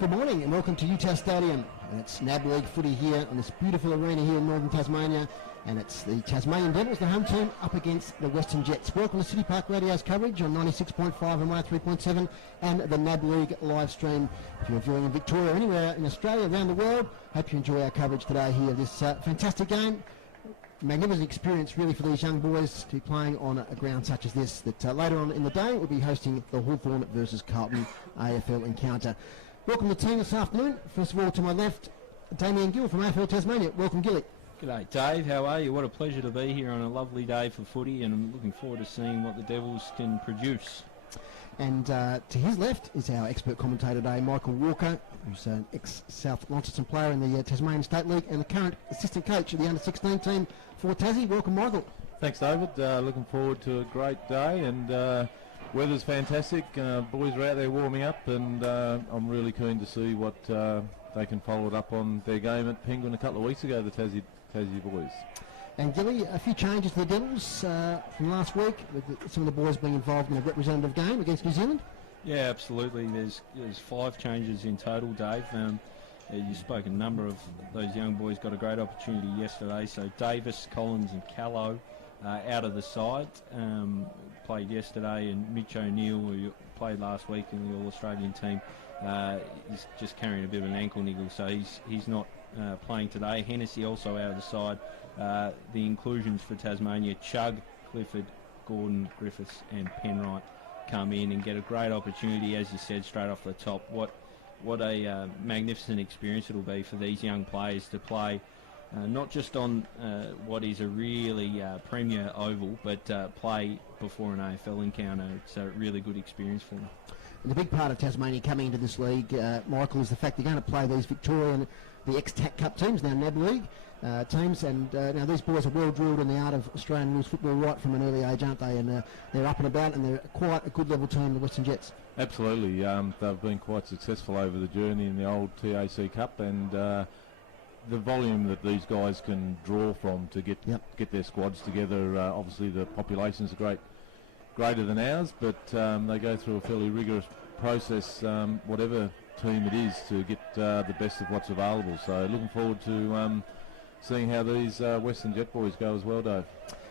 Good morning and welcome to Utah Stadium. And it's NAB League footy here on this beautiful arena here in northern Tasmania. And it's the Tasmanian Devils, the home team, up against the Western Jets. Welcome to City Park Radio's coverage on 96.5 and 103.7 and the NAB League live stream. If you're viewing in Victoria or anywhere in Australia, around the world, hope you enjoy our coverage today here of this fantastic game. Magnificent experience really for these young boys to be playing on a ground such as this, that later on in the day we'll be hosting the Hawthorn versus Carlton AFL encounter. Welcome to the team this afternoon. First of all, to my left, Damien Gill from AFL Tasmania. Welcome, Gilly. G'day Dave, how are you? What a pleasure to be here on a lovely day for footy, and I'm looking forward to seeing what the Devils can produce. And to his left is our expert commentator today, Michael Walker, who's an ex-South Launceston player in the Tasmanian State League and the current assistant coach of the under-16 team for Tassie. Welcome, Michael. Thanks, David. Looking forward to a great day, and weather's fantastic. Boys are out there warming up, and I'm really keen to see what they can follow it up on their game at Penguin a couple of weeks ago, the Tassie boys. And Gilly, a few changes to the Devils from last week, with some of the boys being involved in a representative game against New Zealand. Yeah, absolutely. There's 5 changes in total, Dave. You spoke a number of those young boys got a great opportunity yesterday. So Davis, Collins and Callow out of the side, played yesterday, and Mitch O'Neill, who played last week in the All-Australian team, is just carrying a bit of an ankle niggle, so he's not playing today. Hennessy also out of the side. The inclusions for Tasmania, Chugg, Clifford, Gordon, Griffiths and Penwright come in and get a great opportunity, as you said, straight off the top. What a magnificent experience it'll be for these young players to play not just on what is a really premier oval, but play before an AFL encounter. It's a really good experience for them. And the big part of Tasmania coming into this league, Michael, is the fact they're going to play these Victorian, the ex-TAC Cup teams, now NAB League teams, and now these boys are well drilled in the art of Australian rules football right from an early age, aren't they? And they're up and about, and they're quite a good level team, the Western Jets. Absolutely. They've been quite successful over the journey in the old TAC Cup, and the volume that these guys can draw from to get their squads together. Obviously the population's greater than ours, but they go through a fairly rigorous process, whatever team it is, to get the best of what's available. So looking forward to seeing how these Western Jet boys go as well, Dave.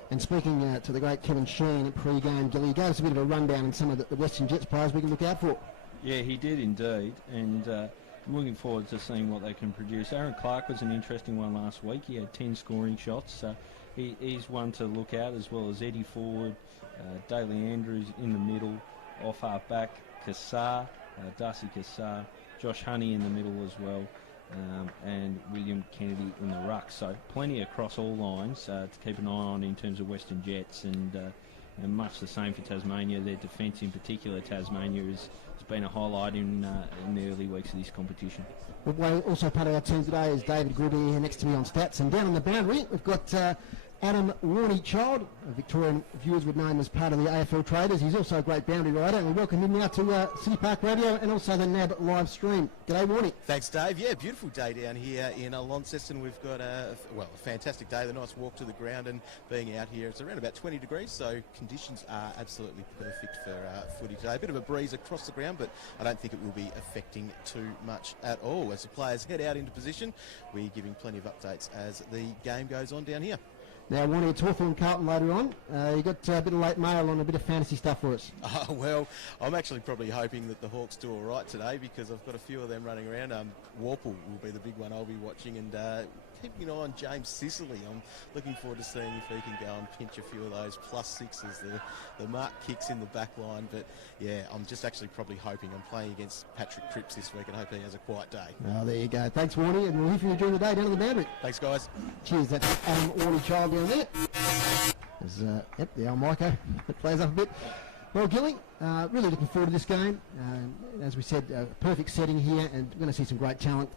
And speaking to the great Kevin Sheen at pre-game, Gilly, he gave us a bit of a rundown on some of the Western Jets players we can look out for. Yeah, he did indeed, and I'm looking forward to seeing what they can produce. Aaron Clark was an interesting one last week. He had 10 scoring shots. He's one to look at, as well as Eddie Ford, Daly Andrews in the middle, off half back, Kassar, Darcy Kassar, Josh Honey in the middle as well, and William Kennedy in the ruck. So plenty across all lines to keep an eye on in terms of Western Jets, and much the same for Tasmania. Their defence in particular, Tasmania, has been a highlight in the early weeks of this competition. Well, also part of our team today is David Gruby here next to me on stats, and down on the boundary we've got Adam Warney-Child, Victorian viewers would know him as part of the AFL Traders. He's also a great boundary rider, and we welcome him now to City Park Radio and also the NAB live stream. G'day, Warney. Thanks, Dave. Yeah, beautiful day down here in Launceston. We've got a fantastic day, the nice walk to the ground, and being out here, it's around about 20 degrees, so conditions are absolutely perfect for footy today. A bit of a breeze across the ground, but I don't think it will be affecting too much at all. As the players head out into position, we're giving plenty of updates as the game goes on down here. Now, Warney, it's Hawthorn Carlton later on. You got a bit of late mail on a bit of fantasy stuff for us. Well, I'm actually probably hoping that the Hawks do all right today, because I've got a few of them running around. Warple will be the big one I'll be watching, and keeping an eye on James Sicily. I'm looking forward to seeing if he can go and pinch a few of those +6s, the mark kicks in the back line. But yeah, I'm just actually probably hoping. I'm playing against Patrick Cripps this week and hope he has a quiet day. Well, there you go. Thanks, Warney, and we'll hear from you during the day down at the boundary. Thanks, guys. Cheers. That's Warney-Child down there. There's, the old Micah that plays up a bit. Well, Gilly, really looking forward to this game. As we said, perfect setting here, and we're going to see some great talent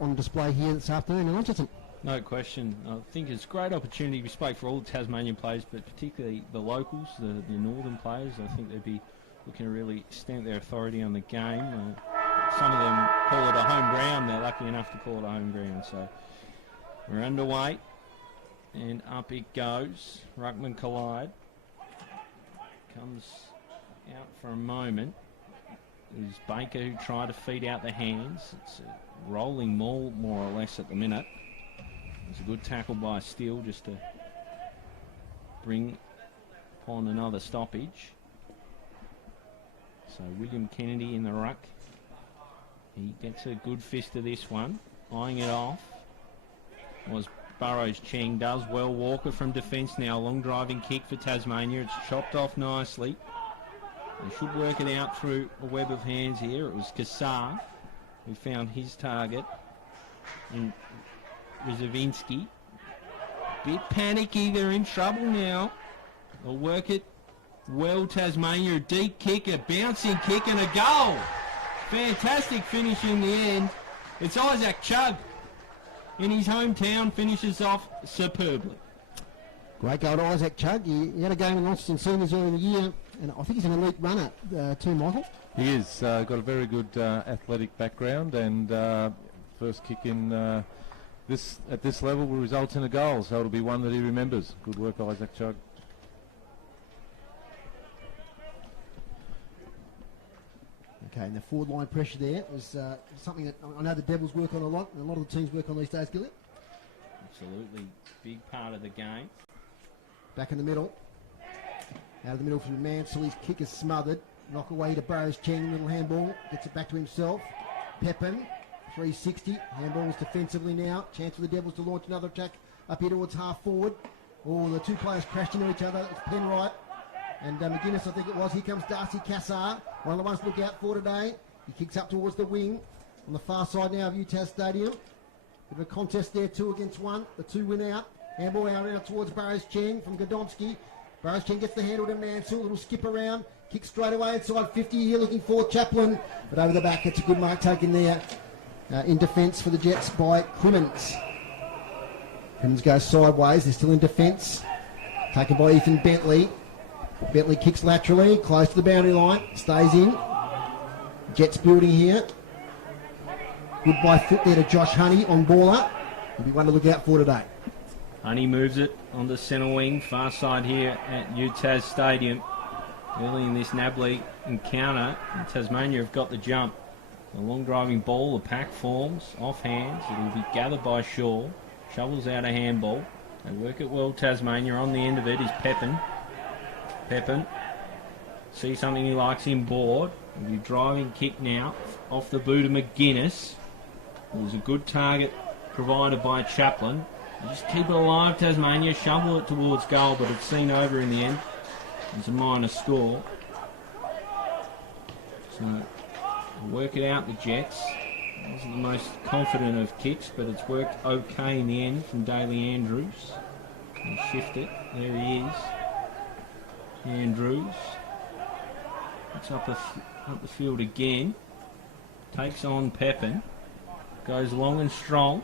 on display here this afternoon in Launceston. No question. I think it's a great opportunity. We spoke for all the Tasmanian players, but particularly the locals, the northern players. I think they'd be looking to really stamp their authority on the game. Some of them call it a home ground. They're lucky enough to call it a home ground. So we're underway, and up it goes. Ruckman collide. Comes out for a moment. It was Baker who tried to feed out the hands. It's a rolling maul, more or less, at the minute. It's a good tackle by Steele just to bring upon another stoppage. So William Kennedy in the ruck. He gets a good fist to this one. Eyeing it off was Burrows. Cheng does well. Walker from defence now. Long driving kick for Tasmania. It's chopped off nicely. They should work it out through a web of hands here. It was Kassar who found his target in Rizavinsky. Bit panicky. They're in trouble now. They'll work it well. Tasmania, a deep kick, a bouncing kick and a goal. Fantastic finish in the end. It's Isaac Chugg in his hometown, finishes off superbly. Great goal to Isaac Chugg. He had a game in Launceston Seniors earlier in the year, and I think he's an elite runner too, Michael. He is. Got a very good athletic background, and first kick in at this level will result in a goal, so it'll be one that he remembers. Good work, Isaac Chugg. Okay, and the forward line pressure there was something that I know the Devils work on a lot, and a lot of the teams work on these days, Gilly. Absolutely, big part of the game. Back in the middle. Out of the middle from Mansell, his kick is smothered. Knock away to Burrows Cheng, little handball. Gets it back to himself. Pepin, 360. Handballs defensively now. Chance for the Devils to launch another attack up here towards half forward. Oh, the two players crashed into each other. It's Penwright and McGuinness, I think it was. Here comes Darcy Kassar, one of the ones to look out for today. He kicks up towards the wing on the far side now of UTAS Stadium. Bit of a contest there, 2 against 1. The 2 win out. Handball out towards Burrows Cheng from Godomski. Burrows Cheng gets the handle to Mansell. Little skip around. Kick straight away inside 50 here, looking for Chaplin. But over the back, it's a good mark taken there in defence for the Jets by Crimmins. Crimmins goes sideways. They're still in defence. Taken by Ethan Bentley. Bentley kicks laterally, close to the boundary line. Stays in. Jets building here. Good by foot there to Josh Honey on baller. He'll be one to look out for today. Honey moves it on the centre wing, far side here at UTAS Stadium. Early in this NAB League encounter, and Tasmania have got the jump. A long driving ball, the pack forms, off hands. It will be gathered by Shaw. Shovels out a handball. They work it well, Tasmania. On the end of it is Pepin. Pepin. See something he likes in board. He'll be driving kick now off the boot of McGuinness. It was a good target provided by Chaplin. Just keep it alive, Tasmania. Shovel it towards goal, but it's seen over in the end. It's a minor score. So, work it out, the Jets. Wasn't the most confident of kicks, but it's worked okay in the end from Daly Andrews. And shift it. There he is. Andrews. It's up the field again. Takes on Pepin. Goes long and strong.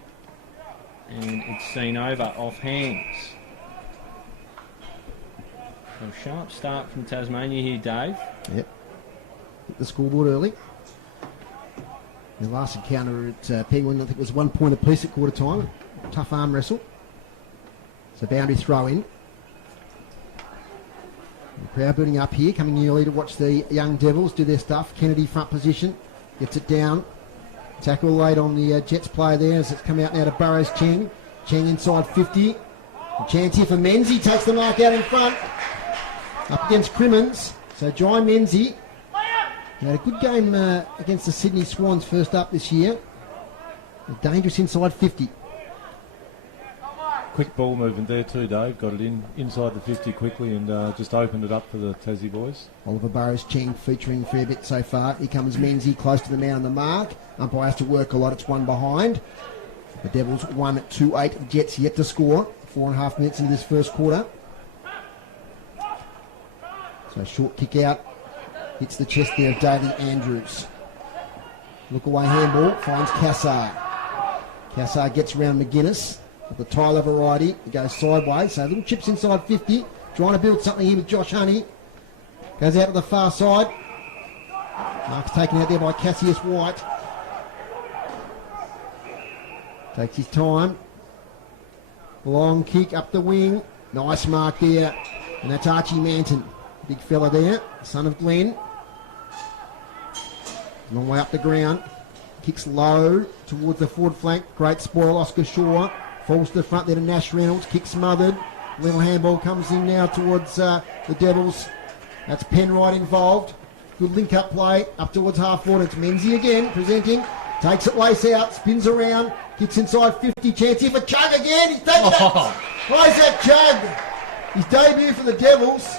And it's seen over off hands. So a sharp start from Tasmania here, Dave. Yep. Hit the scoreboard early. The last encounter at Penguin, I think it was 1 point apiece at quarter time. Tough arm wrestle. So boundary throw in. The crowd building up here, coming early to watch the young Devils do their stuff. Kennedy front position, gets it down. Tackle late on the Jets player there as it's come out now to Burrows Cheng. Cheng inside 50. A chance here for Menzie, takes the mark out in front. Up against Crimmins. So Jai Menzie. He had a good game against the Sydney Swans first up this year. Dangerous inside 50. Quick ball movement there too, Dave. Got it inside the 50 quickly and just opened it up for the Tassie boys. Oliver Burrows Cheng featuring a fair bit so far. Here comes Menzie close to the man on the mark. Umpire has to work a lot. It's one behind. The Devils won at 2-8. The Jets yet to score. 4.5 minutes into this first quarter. So short kick out. Hits the chest there of Daly Andrews. Look away handball. Finds Kassar. Kassar gets around McGuinness. Of the Tyler variety. He goes sideways. So little chips inside 50. Trying to build something here with Josh Honey. Goes out to the far side. Mark's taken out there by Cassius White. Takes his time. Long kick up the wing. Nice mark there. And that's Archie Manton. Big fella there. Son of Glenn. Long way up the ground. Kicks low towards the forward flank. Great spoil, Oscar Shaw. Falls to the front there to Nash Reynolds. Kick smothered. Little handball comes in now towards the Devils. That's Penrite involved. Good link-up play up towards half forward. It's Menzies again, presenting. Takes it lace out, spins around. Kicks inside 50. Chance here for Chug again. He's taken it. Isaac Chug. His debut for the Devils.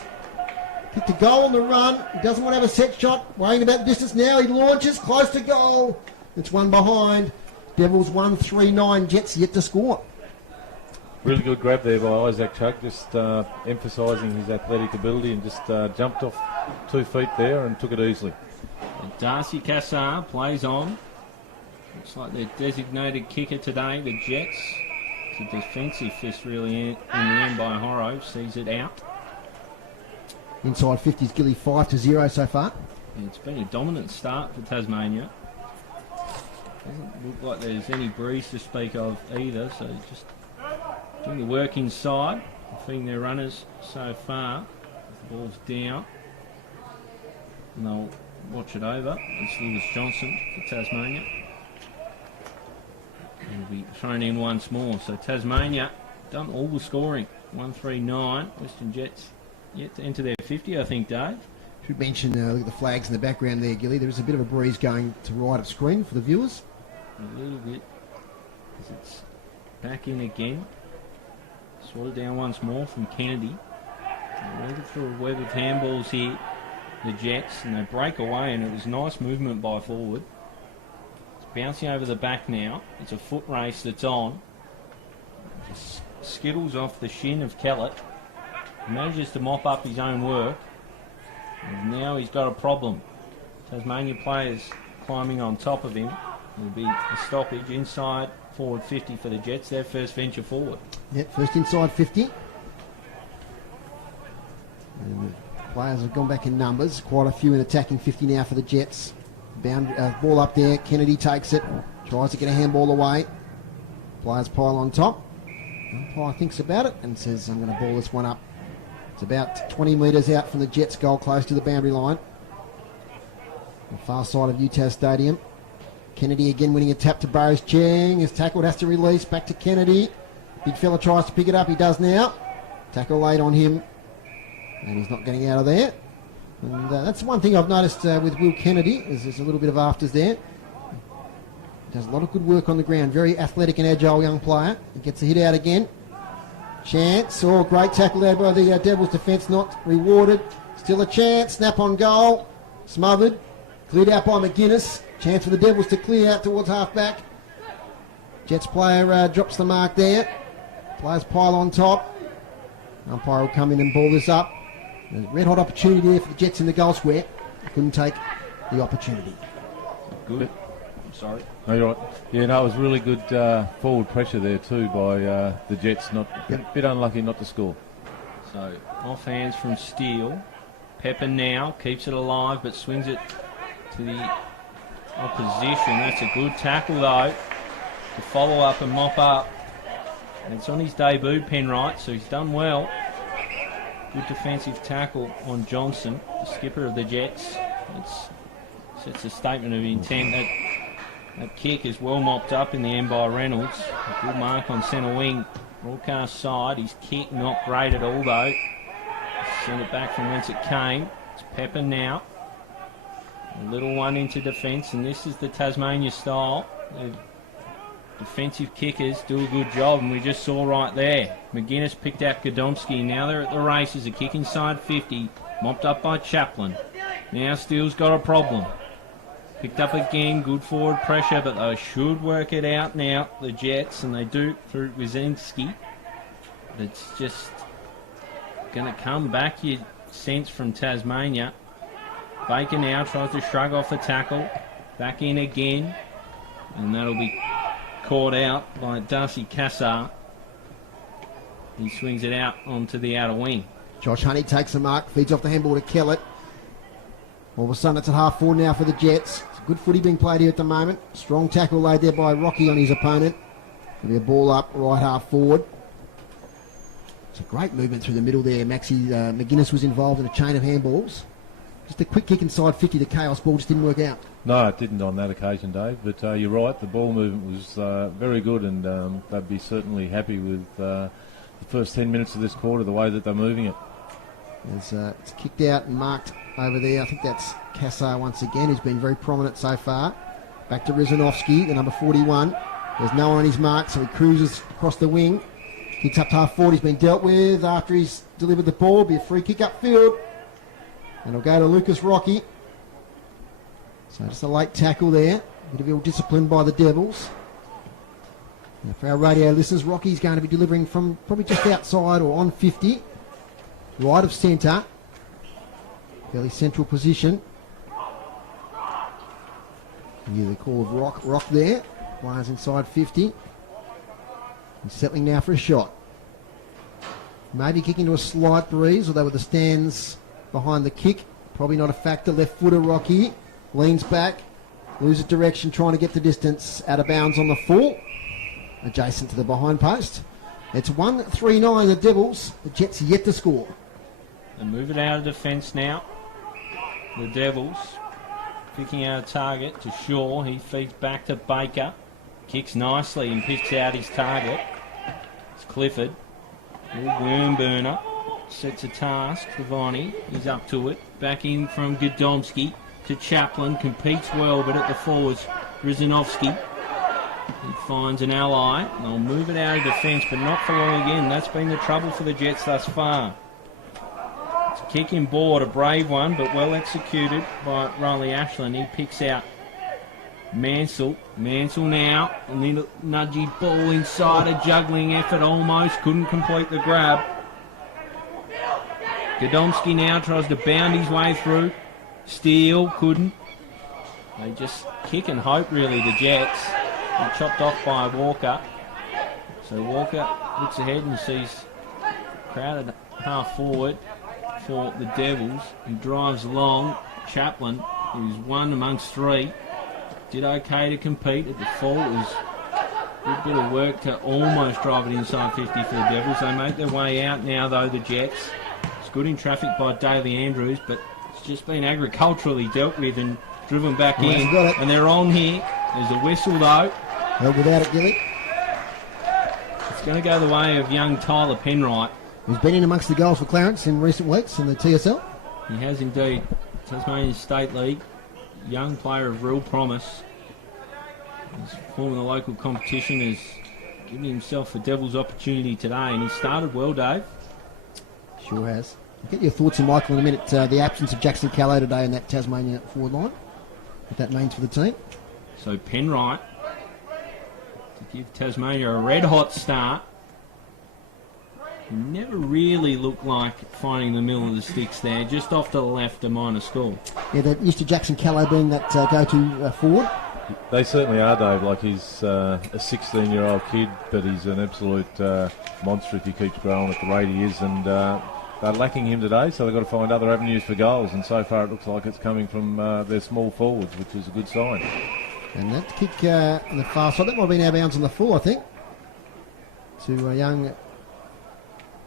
Kicked a goal on the run. He doesn't want to have a set shot. Worrying about the distance now. He launches close to goal. It's one behind. Devils 1-3-9. Jets yet to score. Really good grab there by Isaac Chug, just emphasising his athletic ability and just jumped off 2 feet there and took it easily. And Darcy Cassar plays on. Looks like their designated kicker today, the Jets. It's a defensive fist really in the end by Horro. Sees it out. Inside 50's Gilly 5-0 so far. And it's been a dominant start for Tasmania. Doesn't look like there's any breeze to speak of either, so just doing the work inside, feeding their runners so far. The ball's down. And they'll watch it over. It's Lewis Johnson for Tasmania. And will be thrown in once more. So Tasmania done all the scoring. 1-3-9. Western Jets yet to enter their 50, I think, Dave. Should mention, look at the flags in the background there, Gilly. There is a bit of a breeze going to right of screen for the viewers. A little bit. As it's back in again. Swatted down once more from Kennedy. They went through a web of handballs here, the Jets, and they break away, and it was nice movement by forward. It's bouncing over the back now. It's a foot race that's on. Just skittles off the shin of Kellett. He manages to mop up his own work. And now he's got a problem. Tasmania players climbing on top of him. There'll be a stoppage inside forward 50 for the Jets, their first venture forward. Yep, first inside 50. And the players have gone back in numbers. Quite a few in attacking 50 now for the Jets. Ball up there. Kennedy takes it. Tries to get a handball away. Players pile on top. Umpire thinks about it and says, I'm going to ball this one up. It's about 20 metres out from the Jets' goal, close to the boundary line. The far side of UTAS Stadium. Kennedy again winning a tap to Burrows Cheng. Is tackled, has to release. Back to Kennedy. Big fella tries to pick it up. He does now. Tackle late on him. And he's not getting out of there. And that's one thing I've noticed with Will Kennedy, is there's a little bit of afters there. Does a lot of good work on the ground. Very athletic and agile young player. He gets a hit out again. Chance. Oh, great tackle there by the Devils defence. Not rewarded. Still a chance. Snap on goal. Smothered. Cleared out by McGuinness. Chance for the Devils to clear out towards half-back. Jets player drops the mark there. Players pile on top. Umpire will come in and ball this up. There's a red-hot opportunity there for the Jets in the goal square. Couldn't take the opportunity. Good. I'm sorry. No, you're right. Yeah, no, it was really good forward pressure there too by the Jets. Not a bit unlucky not to score. So off hands from Steele. Pepper now keeps it alive but swings it to the opposition. That's a good tackle though to follow up and mop up. And it's on his debut, Penrite, so he's done well. Good defensive tackle on Johnson, the skipper of the Jets. It sets a statement of intent. That kick is well mopped up in the end by Reynolds. A good mark on centre wing. Broadcast side. His kick not great at all though. Send it back from whence it came. It's Pepper now. A little one into defence, and this is the Tasmania style. The defensive kickers do a good job, and we just saw right there. McGuinness picked out Godomsky. Now they're at the races. A kick inside 50. Mopped up by Chaplin. Now Steele's got a problem. Picked up again, good forward pressure, but they should work it out now, the Jets, and they do through Wyszynski. But it's just going to come back, you sense, from Tasmania. Baker now tries to shrug off the tackle. Back in again, and that'll be caught out by Darcy Cassar. He swings it out onto the outer wing. Josh Honey takes the mark, feeds off the handball to Kellett. All of a sudden it's at half forward now for the Jets. It's good footy being played here at the moment. Strong tackle laid there by Rocky on his opponent. There'll be a ball up right half forward. It's a great movement through the middle there. McGuinness was involved in a chain of handballs. Just a quick kick inside 50 to Chaos ball just didn't work out. No, it didn't on that occasion, Dave. But you're right, the ball movement was very good, and they'd be certainly happy with the first 10 minutes of this quarter, the way that they're moving it. It's kicked out and marked over there. I think that's Kassar once again, who's been very prominent so far. Back to Rizanovsky, the number 41. There's no one on his mark, so he cruises across the wing. Kicks up to half forward. He's been dealt with after he's delivered the ball. Be a free kick upfield. And it'll go to Lucas Rocky. So just a late tackle there. Bit of ill discipline by the Devils. Now for our radio listeners, Rocky's going to be delivering from probably just outside or on 50. Right of centre. Fairly central position. You the call of Rock there. Players inside 50. He's settling now for a shot. Maybe kicking to a slight breeze, although with the stands behind the kick, probably not a factor. Left footer Rocky. Leans back. Loses direction, trying to get the distance. Out of bounds on the full. Adjacent to the behind post. It's 1-3-9 the Devils. The Jets yet to score. They move it out of defence now. The Devils picking out a target to Shaw. He feeds back to Baker. Kicks nicely and picks out his target. It's Clifford. Little worm burner. Sets a task for Viney. He's up to it. Back in from Godomski to Chaplin. Competes well, but at the forwards, Rizanovsky. He finds an ally. They'll move it out of defence, but not for long again. That's been the trouble for the Jets thus far. It's a kick in board, a brave one, but well executed by Riley Ashland. He picks out Mansell. Mansell now. A little nudgy ball inside, a juggling effort almost. Couldn't complete the grab. Godomski now tries to bound his way through. Steele couldn't. They just kick and hope, really, the Jets. They're chopped off by Walker. So Walker looks ahead and sees crowded half forward for the Devils. He drives along. Chaplin, who's one amongst three, did okay to compete. At the fall, it was a good bit of work to almost drive it inside 50 for the Devils. They make their way out now, though, the Jets. It's good in traffic by Daly Andrews, but it's just been agriculturally dealt with and driven back in. And they're on here. There's a whistle, though. Well, without it, Gilly. It's going to go the way of young Tyler Penwright. Who's been in amongst the goals for Clarence in recent weeks in the TSL. He has indeed. Tasmanian State League. Young player of real promise. He's forming the local competition, has given himself a Devils opportunity today, and he started well, Dave. Sure has. I'll get your thoughts in, Michael, in a minute. The absence of Jackson Callow today in that Tasmania forward line. What that means for the team. So Penwright to give Tasmania a red-hot start. Never really looked like finding the middle of the sticks there. Just off to the left, a minor score. Yeah, they're used to Jackson Callow being that go-to forward. They certainly are, Dave. Like, he's a 16-year-old kid, but he's an absolute monster if he keeps growing at the rate he is. And they're lacking him today, so they've got to find other avenues for goals. And so far, it looks like it's coming from their small forwards, which is a good sign. And that kick on the far side, that might have been out of bounds on the full, I think. To a young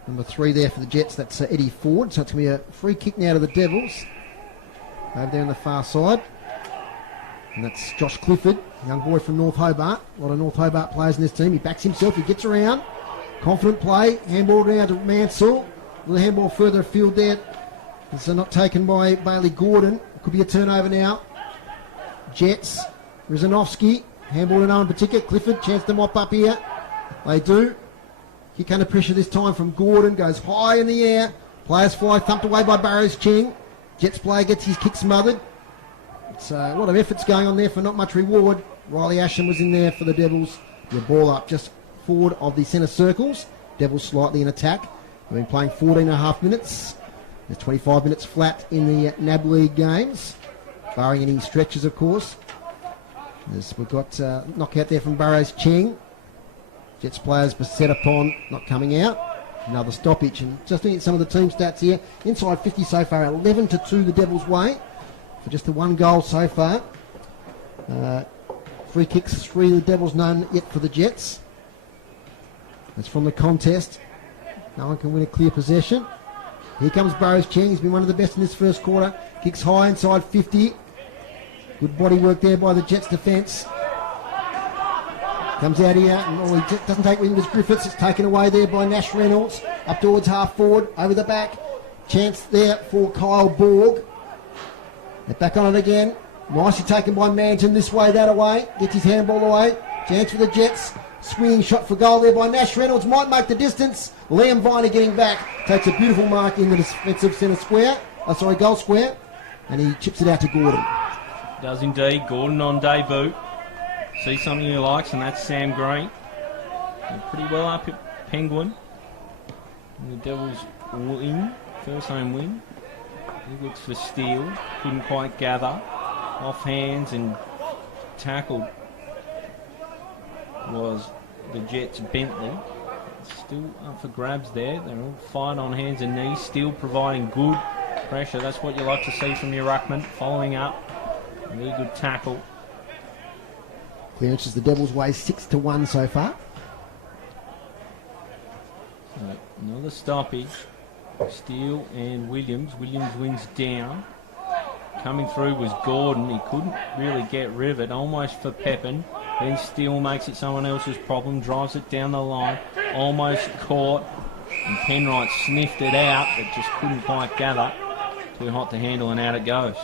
number 3 there for the Jets. That's Eddie Ford. So it's going to be a free kick now to the Devils. Over there on the far side. And that's Josh Clifford, young boy from North Hobart. A lot of North Hobart players in this team. He backs himself, he gets around. Confident play. Handball down to Mansell. A little handball further afield there. It's not taken by Bailey Gordon. Could be a turnover now. Jets. Rizanovsky. Handball to no one in particular. Clifford, chance to mop up here. They do. Kick under pressure this time from Gordon. Goes high in the air. Players fly, thumped away by Burrows Ching. Jets player gets his kick smothered. It's a lot of efforts going on there for not much reward. Riley Ashton was in there for the Devils. The ball up just forward of the centre circles. Devils slightly in attack. They've been playing 14.5 minutes. There's 25 minutes flat in the NAB League games, barring any stretches, of course. We've got knockout there from Burrows Cheng. Jets players set upon, not coming out. Another stoppage. And just looking at some of the team stats here, inside 50 so far, 11-2 the Devils' way. For just the one goal so far. Free kicks, 3 the Devils, none yet for the Jets. That's from the contest. No one can win a clear possession. Here comes Burrows Cheng. He's been one of the best in this first quarter. Kicks high inside 50. Good body work there by the Jets defence. Comes out here, and he doesn't take Wingers Griffiths. It's taken away there by Nash Reynolds. Up towards half forward, over the back. Chance there for Kyle Borg. They're back on it again. Nicely taken by Manton this way, that away. Gets his handball away. Chance for the Jets. Swinging shot for goal there by Nash Reynolds. Might make the distance. Liam Viner getting back. Takes a beautiful mark in the defensive centre square. Goal square. And he chips it out to Gordon. Does indeed. Gordon on debut. See something he likes, and that's Sam Green. And pretty well up at Penguin. And the Devils win. First home win. He looks for steal. Couldn't quite gather. Off hands and tackled was the Jets' Bentley. Still up for grabs there. They're all fine on hands and knees. Still providing good pressure. That's what you like to see from your ruckman. Following up. A really good tackle. Clearance is the Devils' way 6-1 so far. So another stoppage. Steele and Williams. Williams wins down. Coming through was Gordon. He couldn't really get rid of it. Almost for Pepin. Then Steele makes it someone else's problem. Drives it down the line. Almost caught. And Penwright sniffed it out, but just couldn't quite gather. Too hot to handle, and out it goes.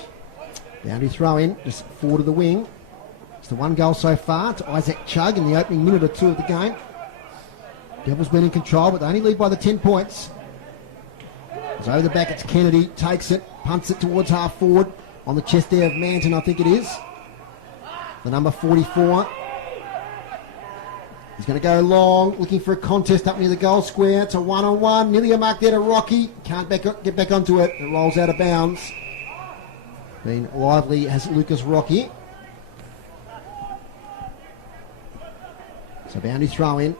Boundary throw in, just forward of the wing. It's the one goal so far to Isaac Chugg in the opening minute or two of the game. Devils been in control, but they only lead by the 10 points. It's over the back, it's Kennedy, takes it, punts it towards half forward. On the chest there of Manton, I think it is. The number 44. He's going to go long, looking for a contest up near the goal square. It's a one-on-one, nearly a mark there to Rocky. Can't get back onto it, it rolls out of bounds. Been lively has Lucas Rocky. So boundary throw in.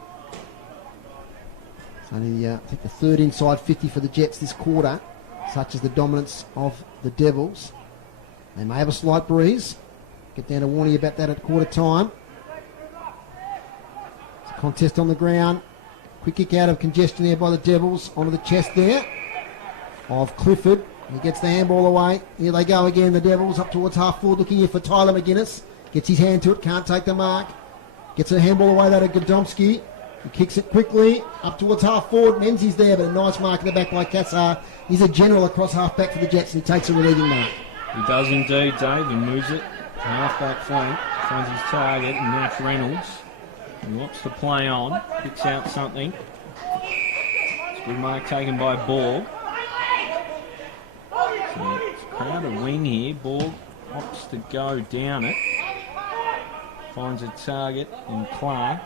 It's only, I think, the third inside 50 for the Jets this quarter, such as the dominance of the Devils. They may have a slight breeze. Get down to warn you about that at quarter time. It's a contest on the ground. Quick kick out of congestion there by the Devils. Onto the chest there of Clifford. He gets the handball away. Here they go again, the Devils, up towards half forward, looking here for Tyler McGuinness. Gets his hand to it, can't take the mark. Gets a handball away there to Godomski. He kicks it quickly, up towards half forward. Menzies there, but a nice mark in the back by Cassar. He's a general across half back for the Jets, and he takes a relieving mark. He does indeed, Dave. He moves it to half back flank. Finds his target, and Nash Reynolds. He wants to play on, picks out something. It's a good mark taken by Borg. So it's a crowded wing here. Borg opts to go down it. Finds a target in Clark.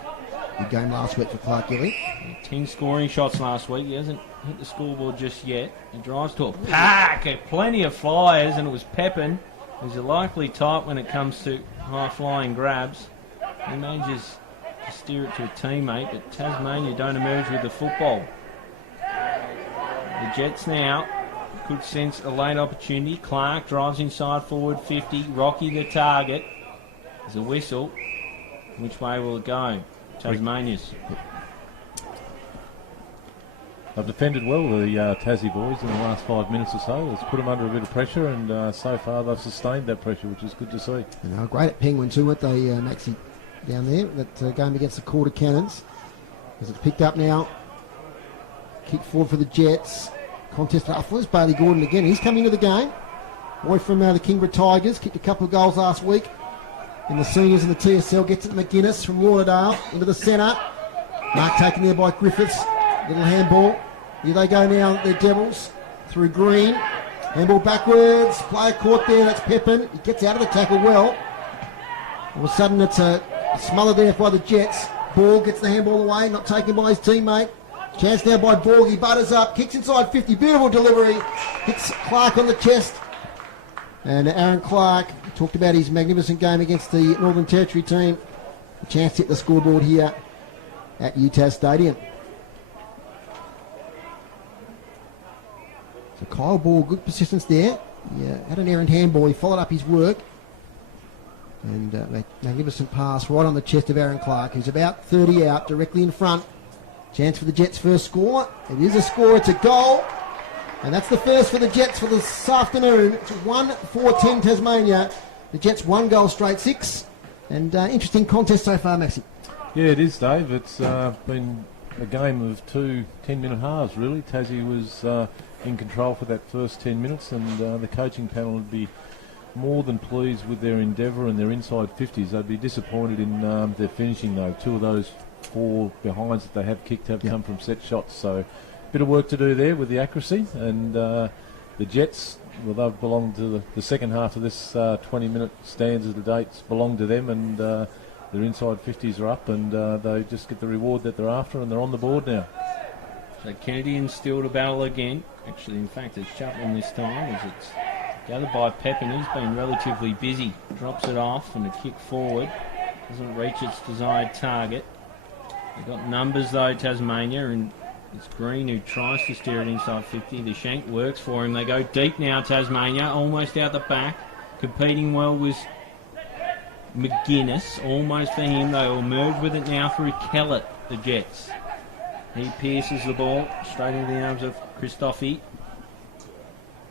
Good game last week for Clark Gilly. 10 scoring shots last week. He hasn't hit the scoreboard just yet. He drives to a pack. Plenty of flyers, and it was Pepin, who's a likely type when it comes to high-flying grabs. He manages to steer it to a teammate, but Tasmania don't emerge with the football. The Jets now could sense a late opportunity. Clark drives inside forward 50. Rocky the target. There's a whistle. Which way will it go? Tasmania's. They've defended well, the Tassie boys, in the last 5 minutes or so. It's put them under a bit of pressure, and so far they've sustained that pressure, which is good to see. And they were great at Penguin too, weren't they, Maxie, down there, that game against the Quarter Cannons. As it's picked up now. Kick forward for the Jets. Contest afterwards. Bailey Gordon again. He's coming into the game. Boy from the Kingborough Tigers. Kicked a couple of goals last week. In the seniors in the TSL, gets it McGuinness from Lauderdale into the centre. Mark taken there by Griffiths. Little handball. Here they go now, the Devils. Through Green. Handball backwards. Player caught there, that's Pepin. He gets out of the tackle well. All of a sudden it's a smother there by the Jets. Ball gets the handball away, not taken by his teammate. Chance now by Borg, he butters up, kicks inside 50, beautiful delivery. Hits Clark on the chest. And Aaron Clark talked about his magnificent game against the Northern Territory team. A chance to hit the scoreboard here at UTAS Stadium. So Kyle Ball, good persistence there. He had an errant handball, he followed up his work. And a magnificent pass right on the chest of Aaron Clark, who's about 30 out, directly in front. Chance for the Jets' first score. It is a score, it's a goal. And that's the first for the Jets for this afternoon. It's 1-4-10 Tasmania. The Jets 1 goal straight 6. And interesting contest so far, Maxi. Yeah, it is, Dave. It's been a game of 2 10-minute halves, really. Tassie was in control for that first 10 minutes, and the coaching panel would be more than pleased with their endeavour and their inside 50s. They'd be disappointed in their finishing, though. 2 of those 4 behinds that they have kicked have come from set shots, so bit of work to do there with the accuracy. And the Jets, well, they've belonged to the second half of this 20-minute stands of the dates belong to them, and their inside 50s are up, and they just get the reward that they're after, and they're on the board now. So Kennedy and still to battle again. Actually, in fact, it's Chapman this time, as it's gathered by Pepin. He's been relatively busy. Drops it off, and a kick forward doesn't reach its desired target. They've got numbers though, Tasmania, and it's Green who tries to steer it inside 50. The shank works for him. They go deep now, Tasmania, almost out the back. Competing well with McGuinness, almost for him. They will merge with it now through Kellett, the Jets. He pierces the ball straight into the arms of Christoffi.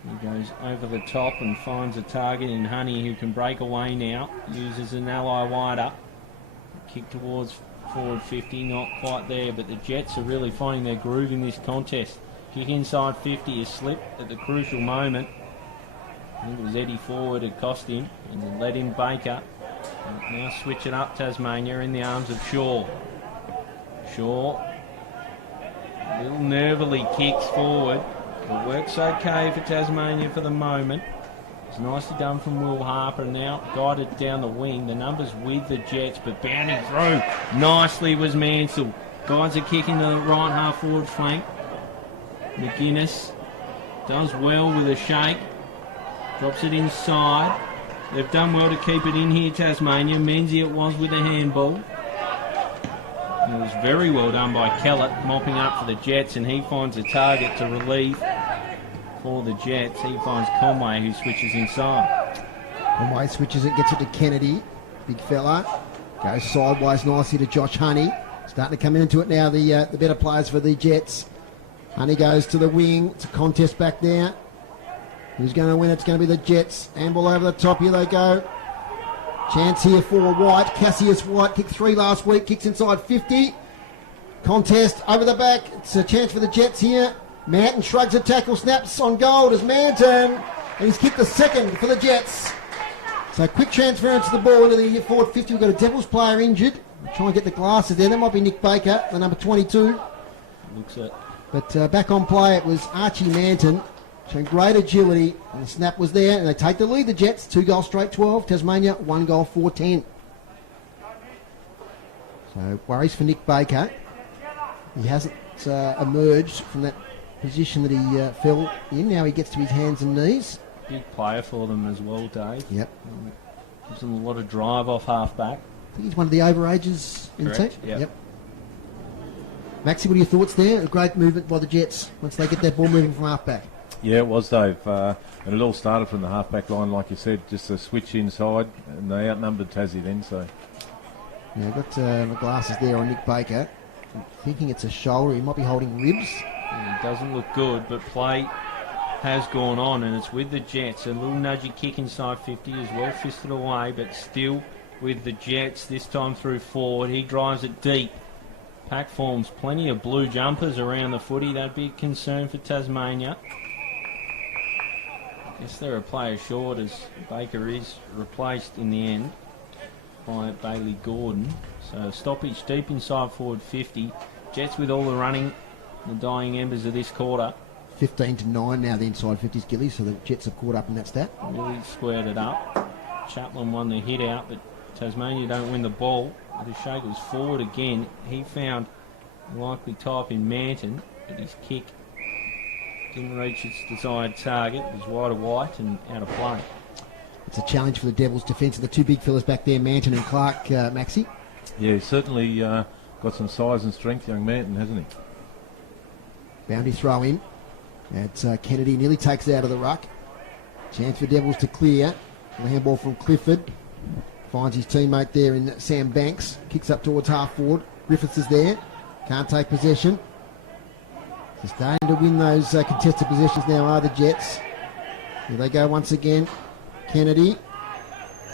He goes over the top and finds a target in Honey, who can break away now. Uses an ally wider. Kick towards forward 50, not quite there, but the Jets are really finding their groove in this contest. Kick inside 50 is slipped at the crucial moment. I think it was Eddie Forward who cost him, and then let in Baker. And now switch it up, Tasmania, in the arms of Shaw. Shaw, a little nervily kicks forward. It works okay for Tasmania for the moment. It's nicely done from Will Harper, now guided down the wing. The numbers with the Jets, but bounding through nicely was Mansell. Guides a kick into the right half forward flank. McGuinness does well with a shake. Drops it inside. They've done well to keep it in here, Tasmania. Menzie it was with a handball. And it was very well done by Kellett, mopping up for the Jets, and he finds a target to relieve for the Jets. He finds Conway, who switches inside. Conway switches it, gets it to Kennedy. Big fella. Goes sideways nicely to Josh Honey. Starting to come into it now, the better players for the Jets. Honey goes to the wing. It's a contest back there. Who's going to win? It's going to be the Jets. Handball over the top. Here they go. Chance here for White. Cassius White kicked 3 last week. Kicks inside 50. Contest over the back. It's a chance for the Jets here. Manton shrugs a tackle. Snaps on goal as Manton. And he's kicked the second for the Jets. So quick transference of the ball into the forward 50. We've got a Devils player injured. We'll try and get the glasses there. That might be Nick Baker, the number 22. Looks it. But back on play, it was Archie Manton. Showing great agility, and the snap was there, and they take the lead, the Jets. 2 goals straight 12, Tasmania 1 goal 4-10. So worries for Nick Baker. He hasn't emerged from that position that he fell in. Now he gets to his hands and knees. Big player for them as well, Dave. Yep. Gives them a lot of drive off half-back. I think he's one of the overages in the team. Yep. Maxie, what are your thoughts there? A great movement by the Jets once they get that ball moving from half-back. Yeah, it was, Dave. And it all started from the half-back line, like you said, just a switch inside, and they outnumbered Tassie then, so... Yeah, I've got the glasses there on Nick Baker. I'm thinking it's a shoulder. He might be holding ribs. Yeah, it doesn't look good, but play has gone on, and it's with the Jets. A little nudgy kick inside 50 is well fisted away, but still with the Jets, this time through forward. He drives it deep. Pack forms plenty of blue jumpers around the footy. That'd be a concern for Tasmania. Guess they're a player short, as Baker is replaced in the end by Bailey Gordon. So stoppage deep inside forward 50. Jets with all the running, the dying embers of this quarter. 15-9 now, the inside 50s, Gilly, so the Jets have caught up in that stat. Really squared it up. Chapman won the hit out, but Tasmania don't win the ball. The shake was forward again. He found a likely type in Manton, but his kick didn't reach its desired target. It was wide of white and out of play. It's a challenge for the Devils' defence, and the 2 big fellas back there, Manton and Clark, Maxie. Yeah, he's certainly got some size and strength, young Manton, hasn't he? Boundary throw in. It's Kennedy nearly takes it out of the ruck. Chance for Devils to clear. The handball from Clifford. Finds his teammate there in Sam Banks. Kicks up towards half forward. Griffiths is there. Can't take possession. They're starting to win those contested positions now, are the Jets. Here they go once again. Kennedy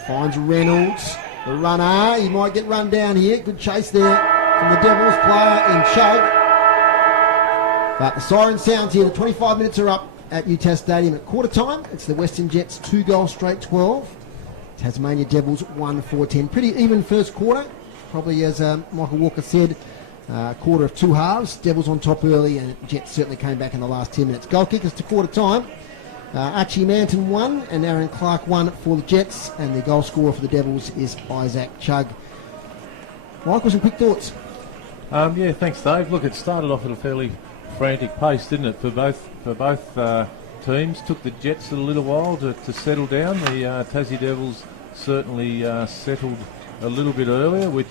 finds Reynolds, the runner. He might get run down here. Good chase there from the Devils player in Chug. But the siren sounds here. The 25 minutes are up at UTAS Stadium at quarter time. It's the Western Jets 2 goals straight 12. Tasmania Devils 1-4-10. Pretty even first quarter. Probably as Michael Walker said, quarter of two halves. Devils on top early and Jets certainly came back in the last 10 minutes. Goal kickers to quarter time. Archie Manton 1 and Aaron Clark 1 for the Jets, and the goal scorer for the Devils is Isaac Chug. Michael, some quick thoughts? Yeah, thanks, Dave. Look, it started off at a fairly frantic pace, didn't it, for both teams? Took the Jets a little while to settle down. The Tassie Devils certainly settled a little bit earlier, which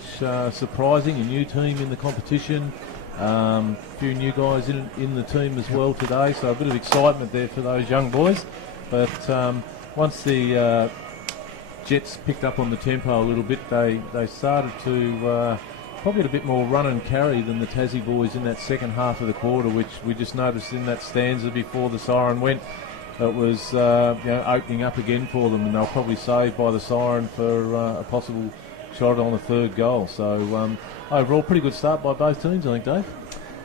surprising. A new team in the competition. A few new guys in the team as well today, so a bit of excitement there for those young boys. But once the Jets picked up on the tempo a little bit, they started to probably get a bit more run and carry than the Tassie boys in that second half of the quarter, which we just noticed in that stanza before the siren went. It was opening up again for them, and they'll probably saved by the siren for a possible shot on the third goal. So overall, pretty good start by both teams, I think, Dave.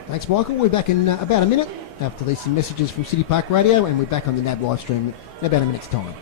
Thanks, Michael. We're back in about a minute after these some messages from City Park Radio, and we're back on the NAB live stream in about a minute's time.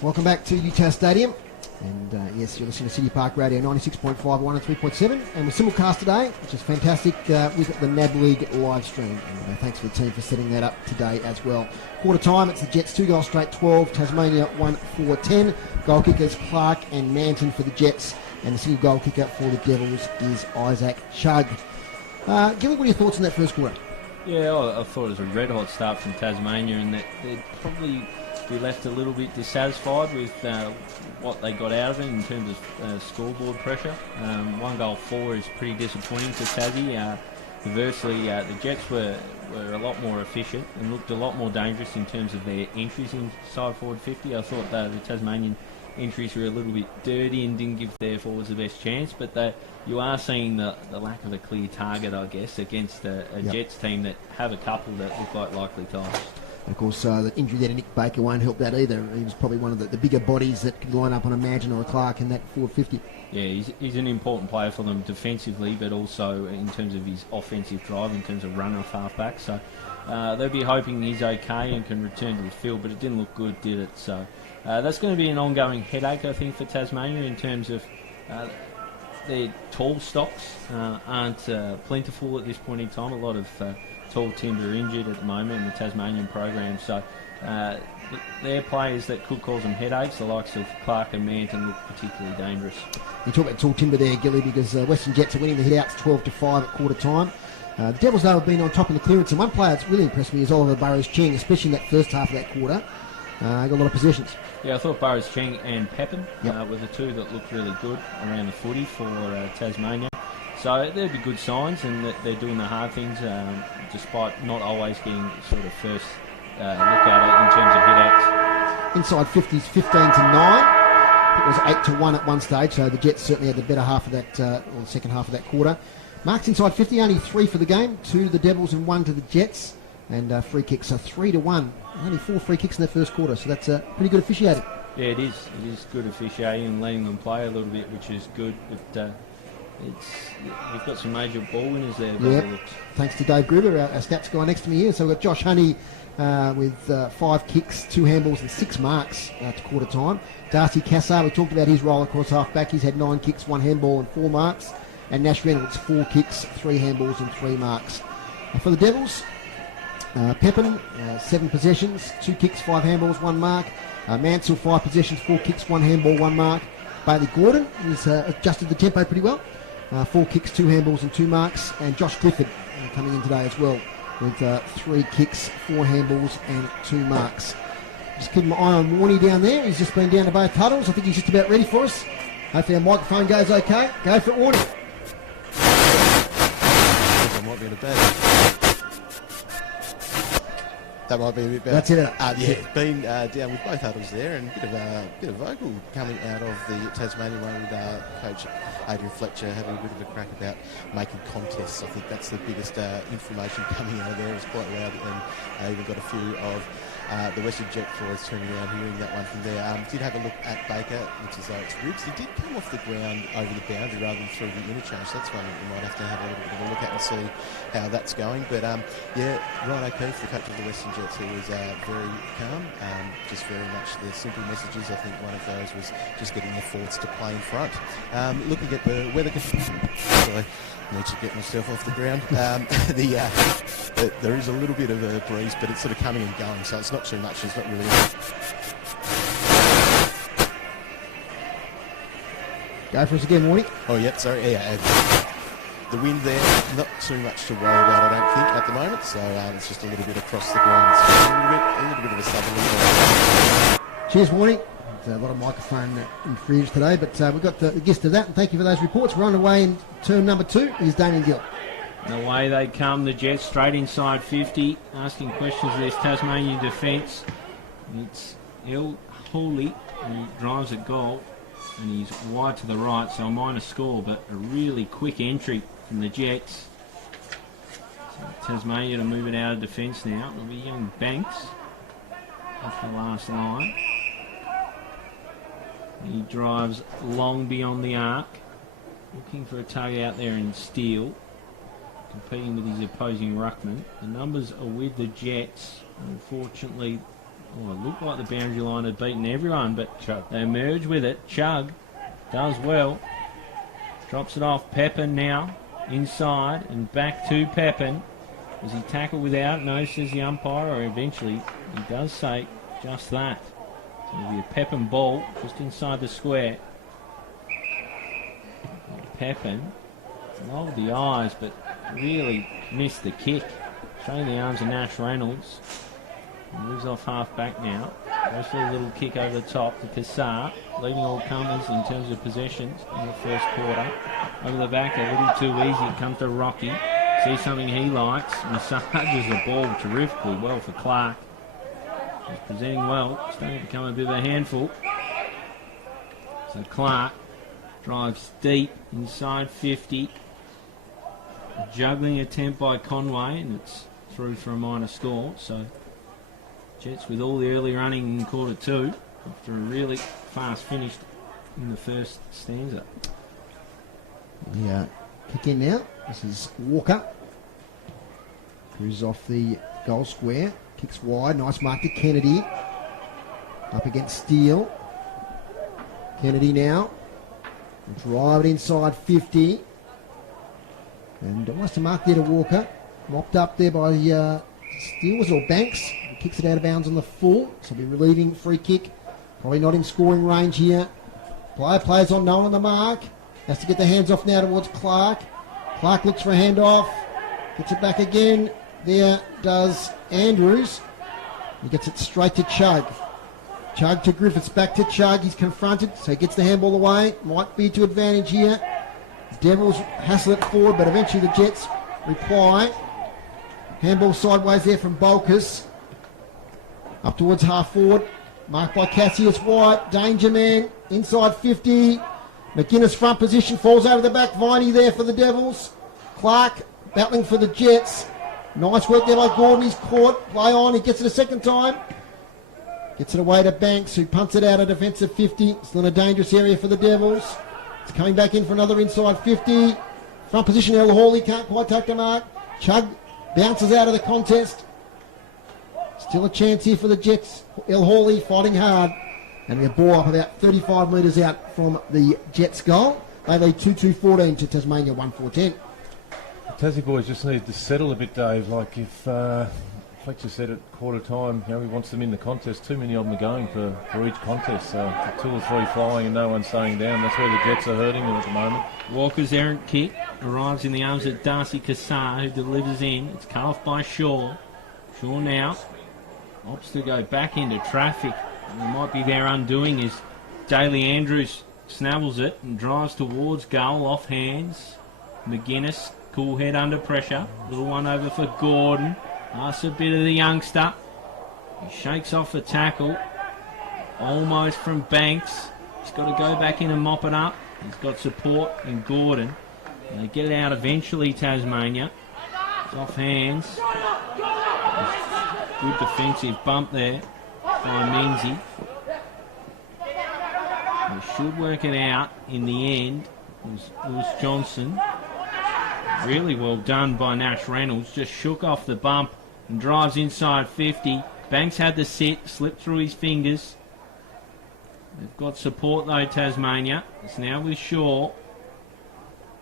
Welcome back to UTAS Stadium, and yes, you're listening to City Park Radio 96.5, 103.7, and we're simulcast today, which is fantastic, with the NAB League live stream, and thanks to the team for setting that up today as well. Quarter time, it's the Jets 2 goals straight 12, Tasmania 1-4-10, goal kickers Clark and Manton for the Jets, and the single goal kicker for the Devils is Isaac Chug. Gilly, what are your thoughts on that first quarter? Yeah, I thought it was a red hot start from Tasmania, and that they'd probably be left a little bit dissatisfied with what they got out of it in terms of scoreboard pressure. 1-4 is pretty disappointing to Tassie. Conversely, the Jets were a lot more efficient and looked a lot more dangerous in terms of their entries inside forward 50. I thought the Tasmanian entries were a little bit dirty and didn't give their forwards the best chance, but you are seeing the lack of a clear target, I guess, against a Jets team that have a couple that look like likely ties. And of course, the injury there to Nick Baker won't help that either. He was probably one of the bigger bodies that could line up on a Manton or a Clark in that forward 50. Yeah, he's an important player for them defensively, but also in terms of his offensive drive, in terms of run off halfback. So they'll be hoping he's okay and can return to the field, but it didn't look good, did it? So that's going to be an ongoing headache, I think, for Tasmania in terms of their tall stocks aren't plentiful at this point in time. A lot of tall timber injured at the moment in the Tasmanian program, so they're players that could cause them headaches. The likes of Clark and Manton look particularly dangerous. You talk about tall timber there, Gilly, because Western Jets are winning the hit-outs 12-5 at quarter time. The Devils, though, have been on top of the clearance, and one player that's really impressed me is Oliver Burrows-Cheng, especially in that first half of that quarter. Got a lot of possessions. Yeah, I thought Burrows-Cheng and Pepin were the two that looked really good around the footy for Tasmania. So there'd be good signs, and that they're doing the hard things, despite not always getting sort of first look at it in terms of hit-outs. Inside 50s, 15-9. It was 8-1 at one stage, so the Jets certainly had the better half of that, or the second half of that quarter. Marks inside 50, only 3 for the game, 2 to the Devils and 1 to the Jets. And free kicks are 3-1. Only 4 free kicks in their first quarter, so that's pretty good officiating. Yeah, it is. It is good officiating and letting them play a little bit, which is good. But you've got some major ball winners there. Yep. Thanks to Dave Gruber, our stats guy next to me here. So we've got Josh Honey with 5 kicks, 2 handballs and 6 marks to quarter time. Darcy Cassar, we talked about his role across half back. He's had 9 kicks, 1 handball and 4 marks. And Nash Reynolds, 4 kicks, 3 handballs and 3 marks. For the Devils, Pepin, 7 possessions, 2 kicks, 5 handballs, 1 mark. Mansell, 5 possessions, 4 kicks, 1 handball, 1 mark. Bailey Gordon, he's adjusted the tempo pretty well. 4 kicks, 2 handballs and 2 marks. And Josh Clifford coming in today as well with 3 kicks, 4 handballs and 2 marks. Just keeping my eye on Warney down there. He's just been down to both huddles. I think he's just about ready for us. Hopefully our microphone goes okay. Go for it, Warney. That might be a bit better. That's it. Yeah, been down with both huddles there, and a bit of vocal coming out of the Tasmania one with Coach Adrian Fletcher having a bit of a crack about making contests. I think that's the biggest information coming out of there. It's quite loud, and even got a few of the Western Jet boys turning around, hearing that one from there. Did have a look at Baker, which is it's ribs. He did come off the ground over the boundary rather than through the interchange. That's one that we might have to have a little bit of a look at and see how that's going. But yeah, Ryan O'Keefe, the coach of the Western Jets, who was very calm, just very much the simple messages. I think one of those was just getting the forwards to play in front. Looking at the weather conditions, sorry, I need to get myself off the ground. There is a little bit of a breeze, but it's sort of coming and going, so it's not too much. It's not really. Go for us again, Warney. Oh, yep, sorry. Yeah, the wind there, not too much to worry about, I don't think, at the moment. So it's just a little bit across the ground. So a little bit of a southerly. Cheers, Warney. A lot of microphone infringed today, but we've got the gist of that, and thank you for those reports. We're on the way in turn number 2. Here's Damien Gill. And away they come, the Jets, straight inside 50, asking questions of this Tasmanian defence. It's El Hooley, who drives at goal, and he's wide to the right, so a minor score, but a really quick entry from the Jets. So Tasmania to move it out of defence now. It'll be young Banks off the last line. He drives long beyond the arc, looking for a tug out there in steel, competing with his opposing ruckman. The numbers are with the Jets. Unfortunately, it looked like the boundary line had beaten everyone, but they emerge with it. Chug does well. Drops it off. Pepin now inside and back to Pepin. Does he tackle without? No, says the umpire, or eventually he does say just that. So it'll be a Pepin ball just inside the square. Pepin rolled the eyes, but really missed the kick. Showing the arms of Nash Reynolds. He moves off half back now. Goes for a little kick over the top to Cassar, leading all comers in terms of possessions in the first quarter. Over the back, a little too easy. It comes to Rocky. Sees something he likes. Massages the ball terrifically well for Clark. He's presenting well. Starting to become a bit of a handful. So Clark drives deep inside 50. Juggling attempt by Conway, and it's through for a minor score. So Jets with all the early running in quarter 2 after a really fast finish in the first stanza. Yeah, kick in now. This is Walker, who's off the goal square. Kicks wide. Nice mark to Kennedy. Up against Steele. Kennedy now. Drive it inside 50. And almost a mark there to Walker. Mopped up there by Steele or Banks. He kicks it out of bounds on the full. So he'll be relieving free kick. Probably not in scoring range here. Plays on, no on the mark. Has to get the hands off now towards Clark. Clark looks for a handoff. Gets it back again. There does Andrews. He gets it straight to Chug. Chug to Griffiths. Back to Chug. He's confronted, so he gets the handball away. Might be to advantage here. Devils hassle it forward, but eventually the Jets reply. Handball sideways there from Bolkus. Up towards half forward. Marked by Cassius White. Danger man. Inside 50. McGuinness front position. Falls over the back. Viney there for the Devils. Clark battling for the Jets. Nice work there by Gordon. He's caught. Play on. He gets it a second time. Gets it away to Banks, who punts it out a defensive 50. Still in a dangerous area for the Devils. It's coming back in for another inside 50. Front position, El Hawley can't quite take the mark. Chug bounces out of the contest. Still a chance here for the Jets. El Hawley fighting hard. And they're ball up about 35 metres out from the Jets' goal. They lead 2-2-14 to Tasmania 1-4-10. The Tassie boys just need to settle a bit, Dave. Like if Fletcher said at quarter time, he wants them in the contest. Too many of them are going for each contest. So 2 or 3 flying and no one staying down. That's where the Jets are hurting them at the moment. Walker's errant kick arrives in the arms of Darcy Cassar, who delivers in. It's cut off by Shaw. Shaw now opts to go back into traffic. And it might be their undoing as Daly Andrews snavels it and drives towards goal off hands. McGuinness, cool head under pressure. Little one over for Gordon. Asks a bit of the youngster. He shakes off the tackle. Almost from Banks. He's got to go back in and mop it up. He's got support in Gordon. And they get it out eventually, Tasmania. It's off hands. Good defensive bump there by Menzies. They should work it out in the end. It was Johnson. Really well done by Nash Reynolds. Just shook off the bump and drives inside 50. Banks had the sit, slipped through his fingers. They've got support though, Tasmania. It's now with Shaw.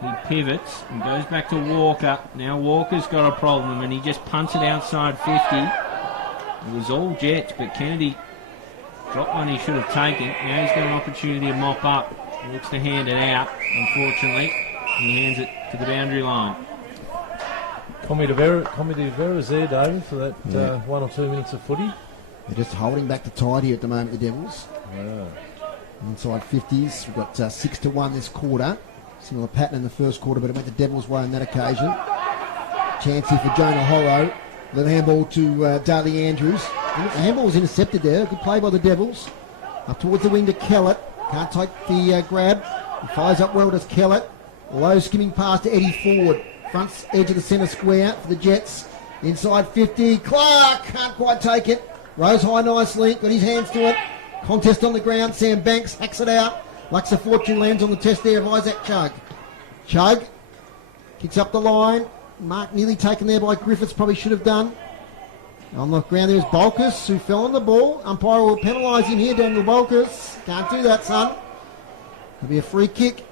He pivots and goes back to Walker. Now Walker's got a problem and he just punts it outside 50. It was all Jets, but Kennedy dropped one he should have taken. Now he's got an opportunity to mop up. He looks to hand it out, unfortunately. He hands it to the boundary line. Comedy of errors there, David, for that 1 or 2 minutes of footy. They're just holding back the tide here at the moment, the Devils. Yeah. Inside 50s. We've got 6-1 this quarter. Similar pattern in the first quarter, but it went the Devils' way on that occasion. Chance here for Jonah Horrow. The handball to Daly Andrews. The handball was intercepted there. Good play by the Devils. Up towards the wing to Kellett. Can't take the grab. He fires up well, does Kellett. Low skimming pass to Eddie Ford. Front edge of the centre square for the Jets. Inside 50. Clark can't quite take it. Rose high nicely. Got his hands to it. Contest on the ground. Sam Banks hacks it out. Luxa Fortune lands on the test there of Isaac Chug. Chug kicks up the line. Mark nearly taken there by Griffiths. Probably should have done. On the ground there is Bolkus, who fell on the ball. Umpire will penalise him here, Daniel Bolkus. Can't do that, son. It'll be a free kick.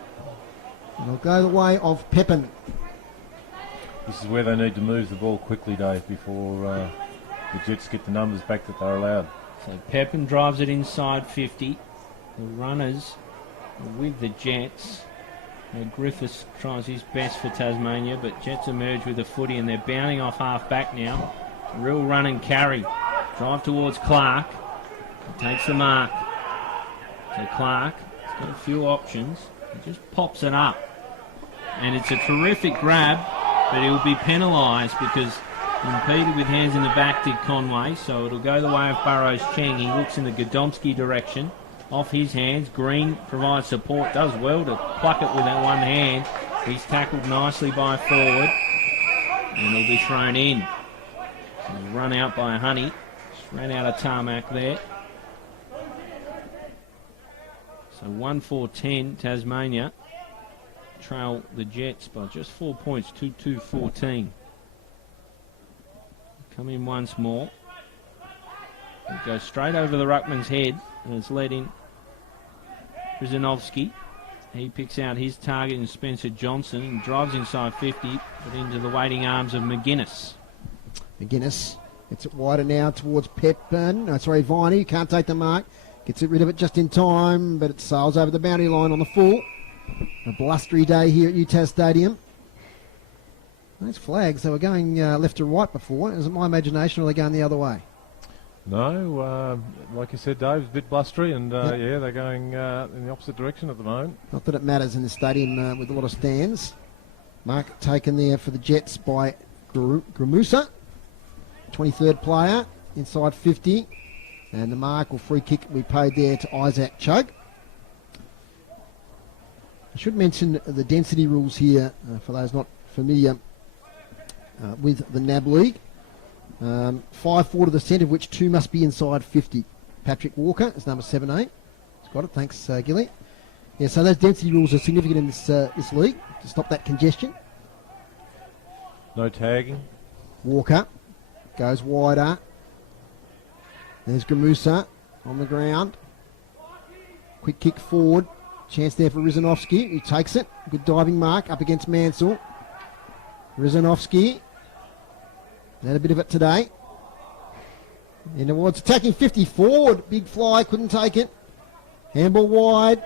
It'll go the way of Pepin. This is where they need to move the ball quickly, Dave, before the Jets get the numbers back that they're allowed. So Pepin drives it inside 50. The runners are with the Jets. Griffiths tries his best for Tasmania, but Jets emerge with the footy and they're bounding off half back now. Real run and carry. Drive towards Clark. He takes the mark. So Clark has got a few options. He just pops it up. And it's a terrific grab, but he'll be penalised because he impeded with hands in the back did Conway. So it'll go the way of Burrows Cheng. He looks in the Godomsky direction. Off his hands. Green provides support. Does well to pluck it with that one hand. He's tackled nicely by forward. And he'll be thrown in. He's run out by Honey. Just ran out of tarmac there. So 1-4-10 Tasmania. Trail the Jets by just 4 points, 2-2-14. Come in once more. It goes straight over the ruckman's head and it's led in Brzezinski. He picks out his target in Spencer Johnson and drives inside 50, but into the waiting arms of McGuinness. McGuinness gets it wider now towards Pepin. Viney, can't take the mark. Gets rid of it just in time, but it sails over the boundary line on the full. A blustery day here at UTAS Stadium. Those flags, they were going left to right before. Is it my imagination or are they going the other way? No, like you said, Dave, it's a bit blustery and yeah, they're going in the opposite direction at the moment. Not that it matters in the stadium with a lot of stands. Mark taken there for the Jets by Gramusa. 23rd player, inside 50. And the mark or free kick we paid there to Isaac Chug. I should mention the density rules here for those not familiar with the NAB League. 5 forward to the centre, of which 2 must be inside 50. Patrick Walker is number 7'8". He's got it, thanks Gilly. Yeah, so those density rules are significant in this league to stop that congestion. No tagging. Walker goes wider. There's Gramusa on the ground. Quick kick forward. Chance there for Rizanovsky. He takes it. Good diving mark up against Mansell. Rizanovsky. Had a bit of it today. In towards attacking 50 forward. Big fly, couldn't take it. Handball wide.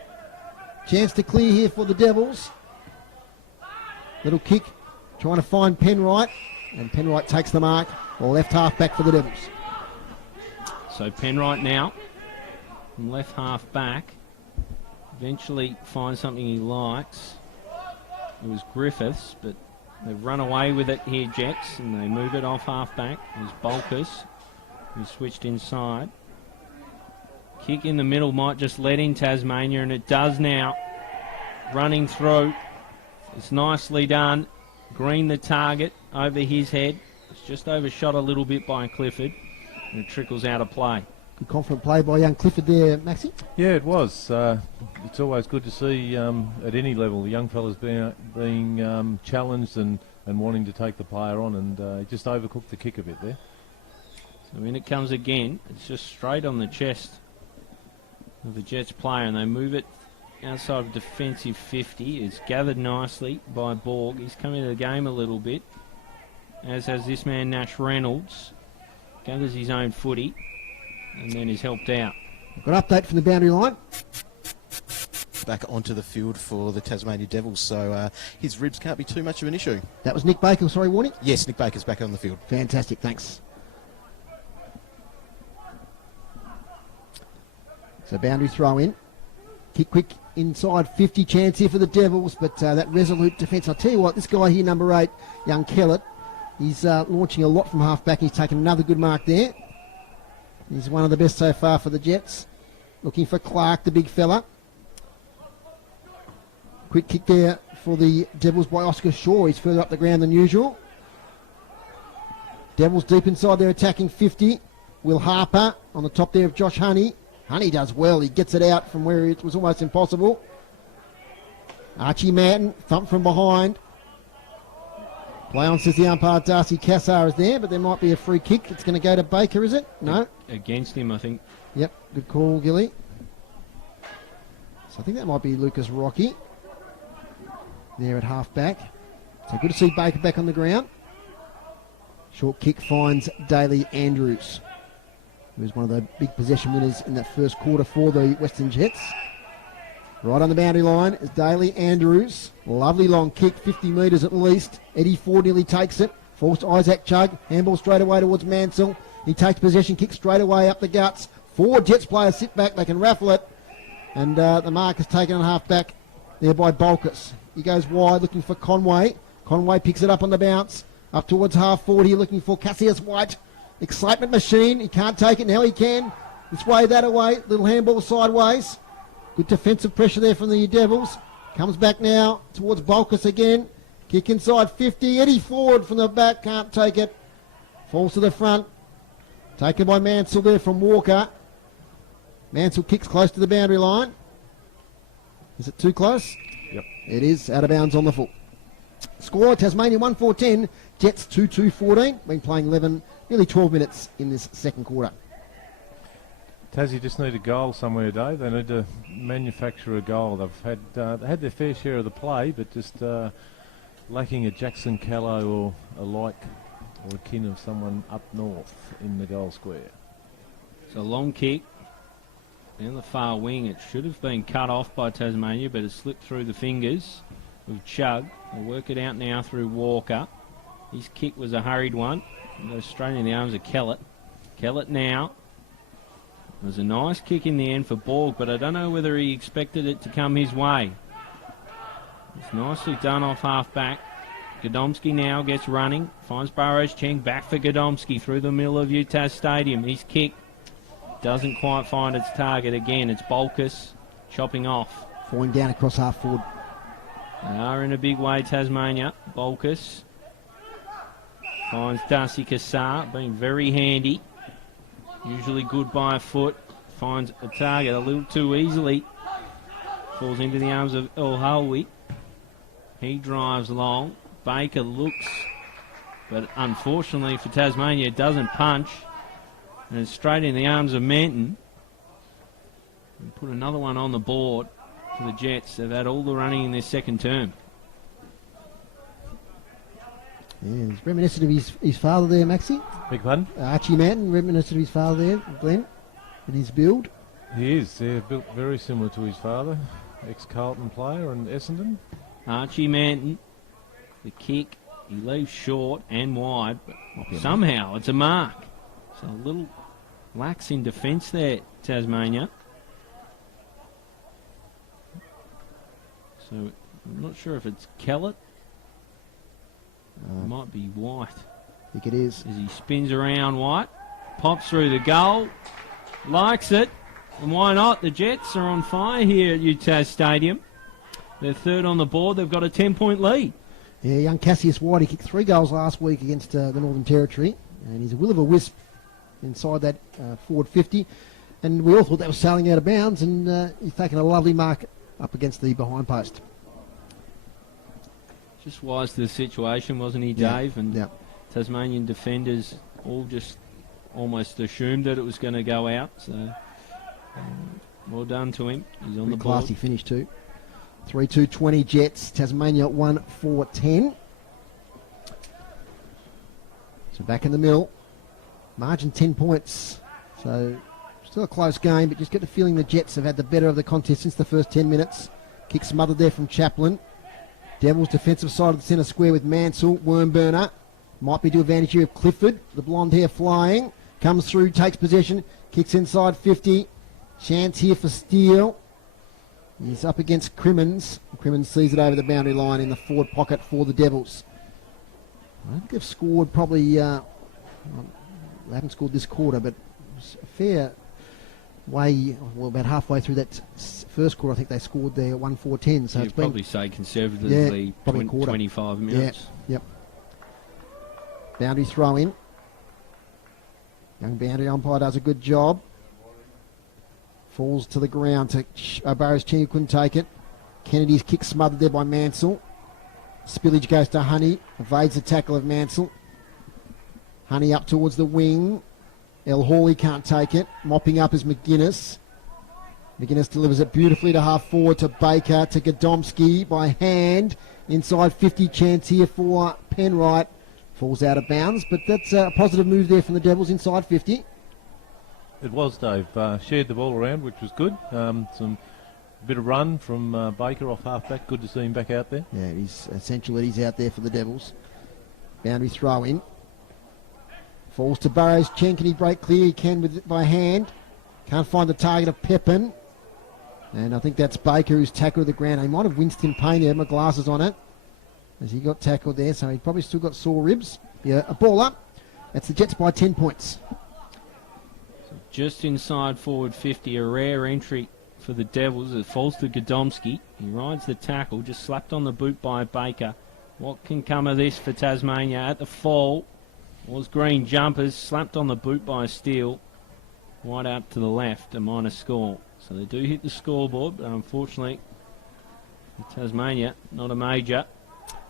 Chance to clear here for the Devils. Little kick. Trying to find Penwright. And Penwright takes the mark. Or left half back for the Devils. So Penwright now. From left half back. Eventually finds something he likes. It was Griffiths, but they've run away with it here, Jets, and they move it off half back. There's Bolkus, who switched inside. Kick in the middle might just let in Tasmania, and it does now. Running through. It's nicely done. Green the target over his head. It's just overshot a little bit by Clifford, and it trickles out of play. Good confident play by young Clifford there, Maxie. Yeah, it was. It's always good to see at any level the young fellas being challenged and wanting to take the player on, and he just overcooked the kick a bit there. So in it comes again. It's just straight on the chest of the Jets player, and they move it outside of defensive 50. It's gathered nicely by Borg. He's come into the game a little bit, as has this man Nash Reynolds. Gathers his own footy, and then is helped out. Got an update from the boundary line. Back onto the field for the Tasmania Devils, so his ribs can't be too much of an issue. That was Nick Baker, sorry, Warnie? Yes, Nick Baker's back on the field. Fantastic, thanks. So boundary throw in. Kick quick inside 50, chance here for the Devils, but that resolute defence. I'll tell you what, this guy here, number 8, young Kellett, he's launching a lot from half back. He's taken another good mark there. He's one of the best so far for the Jets. Looking for Clark, the big fella. Quick kick there for the Devils by Oscar Shaw. He's further up the ground than usual. Devils deep inside their attacking 50. Will Harper on the top there of Josh Honey. Honey does well. He gets it out from where it was almost impossible. Archie Madden, thump from behind. Play on, says the umpire. Darcy Cassar is there, but there might be a free kick. It's going to go to Baker, is it? No. Against him, I think. Yep, good call, Gilly. So I think that might be Lucas Rocky there at half back. So good to see Baker back on the ground. Short kick finds Daly Andrews, who was one of the big possession winners in that first quarter for the Western Jets. Right on the boundary line is Daly Andrews. Lovely long kick, 50 metres at least. Eddie Ford nearly takes it. Forced Isaac Chug. Handball straight away towards Mansell. He takes possession, kick straight away up the guts. 4 Jets players sit back, they can raffle it. And the mark is taken on half back there by Bolkus. He goes wide looking for Conway. Conway picks it up on the bounce. Up towards half forward here looking for Cassius White. Excitement machine. He can't take it. Now he can. This way, that away. Little handball sideways. Good defensive pressure there from the Devils. Comes back now towards Bolkus again. Kick inside 50. Eddie Ford from the back. Can't take it. Falls to the front. Taken by Mansell there from Walker. Mansell kicks close to the boundary line. Is it too close? Yep. It is. Out of bounds on the foot. Score, Tasmania 1-4-10. Jets 2-2-14. Been playing 11, nearly 12 minutes in this second quarter. Tassie just need a goal somewhere, Dave. They need to manufacture a goal. They've had their fair share of the play, but just lacking a Jackson Callow or a like or a kin of someone up north in the goal square. It's a long kick down the far wing. It should have been cut off by Tasmania, but it slipped through the fingers of Chug. They'll work it out now through Walker. His kick was a hurried one. It goes straight in the arms of Kellett. Kellett now. It was a nice kick in the end for Borg, but I don't know whether he expected it to come his way. It's nicely done off half-back. Godomski now gets running. Finds Burrows Cheng back for Godomski through the middle of UTAS Stadium. His kick doesn't quite find its target again. It's Bolkus chopping off. Falling down across half forward. They are in a big way, Tasmania. Bolkus finds Darcy Kassar, being very handy. Usually good by a foot. Finds a target a little too easily. Falls into the arms of El Halwi. He drives long. Baker looks, but unfortunately for Tasmania, doesn't punch. And it's straight in the arms of Manton. And put another one on the board for the Jets. They've had all the running in their second term. Yeah, he's reminiscent of his father there, Maxie. Big pardon? Archie Manton, reminiscent of his father there, Glenn, in his build. He is, yeah, built very similar to his father, ex-Carlton player and Essendon. Archie Manton, the kick, he leaves short and wide, but somehow it's a mark. So a little lax in defence there, Tasmania. So I'm not sure if it's Kellett. It might be White. I think it is. As he spins around, White pops through the goal, likes it, and why not? The Jets are on fire here at UTAS Stadium. They're third on the board. They've got a 10-point lead. Yeah, young Cassius White, he kicked 3 goals last week against the Northern Territory, and he's a will of a wisp inside that forward 50. And we all thought that was sailing out of bounds, and he's taken a lovely mark up against the behind post. Just wise to the situation, wasn't he, Dave? Yeah, and yeah. Tasmanian defenders all just almost assumed that it was going to go out. So well done to him. He's on Pretty the board. classy finish too. 3-2-20 Jets. Tasmania 1-4-10. So back in the middle. Margin 10 points. So still a close game, but just get the feeling the Jets have had the better of the contest since the first 10 minutes. Kick smothered there from Chaplin. Devils defensive side of the centre square with Mansell, Wormburner. Might be to advantage here of Clifford. The blonde hair flying. Comes through, takes possession. Kicks inside 50. Chance here for Steele. He's up against Crimmins. Crimmins sees it over the boundary line in the forward pocket for the Devils. I think they've scored probably... they haven't scored this quarter, but it's a fair way... Well, about halfway through that first quarter, I think they scored there 1-4-10. So You'd it's been... probably say conservatively probably a quarter. 25 minutes. Yeah, yep. Boundary throw in. Young boundary umpire does a good job. Falls to the ground to Barrows Chen, who couldn't take it. Kennedy's kick smothered there by Mansell. Spillage goes to Honey. Evades the tackle of Mansell. Honey up towards the wing. El Hawley can't take it. Mopping up is McGuinness. McGuinness delivers it beautifully to half forward to Baker, to Godomski by hand. Inside 50, chance here for Penwright. Falls out of bounds, but that's a positive move there from the Devils inside 50. It was, Dave. Shared the ball around, which was good. Some bit of run from Baker off half-back. Good to see him back out there. Yeah, he's essential that he's out there for the Devils. Boundary throw in. Falls to Burrows. Chen, can he break clear? He can with it by hand. Can't find the target of Pepin. And I think that's Baker who's tackled the ground. He might have Winston Payne there. My glasses on it. As he got tackled there, so he probably still got sore ribs. Yeah, a ball up. That's the Jets by 10 points. Just inside forward 50, a rare entry for the Devils. It falls to Godomski. He rides the tackle, just slapped on the boot by Baker. What can come of this for Tasmania? At the fall was green jumpers, slapped on the boot by Steele. Right out to the left, a minor score. So they do hit the scoreboard, but unfortunately, Tasmania, not a major.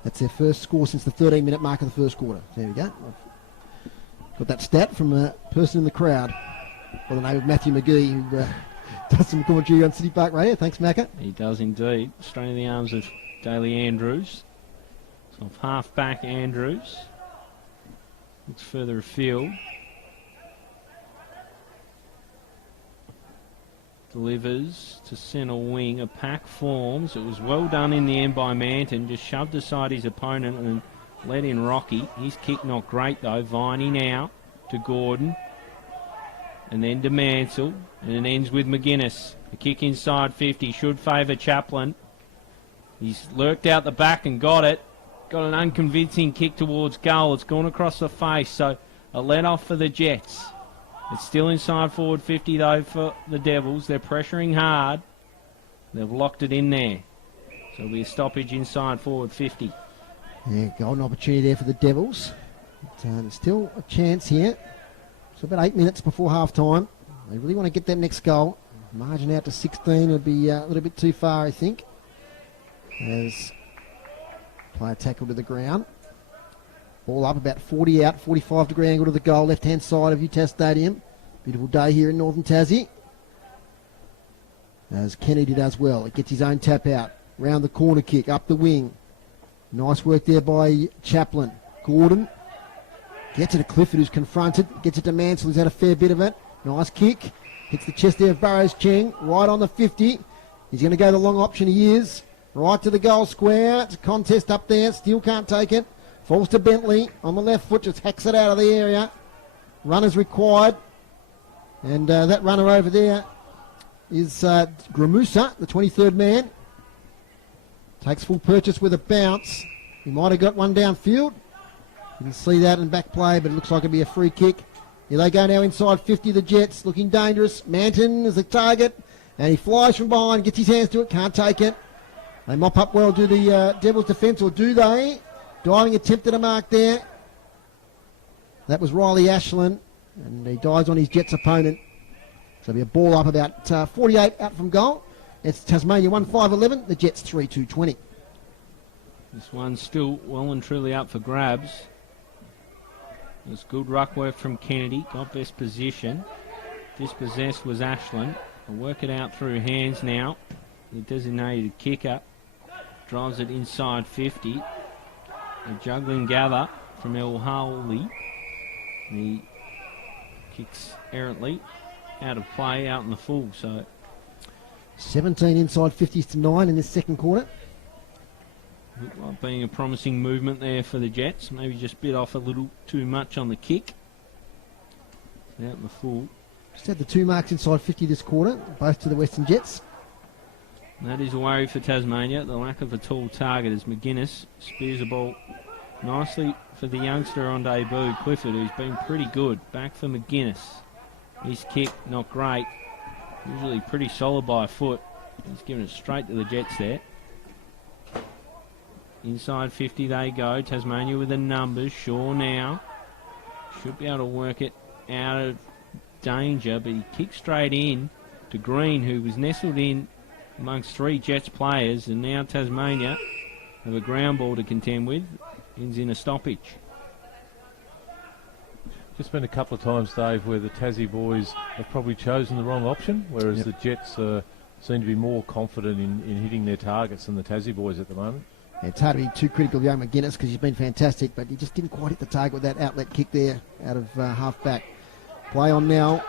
That's their first score since the 13-minute mark of the first quarter. There we go. I've got that stat from a person in the crowd by the name of Matthew McGee, who does some commentary on City Park Radio. Thanks, Macca. He does indeed. Straight in the arms of Daly Andrews. So off half-back Andrews. Looks further afield. Delivers to centre wing. A pack forms. It was well done in the end by Manton. Just shoved aside his opponent and let in Rocky. His kick not great though. Viney now to Gordon. And then to Mansell. And it ends with McGuinness. A kick inside 50. Should favour Chaplin. He's lurked out the back and got it. Got an unconvincing kick towards goal. It's gone across the face. So a let off for the Jets. It's still inside forward 50 though for the Devils. They're pressuring hard. They've locked it in there. So it'll be a stoppage inside forward 50. Yeah, golden opportunity there for the Devils. But, there's still a chance here. So about 8 minutes before half time. They really want to get that next goal. Margin out to 16 would be a little bit too far, I think. As player tackle to the ground. Ball up about 40 out, 45 degree angle to the goal, left-hand side of UTAS Stadium. Beautiful day here in Northern Tassie. As Kennedy does well. He gets his own tap out. Round the corner kick, up the wing. Nice work there by Chaplin. Gordon gets it to Clifford, who's confronted. Gets it to Mansell, who's had a fair bit of it. Nice kick. Hits the chest there of Burrows Cheng. Right on the 50. He's going to go the long option. He is. Right to the goal square. It's a contest up there. Still can't take it. Falls to Bentley on the left foot. Just hacks it out of the area. Runners required. And that runner over there is Gramusa, the 23rd man. Takes full purchase with a bounce. He might have got one downfield. You can see that in back play, but it looks like it'll be a free kick. Here they go now inside 50, the Jets, looking dangerous. Manton is the target, and he flies from behind, gets his hands to it, can't take it. They mop up well to the Devils' defence, or do they? Diving attempt at a mark there. That was Riley Ashland, and he dives on his Jets opponent. So it'll be a ball up about 48 out from goal. It's Tasmania 1-5-11, the Jets 3-2-20. This one's still well and truly up for grabs. There's good ruck work from Kennedy, got best position. Dispossessed was Ashland. They'll work it out through hands now. The designated kicker drives it inside 50. A juggling gather from El Hawley. He kicks errantly out of play, out in the full. So 17 inside 50s to 9 in this second quarter. Looked like being a promising movement there for the Jets. Maybe just bit off a little too much on the kick. Out in the full. Just had the 2 marks inside 50 this quarter, both to the Western Jets. And that is a worry for Tasmania. The lack of a tall target as McGuinness spears the ball nicely for the youngster on debut, Clifford, who's been pretty good. Back for McGuinness. His kick, not great. Usually pretty solid by a foot. He's given it straight to the Jets there. Inside 50 they go. Tasmania with the numbers. Shaw now. Should be able to work it out of danger, but he kicks straight in to Green, who was nestled in amongst 3 Jets players, and now Tasmania have a ground ball to contend with. Ends in a stoppage. Just been a couple of times, Dave, where the Tassie boys have probably chosen the wrong option, whereas the Jets seem to be more confident in hitting their targets than the Tassie boys at the moment. Yeah, it's hard to be too critical of young McGuinness because he's been fantastic, but he just didn't quite hit the target with that outlet kick there out of half-back. Play on now.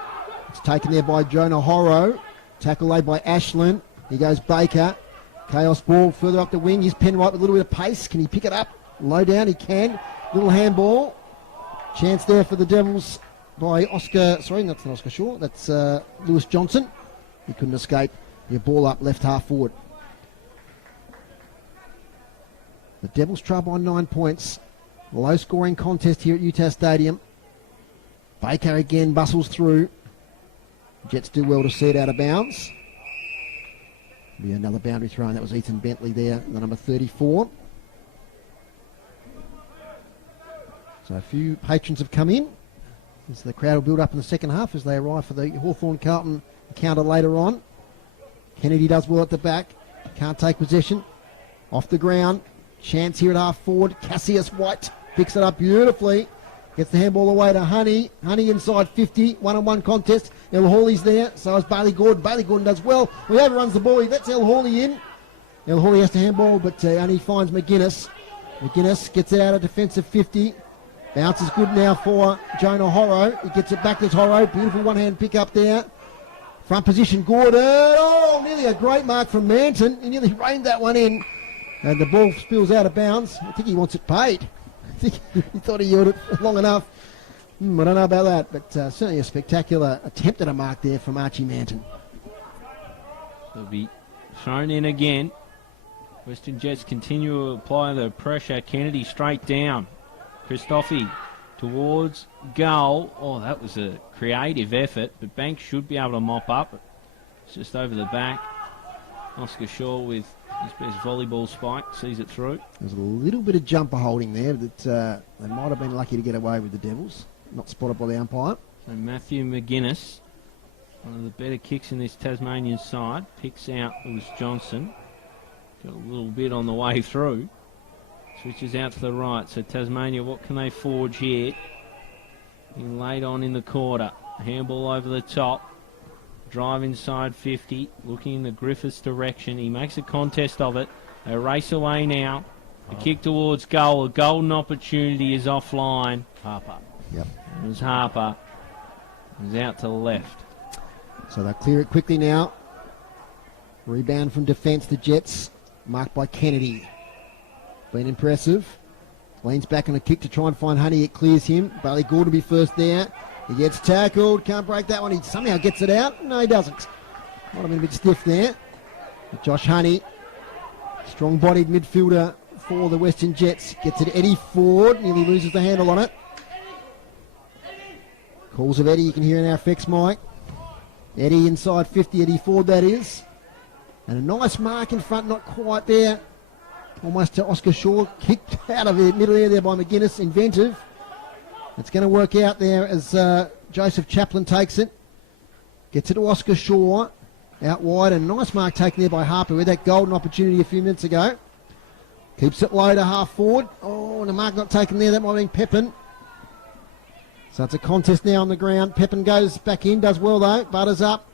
It's taken there by Jonah Horrow. Tackle laid by Ashland. He goes Baker. Chaos ball further up the wing. Here's Penwright with a little bit of pace. Can he pick it up? Low down, he can. Little handball. Chance there for the Devils by Oscar. Sorry, that's not Oscar Shaw. That's Lewis Johnson. He couldn't escape. Your ball up left half forward. The Devils trail by 9 points. Low scoring contest here at UTAS Stadium. Baker again bustles through. Jets do well to see it out of bounds. Be another boundary throw, and that was Ethan Bentley there, the number 34. So a few patrons have come in as the crowd will build up in the second half as they arrive for the Hawthorn-Carlton encounter later on. Kennedy does well at the back. Can't take possession. Off the ground. Chance here at half forward. Cassius White picks it up beautifully. Gets the handball away to Honey. Honey inside 50. One-on-one contest. El Hawley's there. So is Bailey Gordon. Bailey Gordon does well. He overruns the ball. He lets El Hawley in. El Hawley has to handball, but only finds McGuinness. McGuinness gets it out of defensive 50. Bounce is good now for Jonah Horrow. He gets it back to Horrow. Beautiful one-hand pick up there. Front position, Gordon. Oh, nearly a great mark from Manton. He nearly reined that one in. And the ball spills out of bounds. I think he wants it paid. I think he thought he held it long enough. I don't know about that, but certainly a spectacular attempt at a mark there from Archie Manton. They'll be thrown in again. Western Jets continue to apply the pressure. Kennedy straight down. Christoffi towards goal. Oh, that was a creative effort, but Banks should be able to mop up. It's just over the back. Oscar Shaw with his best volleyball spike, sees it through. There's a little bit of jumper holding there, but they might have been lucky to get away with the Devils. Not spotted by the umpire. So Matthew McGuinness, one of the better kicks in this Tasmanian side, picks out Lewis Johnson. Got a little bit on the way through. Switches out to the right. So Tasmania, what can they forge here? Being laid on in the quarter. Handball over the top. Drive inside 50. Looking in the Griffiths direction. He makes a contest of it. They race away now. The kick towards goal. A golden opportunity is offline. Harper. Yep. It was Harper. It was out to the left. So they'll clear it quickly now. Rebound from defence, the Jets. Marked by Kennedy. Been impressive. Leans back on a kick to try and find Honey. It clears him. Bailey Gore to be first there. He gets tackled. Can't break that one. He somehow gets it out. No, he doesn't. Might have been a bit stiff there. But Josh Honey, strong-bodied midfielder for the Western Jets. Gets it Eddie Ford. Nearly loses the handle on it. Calls of Eddie. You can hear in our effects mic. Eddie inside 50. Eddie Ford, that is. And a nice mark in front. Not quite there. Almost to Oscar Shaw, kicked out of the middle area there by McGuinness. Inventive. It's going to work out there as Joseph Chaplin takes it. Gets it to Oscar Shaw. Out wide. And nice mark taken there by Harper with that golden opportunity a few minutes ago. Keeps it low to half forward. Oh, and a mark not taken there. That might have been Pepin. So it's a contest now on the ground. Pepin goes back in. Does well though. Butters up.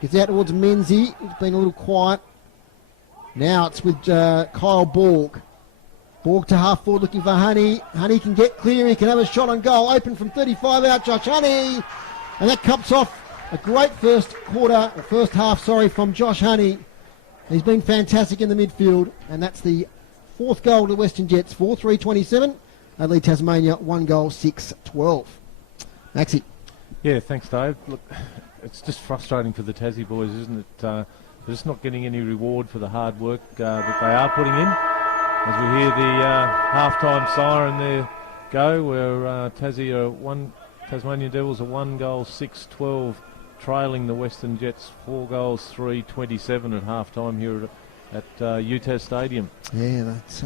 Gets out towards Menzie. He's been a little quiet. Now it's with Kyle Borg. Borg to half forward looking for Honey. Honey can get clear. He can have a shot on goal. Open from 35 out. Josh Honey. And that cups off a great first half, from Josh Honey. He's been fantastic in the midfield. And that's the fourth goal to the Western Jets. 4-3-27. Adelaide Tasmania, 1 goal, 6-12. Maxie. Yeah, thanks, Dave. Look, it's just frustrating for the Tassie boys, isn't it? They're just not getting any reward for the hard work that they are putting in. As we hear the half-time siren there go, where Tasmanian Devils are 1 goal, 6-12, trailing the Western Jets 4 goals, 3-27 at half-time here at UTAS Stadium. Yeah, that's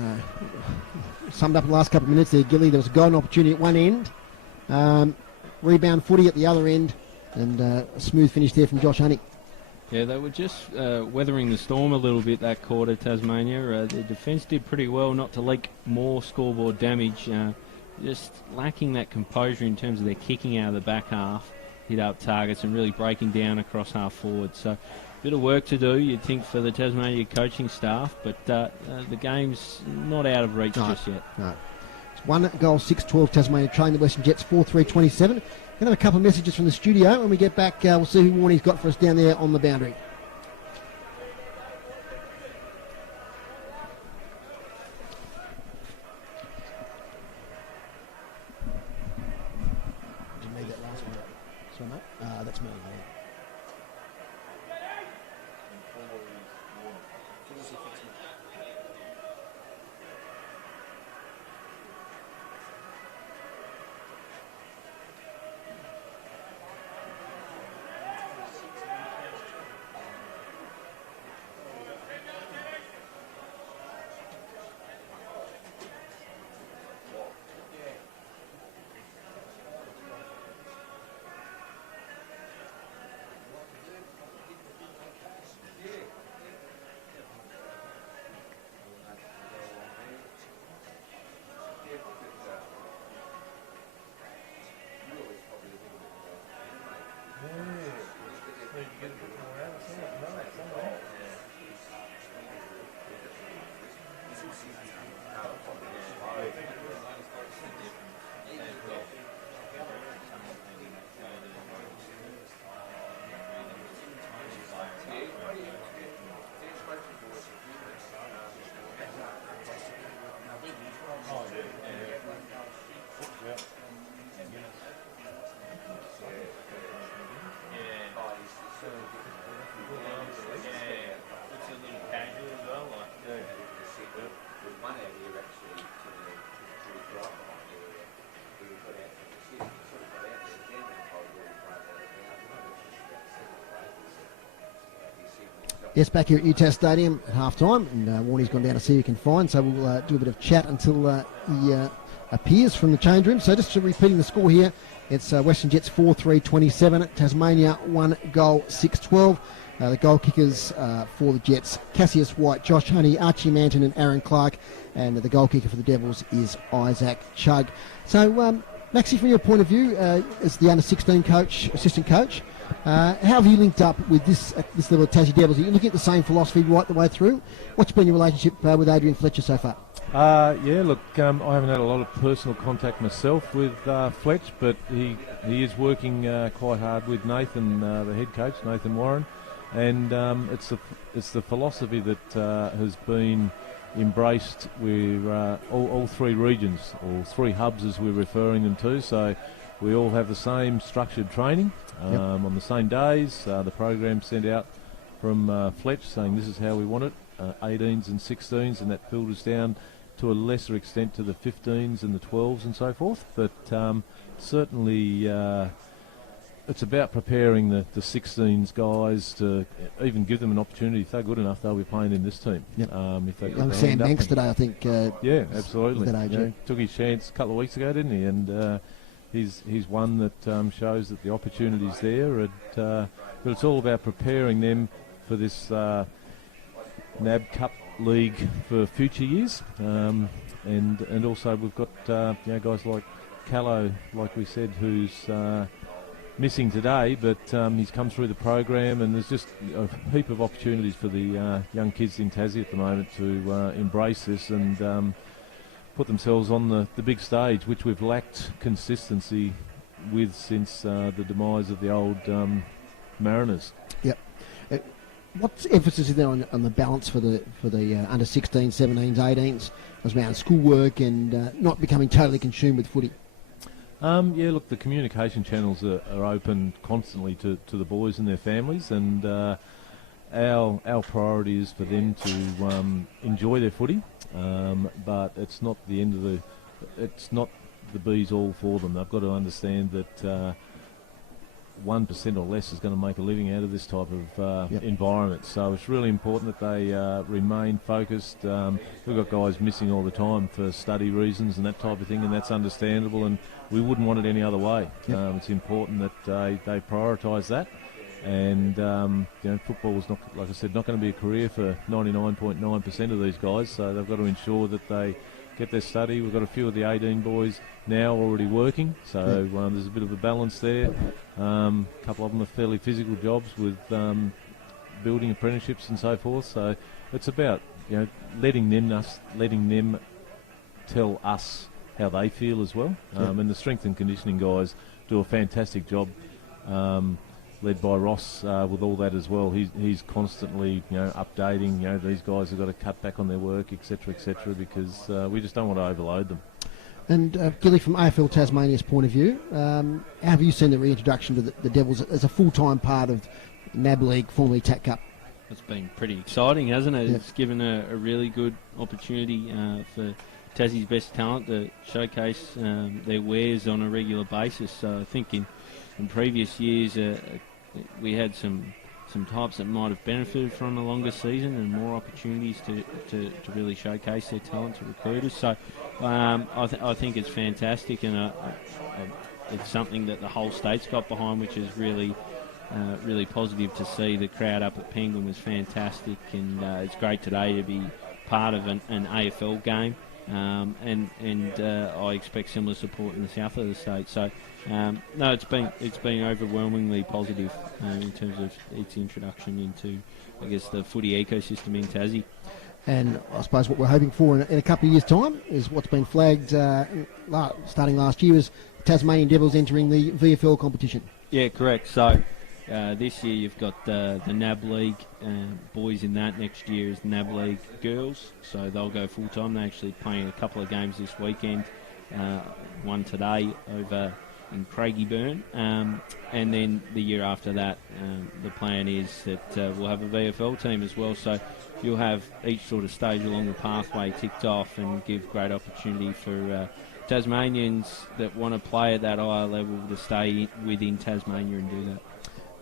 summed up in the last couple of minutes there, Gilly. There was a golden opportunity at one end. Rebound footy at the other end. And a smooth finish there from Josh Honey. Yeah, they were just weathering the storm a little bit that quarter, Tasmania. The defence did pretty well not to leak more scoreboard damage. Just lacking that composure in terms of their kicking out of the back half, hit up targets and really breaking down across half forward. So a bit of work to do, you'd think, for the Tasmania coaching staff, but the game's not out of reach just yet. No. It's 1 goal, 6-12 Tasmania trailing the Western Jets, 4-3-27. Going to have a couple of messages from the studio. When we get back, we'll see who Warnie's got for us down there on the boundary. Did you need that last one? Sorry, mate. That's me. Yes, back here at UTAS Stadium at half-time, and Warnie's gone down to see who he can find, so we'll do a bit of chat until he appears from the change room. So just repeating the score here, it's Western Jets 4-3-27, Tasmania 1 goal 6-12. The goal kickers for the Jets, Cassius White, Josh Honey, Archie Manton and Aaron Clark, and the goal kicker for the Devils is Isaac Chugg. So, Maxie, from your point of view, as the under-16 coach, assistant coach, how have you linked up with this level of Tassie Devils? Are you looking at the same philosophy right the way through? What's been your relationship with Adrian Fletcher so far? Yeah, look, I haven't had a lot of personal contact myself with Fletch, but he is working quite hard with Nathan, the head coach, Nathan Warren, and it's the philosophy that has been embraced with all three regions, or three hubs as we're referring them to. So we all have the same structured training on the same days. The program sent out from Fletch saying this is how we want it, 18s and 16s, and that filters down to a lesser extent to the 15s and the 12s and so forth. But certainly it's about preparing the 16s guys to even give them an opportunity. If they're good enough, they'll be playing in this team. Yep. If they Young Sam Banks today, I think. Yeah, absolutely. That age, yeah. Took his chance a couple of weeks ago, didn't he? And he's one that shows that the opportunity's there. But it's all about preparing them for this NAB Cup League for future years. And also we've got guys like Callow, like we said, who's missing today, but he's come through the program, and there's just a heap of opportunities for the young kids in Tassie at the moment to embrace this and put themselves on the big stage, which we've lacked consistency with since the demise of the old Mariners. Yep. What emphasis is there on the balance for the under 16s, 17s, 18s, as around schoolwork and not becoming totally consumed with footy? Yeah, look, the communication channels are open constantly to the boys and their families, and our priority is for them to enjoy their footy, but it's not the end of it's not the bees all for them. They've got to understand that 1% or less is going to make a living out of this type of environment. So it's really important that they remain focused. We've got guys missing all the time for study reasons and that type of thing, and that's understandable, and we wouldn't want it any other way. It's important that they prioritise that, and football is not, like I said, not going to be a career for 99.9% of these guys, so they've got to ensure that they get their study. We've got a few of the 18 boys now already working, so there's a bit of a balance there. A couple of them are fairly physical jobs with building apprenticeships and so forth, so it's about letting them tell us how they feel as well. And the strength and conditioning guys do a fantastic job, led by Ross with all that as well. He's constantly updating. These guys have got to cut back on their work, etc., because we just don't want to overload them. And Gilly, from AFL Tasmania's point of view, how have you seen the reintroduction to the Devils as a full-time part of NAB League, formerly TAC Cup? It's been pretty exciting, hasn't it? It's given a really good opportunity for Tassie's best talent to showcase their wares on a regular basis. So I think in previous years we had some types that might have benefited from a longer season and more opportunities to really showcase their talent to recruiters. So I think it's fantastic, and it's something that the whole state's got behind, which is really positive to see. The crowd up at Penguin was fantastic, and it's great today to be part of an AFL game. And I expect similar support in the south of the state. So no, it's been overwhelmingly positive in terms of its introduction into, I guess, the footy ecosystem in Tassie. And I suppose what we're hoping for in a couple of years' time is what's been flagged starting last year is Tasmanian Devils entering the VFL competition. Yeah, correct. So this year you've got the NAB League boys in that. Next year is NAB League girls, so they'll go full time. They're actually playing a couple of games this weekend. One today over in Craigieburn, and then the year after that, the plan is that we'll have a VFL team as well. So you'll have each sort of stage along the pathway ticked off, and give great opportunity for Tasmanians that want to play at that higher level to stay within Tasmania and do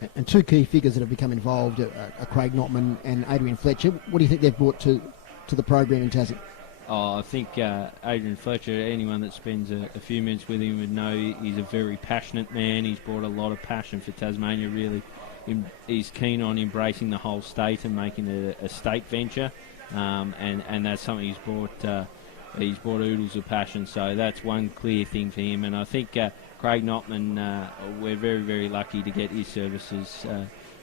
that. And two key figures that have become involved are Craig Notman and Adrian Fletcher. What do you think they've brought to the program in Tassie? Oh, I think Adrian Fletcher, anyone that spends a few minutes with him would know he's a very passionate man. He's brought a lot of passion for Tasmania, really. He's keen on embracing the whole state and making it a state venture, and that's something he's brought oodles of passion, so that's one clear thing for him. And I think Craig Notman, we're very, very lucky to get his services.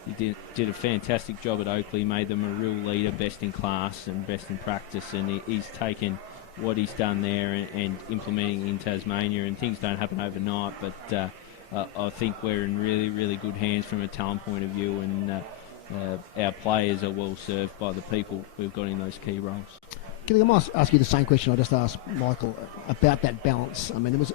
He did a fantastic job at Oakley, made them a real leader, best in class and best in practice, and he's taken what he's done there and implementing in Tasmania, and things don't happen overnight, but I think we're in really, really good hands from a talent point of view, and our players are well served by the people we've got in those key roles. Gilly, I might ask you the same question I just asked Michael about that balance. I mean, there was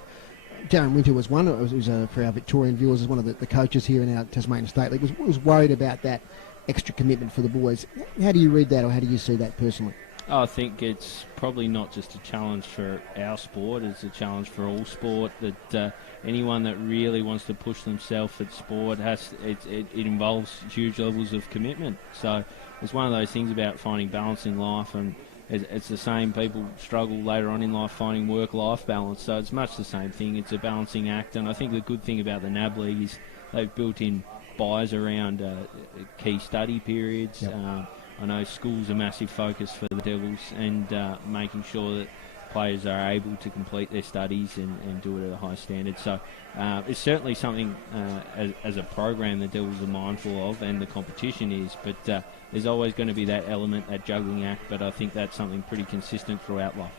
Darren Winter was one. It was for our Victorian viewers, as one of the coaches here in our Tasmanian State League, was worried about that extra commitment for the boys. How do you read that, or how do you see that personally? I think it's probably not just a challenge for our sport, it's a challenge for all sport, that anyone that really wants to push themselves at sport, it involves huge levels of commitment. So it's one of those things about finding balance in life, and it's the same. People struggle later on in life finding work-life balance, so it's much the same thing. It's a balancing act, and I think the good thing about the NAB League is they've built in buys around key study periods. Yep. I know school's a massive focus for the Devils, and making sure that players are able to complete their studies and do it at a high standard. So it's certainly something as a program the Devils are mindful of, and the competition is, but there's always going to be that element, that juggling act, but I think that's something pretty consistent throughout life.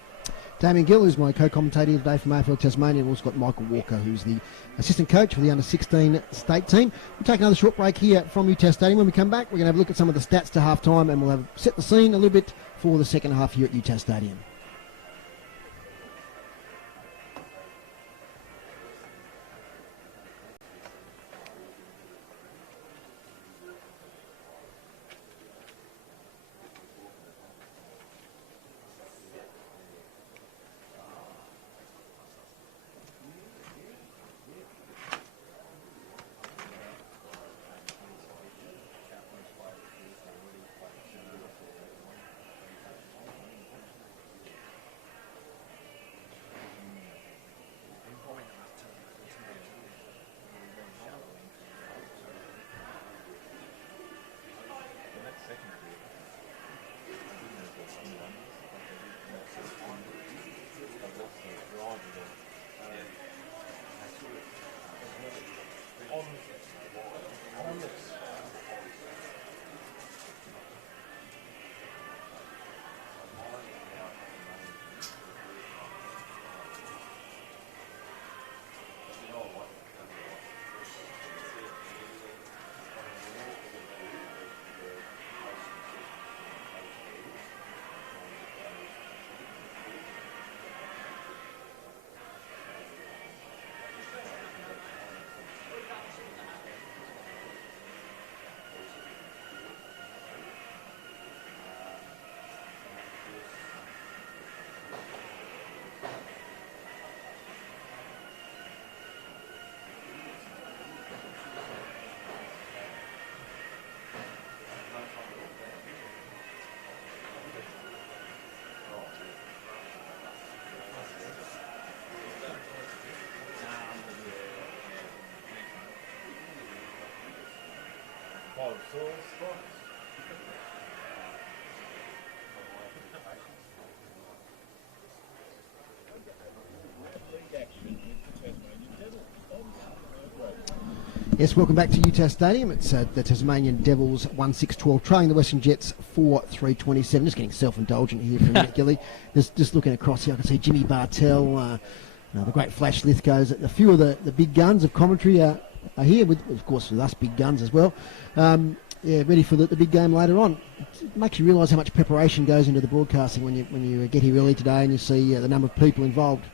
Damien Gill is my co-commentator today from AFL Tasmania, and we've also got Michael Walker, who's the assistant coach for the under-16 state team. We'll take another short break here from UTAS Stadium. When we come back, we're going to have a look at some of the stats to half-time, and we'll have set the scene a little bit for the second half here at UTAS Stadium. Yes, welcome back to UTAS Stadium. It's the Tasmanian Devils 1-6-12, trailing the Western Jets 4-3-27. Just getting self-indulgent here for a minute, Gilly. Just looking across here, I can see Jimmy Bartell, the great Flash Lithgows. A few of the big guns of commentary are here, of course, with us big guns as well. Ready for the big game later on. It makes you realise how much preparation goes into the broadcasting when you get here early today and you see the number of people involved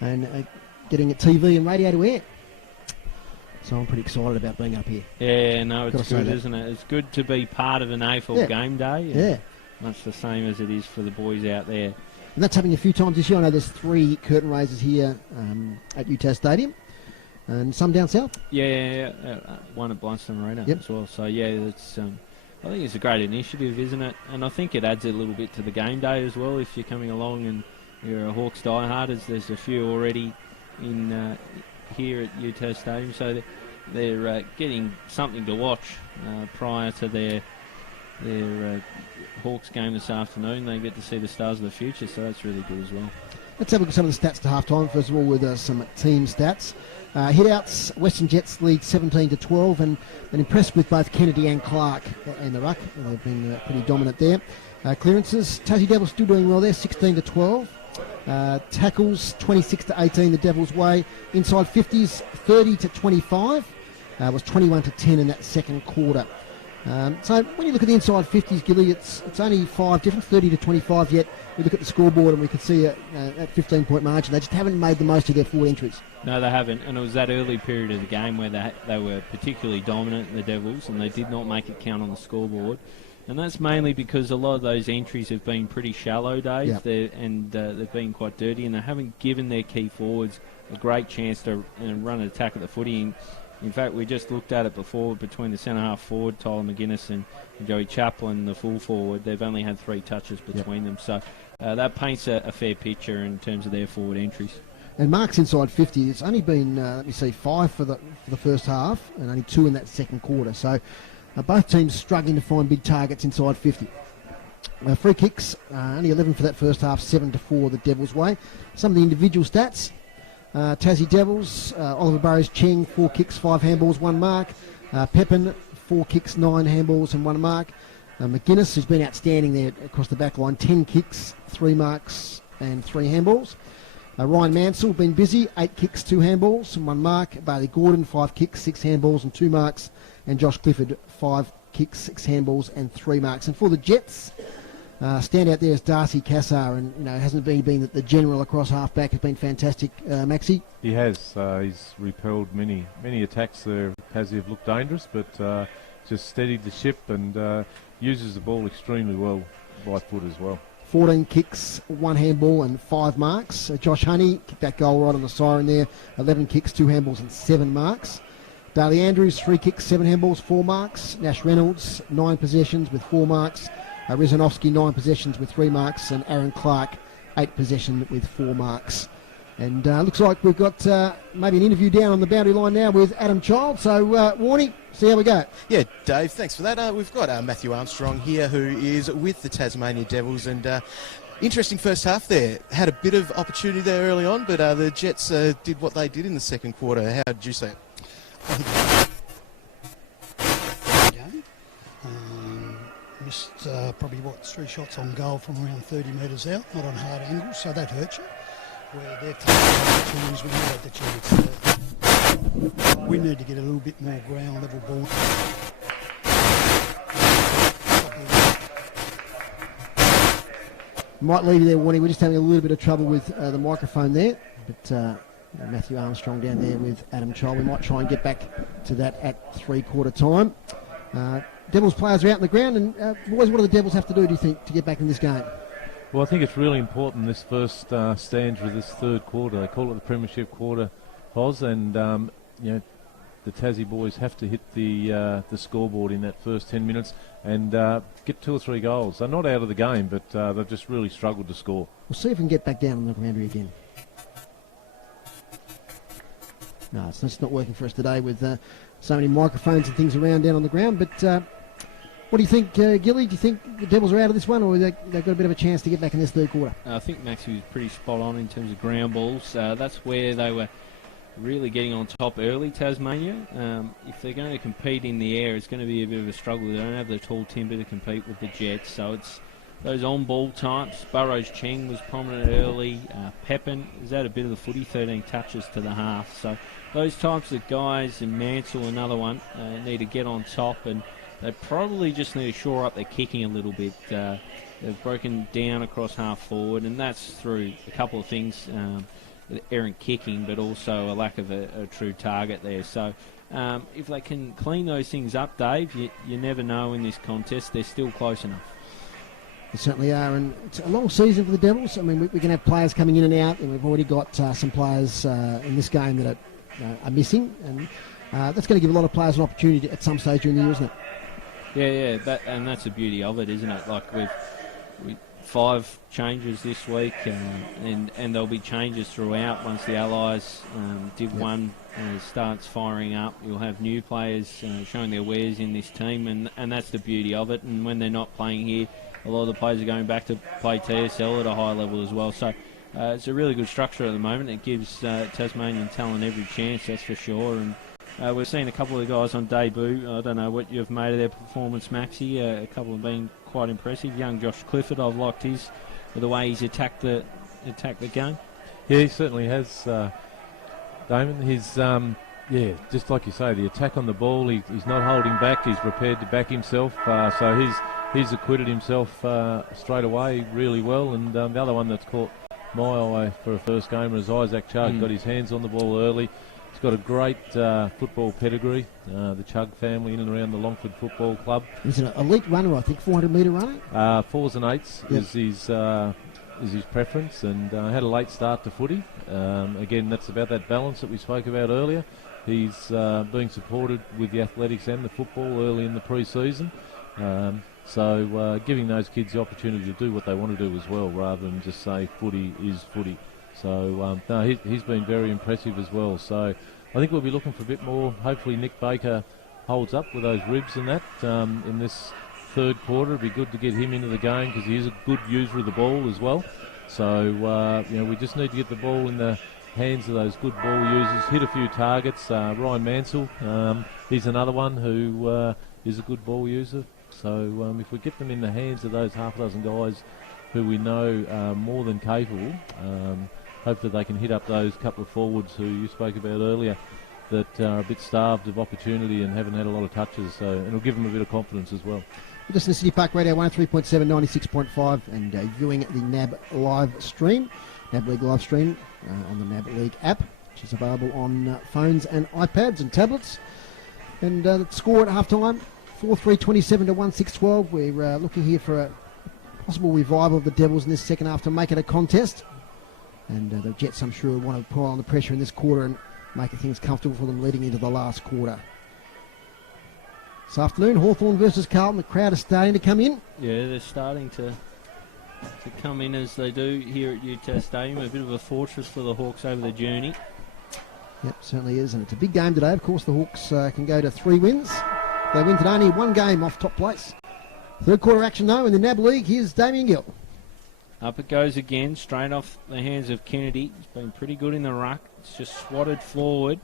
and getting TV and radio to air. So I'm pretty excited about being up here. Yeah, no, it's good, isn't it? It's good to be part of an AFL game day. Yeah. Much the same as it is for the boys out there. And that's happening a few times this year. I know there's 3 curtain raisers here at UTAS Stadium. and some down south. One at Blunston Arena Yep. as well. So it's I think it's a great initiative, isn't it? And I think it adds a little bit to the game day as well. If you're coming along and you're a Hawks diehard, there's a few already in here at UTAS Stadium, so they're getting something to watch prior to their Hawks game this afternoon. They get to see the stars of the future, so that's really good as well. Let's have a look at some of the stats to half time. First of all, with some team stats. Hit-outs, Western Jets lead 17-12, and impressed with both Kennedy and Clark in the ruck. They've been pretty dominant there. Clearances, Tassie Devils still doing well there, 16-12. Tackles, 26-18 the Devils' way. Inside 50s, 30-25. Was 21-10 in that second quarter. So when you look at the inside 50s, Gilly, it's only 5 difference, 30-25, yet we look at the scoreboard and we can see that 15-point margin. They just haven't made the most of their forward entries. No, they haven't, and it was that early period of the game where they were particularly dominant, the Devils, and they did not make it count on the scoreboard. And that's mainly because a lot of those entries have been pretty shallow, Dave, Yep. They've been quite dirty, and they haven't given their key forwards a great chance to run an attack at the footy. In fact, we just looked at it before between the centre-half forward, Tyler McGuinness, and Joey Chaplin, the full forward. They've only had 3 touches between them. So that paints a fair picture in terms of their forward entries. And marks inside 50, it's only been, 5 for the first half and only 2 in that second quarter. So both teams struggling to find big targets inside 50. Free kicks, only 11 for that first half, 7-4 the Devils' way. Some of the individual stats. Tassie Devils, Oliver Burrows Cheng, 4 kicks, 5 handballs, 1 mark. Pepin, 4 kicks, 9 handballs and 1 mark. McGuinness, who's been outstanding there across the back line, 10 kicks, 3 marks and 3 handballs. Ryan Mansell, been busy, 8 kicks, 2 handballs and 1 mark. Bailey Gordon, 5 kicks, 6 handballs and 2 marks. And Josh Clifford, 5 kicks, 6 handballs and 3 marks. And for the Jets, standout there is Darcy Cassar, and hasn't been that the general across half-back has been fantastic, Maxi. He has. He's repelled many attacks there. Tassie have looked dangerous, but just steadied the ship and uses the ball extremely well by foot as well. 14 kicks, 1 handball and 5 marks. Josh Honey kicked that goal right on the siren there. 11 kicks, 2 handballs and 7 marks. Daly Andrews, 3 kicks, 7 handballs, 4 marks. Nash Reynolds, 9 possessions with 4 marks. Rizanovsky, 9 possessions with 3 marks. And Aaron Clark, 8 possessions with 4 marks. And looks like we've got maybe an interview down on the boundary line now with Adam Child. So, Warnie, see how we go. Yeah, Dave, thanks for that. We've got Matthew Armstrong here, who is with the Tasmania Devils, and interesting first half there. Had a bit of opportunity there early on, but the Jets did what they did in the second quarter. How did you see it? I think game. Missed probably 3 shots on goal from around 30 metres out, not on hard angles, so that hurts you. Where they've taken the chance, we had the chance. We need to get a little bit more ground level ball. Might leave you there, Warnie. We're just having a little bit of trouble with the microphone there. But Matthew Armstrong down there with Adam Child. We might try and get back to that at 3/4 time. Devils players are out on the ground. And boys, what do the Devils have to do, do you think, to get back in this game? Well, I think it's really important this first stanza of this third quarter. They call it the premiership quarter, Oz, and the Tassie boys have to hit the scoreboard in that first 10 minutes and get 2 or 3 goals. They're not out of the game, but they've just really struggled to score. We'll see if we can get back down on the boundary again. No, it's just not working for us today with so many microphones and things around down on the ground. But what do you think, Gilly? Do you think the Devils are out of this one, or they've got a bit of a chance to get back in this third quarter? I think Maxie was pretty spot on in terms of ground balls. That's where they were really getting on top early, Tasmania. If they're going to compete in the air, it's going to be a bit of a struggle. They don't have the tall timber to compete with the Jets, so it's those on-ball types. Burrows Cheng was prominent early. Pepin has had a bit of the footy, 13 touches to the half. So those types of guys, and Mansell, another one, need to get on top, and they probably just need to shore up their kicking a little bit. They've broken down across half forward, and that's through a couple of things, errant kicking, but also a lack of a true target there. So if they can clean those things up, Dave, you never know in this contest. They're still close enough. They certainly are, and it's a long season for the Devils. I mean, we can have players coming in and out, and we've already got some players in this game that are are missing, and that's going to give a lot of players an opportunity at some stage during the year, isn't it? Yeah, and that's the beauty of it, isn't it? Like with 5 changes this week, and there'll be changes throughout once the Allies Div 1 starts firing up. You'll have new players showing their wares in this team, and that's the beauty of it. And when they're not playing here, a lot of the players are going back to play TSL at a high level as well. So it's a really good structure at the moment. It gives Tasmanian talent every chance, that's for sure. And we've seen a couple of guys on debut. I don't know what you've made of their performance, Maxi. A couple have been quite impressive. Young Josh Clifford, I've liked the way he's attacked the game. Yeah, he certainly has, Damon. He's, just like you say, the attack on the ball, he's not holding back. He's prepared to back himself. So he's acquitted himself straight away really well. And the other one that's caught my eye for a first gamer is Isaac Chug. Got his hands on the ball early. He's got a great football pedigree. The Chug family in and around the Longford Football Club. He's an elite runner, I think, 400-metre runner. 4s and 8s is his preference, and had a late start to footy. Again, that's about that balance that we spoke about earlier. He's being supported with the athletics and the football early in the pre-season. So giving those kids the opportunity to do what they want to do as well, rather than just say footy is footy. So no, he's been very impressive as well. So I think we'll be looking for a bit more. Hopefully Nick Baker holds up with those ribs and that in this third quarter. It'd be good to get him into the game because he is a good user of the ball as well. So we just need to get the ball in the hands of those good ball users, hit a few targets. Ryan Mansell, he's another one who is a good ball user. So if we get them in the hands of those half a dozen guys who we know are more than capable, hopefully they can hit up those couple of forwards who you spoke about earlier that are a bit starved of opportunity and haven't had a lot of touches. So it'll give them a bit of confidence as well. Listen to City Park Radio 103.7, 96.5, and viewing the NAB live stream, NAB League live stream on the NAB League app, which is available on phones and iPads and tablets. And the score at half-time, 4-3-27 to 1-6-12. We're looking here for a possible revival of the Devils in this second half to make it a contest. And the Jets, I'm sure, want to put on the pressure in this quarter and make things comfortable for them leading into the last quarter. This afternoon, Hawthorn versus Carlton. The crowd is starting to come in. Yeah, they're starting to come in as they do here at UTAS Stadium. A bit of a fortress for the Hawks over the journey. Yep, certainly is. And it's a big game today. Of course, the Hawks can go to 3 wins. They win today, only 1 game off top place. Third quarter action, though, in the NAB League. Here's Damien Gill. Up it goes again, straight off the hands of Kennedy. He's been pretty good in the ruck. It's just swatted forward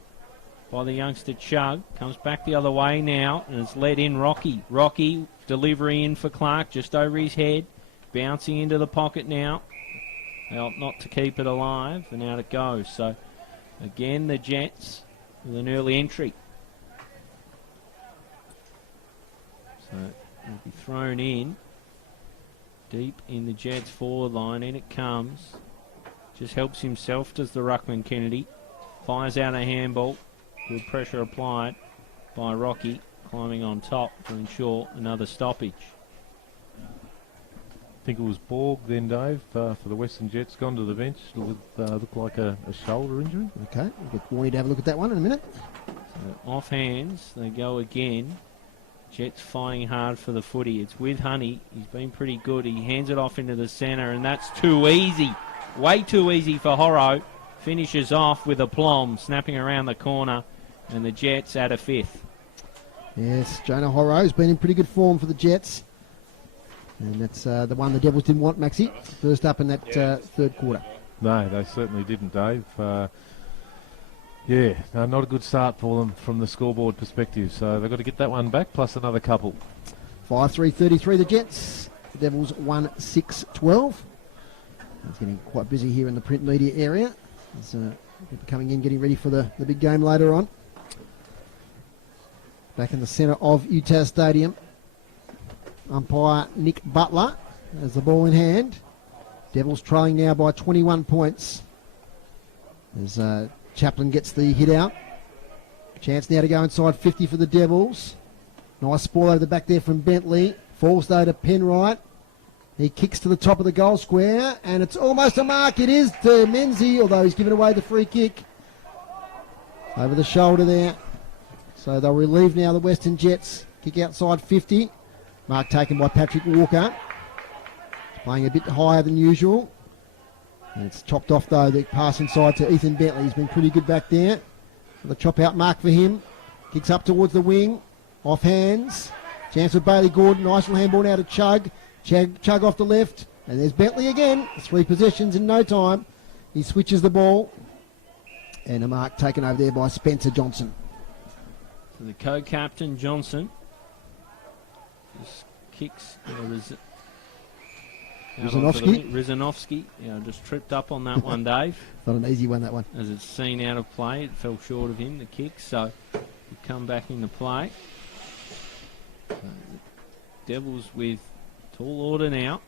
by the youngster Chug. Comes back the other way now and has led in Rocky. Rocky, delivery in for Clark, just over his head. Bouncing into the pocket now. Well, not to keep it alive, and out it goes. So, again, the Jets with an early entry. So, it'll be thrown in. Deep in the Jets forward line, in it comes. Just helps himself, does the ruckman Kennedy. Fires out a handball. Good pressure applied by Rocky, climbing on top to ensure another stoppage. I think it was Borg then, Dave, for the Western Jets, gone to the bench. Looked like a shoulder injury. Okay, we'll get Warnie to have a look at that one in a minute. So off hands, they go again. Jets fighting hard for the footy. It's with Honey. He's been pretty good. He hands it off into the centre, and that's too easy. Way too easy for Horro. Finishes off with aplomb, snapping around the corner, and the Jets add a 5th. Yes, Jonah Horro's been in pretty good form for the Jets. And that's the one the Devils didn't want, Maxi. First up in that third quarter. No, they certainly didn't, Dave. Not a good start for them from the scoreboard perspective. So they've got to get that one back, plus another couple. 5-3-33 the Jets. The Devils 1-6-12. It's getting quite busy here in the print media area. There's people coming in, getting ready for the big game later on. Back in the centre of UTAS Stadium. Umpire Nick Butler has the ball in hand. Devils trailing now by 21 points. As Chaplin gets the hit out. Chance now to go inside 50 for the Devils. Nice ball over the back there from Bentley. Falls though to Penwright. He kicks to the top of the goal square, and it's almost a mark. It is to Menzies, although he's given away the free kick. Over the shoulder there. So they'll relieve now the Western Jets. Kick outside 50. Mark taken by Patrick Walker. Playing a bit higher than usual. And it's chopped off though, the pass inside to Ethan Bentley. He's been pretty good back there. The chop out mark for him. Kicks up towards the wing. Off hands. Chance for Bailey Gordon. Nice little handball now to Chug. Chug off the left. And there's Bentley again. 3 possessions in no time. He switches the ball. And a mark taken over there by Spencer Johnson. So the co-captain Johnson just kicks Rizanovsky. Just tripped up on that one, Dave. Not an easy one, that one. As it's seen out of play, it fell short of him, the kick, so he come back into play. So the Devils with tall order now.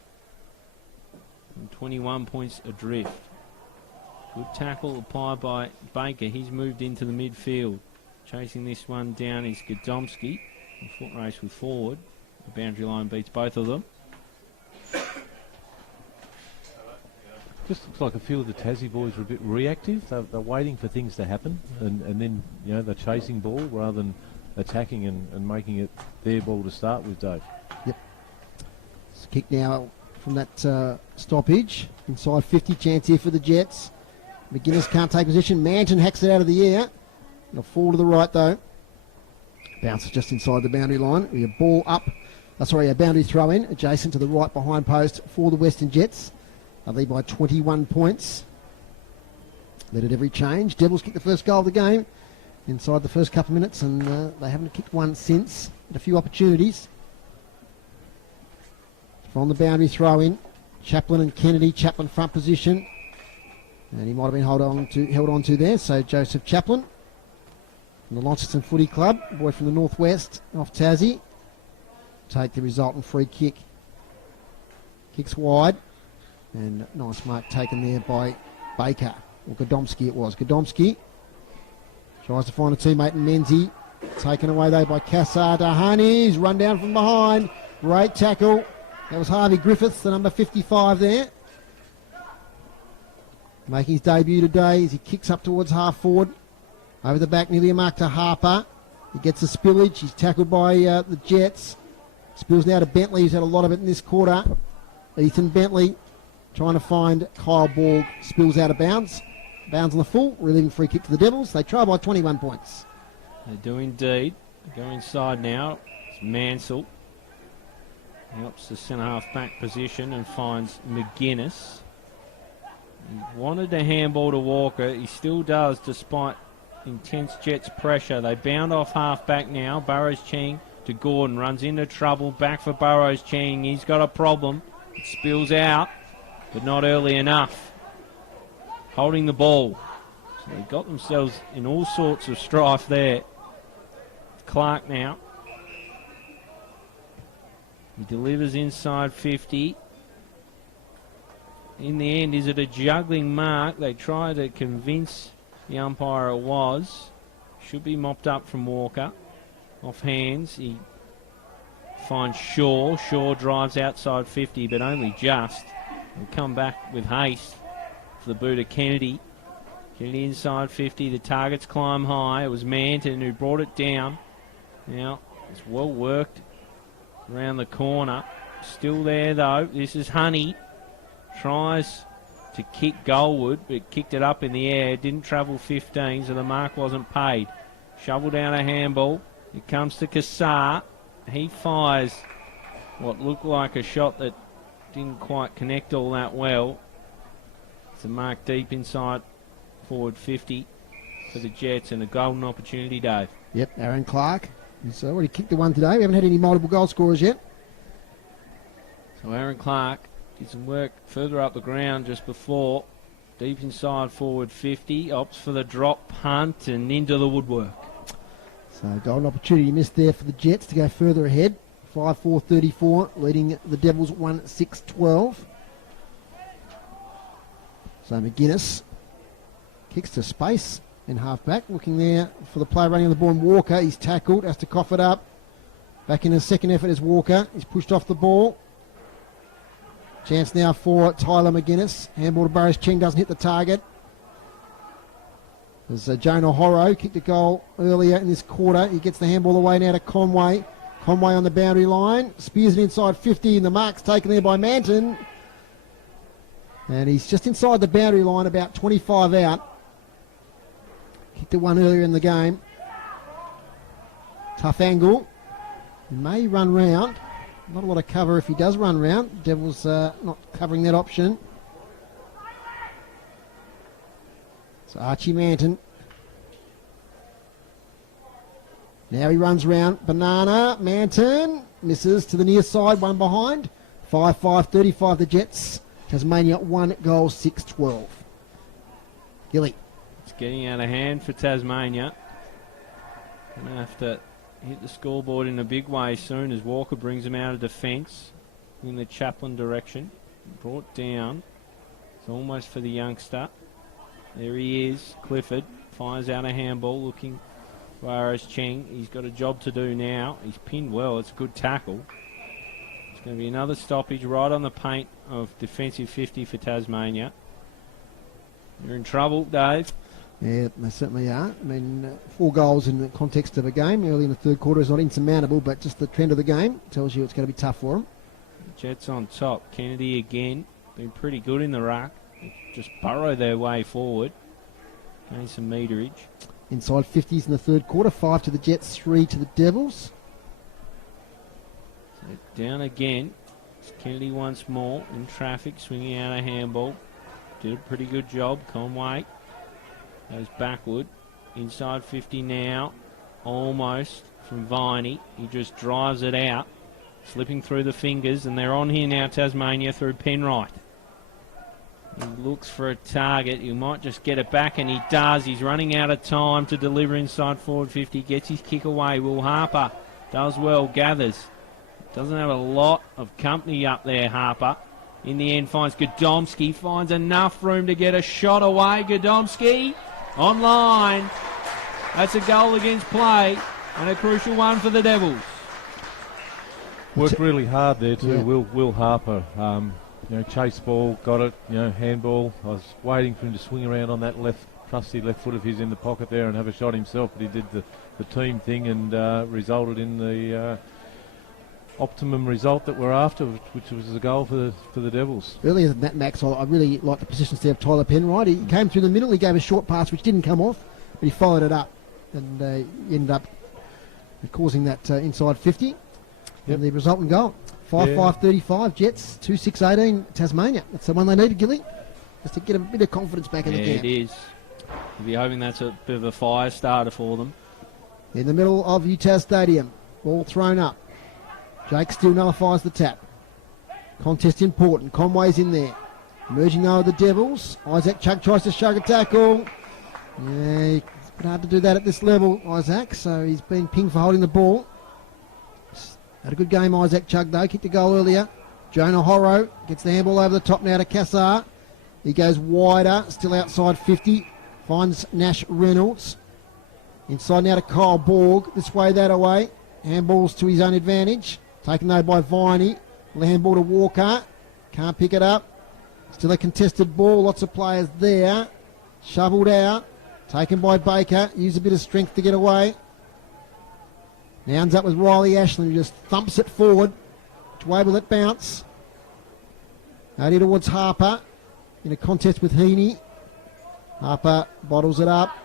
And 21 points adrift. Good tackle applied by Baker. He's moved into the midfield. Chasing this one down is Godomsky. A foot race with forward. The boundary line beats both of them. Just looks like a few of the Tassie boys were a bit reactive. They're waiting for things to happen, and then they're chasing ball rather than attacking and making it their ball to start with, Dave. Yep. It's a kick now from that stoppage. Inside 50, chance here for the Jets. McGuinness can't take position. Manton hacks it out of the air. It'll fall to the right though. Bounces just inside the boundary line. We have ball up. A boundary throw in adjacent to the right behind post for the Western Jets. They lead by 21 points. Led at every change. Devils kicked the first goal of the game inside the first couple of minutes, and they haven't kicked one since. Had a few opportunities. From the boundary throw in, Chaplin and Kennedy. Chaplin front position, and he might have been held on to there. So Joseph Chaplin from the Launceston Footy Club, boy from the northwest, off Tassie, take the resultant free kick. Kicks wide, and nice mark taken there by Baker, or Godomsky it was. Godomsky tries to find a teammate in Menzie. Taken away though by Kassar. Dahani's run down from behind. Great tackle. That was Harvey Griffiths, the number 55 there. Making his debut today as he kicks up towards half forward. Over the back, nearly a mark to Harper. He gets the spillage. He's tackled by the Jets. Spills now to Bentley, who's had a lot of it in this quarter. Ethan Bentley trying to find Kyle Borg. Spills out of bounds. Bounds on the full, relieving free kick to the Devils. They try by 21 points. They do indeed. They go inside now. It's Mansell. He opts the centre-half back position and finds McGuinness. He wanted a handball to Walker. He still does, despite intense Jets pressure. They bound off half-back now. Burrows-Cheng to Gordon. Runs into trouble. Back for Burrows-Cheng. He's got a problem. It spills out, but not early enough. Holding the ball. So they got themselves in all sorts of strife there. Clark now. He delivers inside 50. In the end, is it a juggling mark? They try to convince the umpire it was. Should be mopped up from Walker. Off hands. He finds Shaw. Shaw drives outside 50, but only just. He'll come back with haste for the boot of Kennedy. Kennedy inside 50. The targets climb high. It was Manton who brought it down. Now, it's well worked around the corner. Still there, though. This is Honey. Tries to kick goalward, but kicked it up in the air. Didn't travel 15, so the mark wasn't paid. Shovel down a handball. It comes to Kassar. He fires what looked like a shot that didn't quite connect all that well. It's a mark deep inside forward 50 for the Jets, and a golden opportunity, Dave. Yep, Aaron Clark. He's already kicked the one today. We haven't had any multiple goal scorers yet. So Aaron Clark did some work further up the ground just before. Deep inside forward 50. Opts for the drop punt and into the woodwork. So golden opportunity missed there for the Jets to go further ahead. 5-4-34, leading the Devils 1-6-12. So McGuinness kicks to space in half-back, looking there for the play running on the ball. Walker, he's tackled, has to cough it up. Back in his second effort is Walker. He's pushed off the ball. Chance now for Tyler McGuinness. Handball to Burrows-Cheng, doesn't hit the target. As Jonah Horrow kicked a goal earlier in this quarter. He gets the handball away now to Conway. Conway on the boundary line. Spears it inside 50, and the mark's taken there by Manton. And he's just inside the boundary line, about 25 out. Kicked the one earlier in the game. Tough angle. He may run round. Not a lot of cover if he does run round. Devils not covering that option. So Archie Manton. Now he runs round. Banana. Manton. Misses to the near side. One behind. 5-5-35 the Jets. Tasmania 1 goal 6-12. Gilly. It's getting out of hand for Tasmania. Going to have to hit the scoreboard in a big way soon as Walker brings him out of defence in the Chaplin direction. Brought down. It's almost for the youngster. There he is. Clifford fires out a handball looking for Aris Cheng. He's got a job to do now. He's pinned well. It's a good tackle. It's going to be another stoppage right on the paint of defensive 50 for Tasmania. You're in trouble, Dave. Yeah, they certainly are. I mean, 4 goals in the context of a game early in the third quarter is not insurmountable, but just the trend of the game tells you it's going to be tough for them. Jets on top. Kennedy again. Been pretty good in the ruck. Just burrow their way forward. Gain some meterage. Inside 50s in the third quarter. 5 to the Jets, 3 to the Devils. So down again. It's Kennedy once more in traffic, swinging out a handball. Did a pretty good job. Conway goes backward. Inside 50 now. Almost from Viney. He just drives it out. Slipping through the fingers. And they're on here now, Tasmania, through Penwright. He looks for a target. He might just get it back, and he does. He's running out of time to deliver inside forward 50. Gets his kick away. Will Harper does well, gathers. Doesn't have a lot of company up there, Harper. In the end, finds Godomski. Finds enough room to get a shot away. Godomski online. That's a goal against play, and a crucial one for the Devils. Worked really hard there too, Yeah. Will Harper. Chase ball, got it, handball. I was waiting for him to swing around on that trusty left foot of his in the pocket there and have a shot himself, but he did the team thing and resulted in the optimum result that we're after, which was a goal for the Devils. Earlier than that, Max, I really liked the positions there of Tyler Penwright. He came through the middle, he gave a short pass which didn't come off, but he followed it up and he ended up causing that inside 50 and the resultant goal. 5-5-35 Jets, 2-6-18 Tasmania. That's the one they needed, Gilly, just to get a bit of confidence back in the camp. It is. You'll be hoping that's a bit of a fire starter for them. In the middle of UTAS Stadium, ball thrown up. Jake still nullifies the tap. Contest important. Conway's in there. Merging over the Devils. Isaac Chug tries to shug a tackle. Yeah, it's a bit hard to do that at this level, Isaac, so he's been pinged for holding the ball. Had a good game, Isaac Chug, though. Kicked a goal earlier. Jonah Horrow gets the handball over the top now to Cassar. He goes wider, still outside 50. Finds Nash Reynolds. Inside now to Kyle Borg. This way, that away. Handballs to his own advantage. Taken though by Viney. Handball to Walker. Can't pick it up. Still a contested ball. Lots of players there. Shovelled out. Taken by Baker. Used a bit of strength to get away. Now ends up with Riley Ashland, who just thumps it forward. Which way will it bounce? Out here towards Harper. In a contest with Heaney. Harper bottles it up.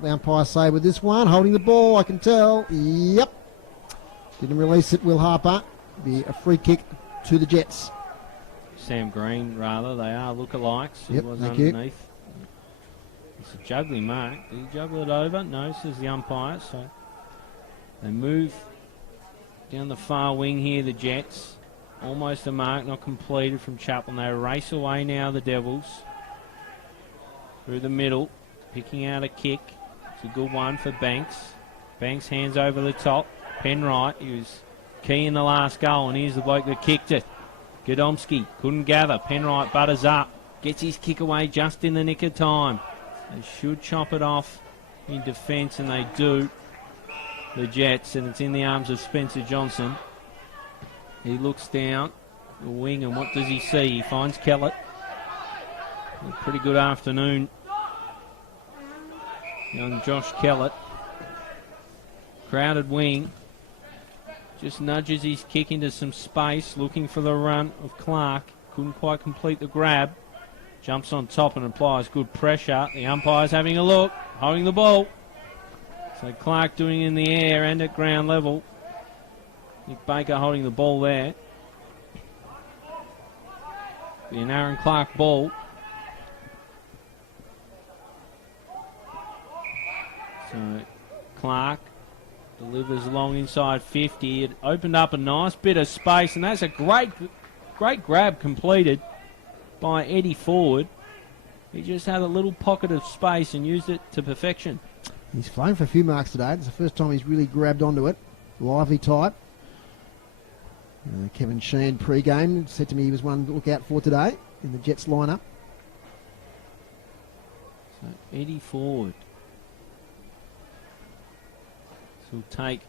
The umpire say with this one. Holding the ball, I can tell. Yep. Didn't release it, Will Harper. Be a free kick to the Jets. Sam Green, rather. They are lookalikes. Yep, It was thank you. underneath. It's a juggling mark. Did he juggle it over? No, says the umpire. So they move down the far wing here, the Jets. Almost a mark, not completed from Chaplin. They race away now, the Devils. Through the middle, picking out a kick. It's a good one for Banks. Banks hands over the top. Penwright, he was key in the last goal, and here's the bloke that kicked it. Godomski couldn't gather. Penwright butters up. Gets his kick away just in the nick of time. They should chop it off in defence, and they do. The Jets, and it's in the arms of Spencer Johnson. He looks down the wing, and what does he see? He finds Kellett. A pretty good afternoon Young Josh Kellett. Crowded wing. Just nudges his kick into some space, looking for the run of Clark. Couldn't quite complete the grab. Jumps on top and applies good pressure. The umpire's having a look, holding the ball. So Clark doing it in the air and at ground level. Nick Baker holding the ball there. Be an Aaron Clark ball. So Clark delivers long inside 50. It opened up a nice bit of space, and that's a great grab completed by Eddie Forward. He just had a little pocket of space and used it to perfection. He's flown for a few marks today. It's the first time he's really grabbed onto it. Lively type. Kevin Sheehan pre-game said to me he was one to look out for today in the Jets lineup. So Eddie Forward. So he'll take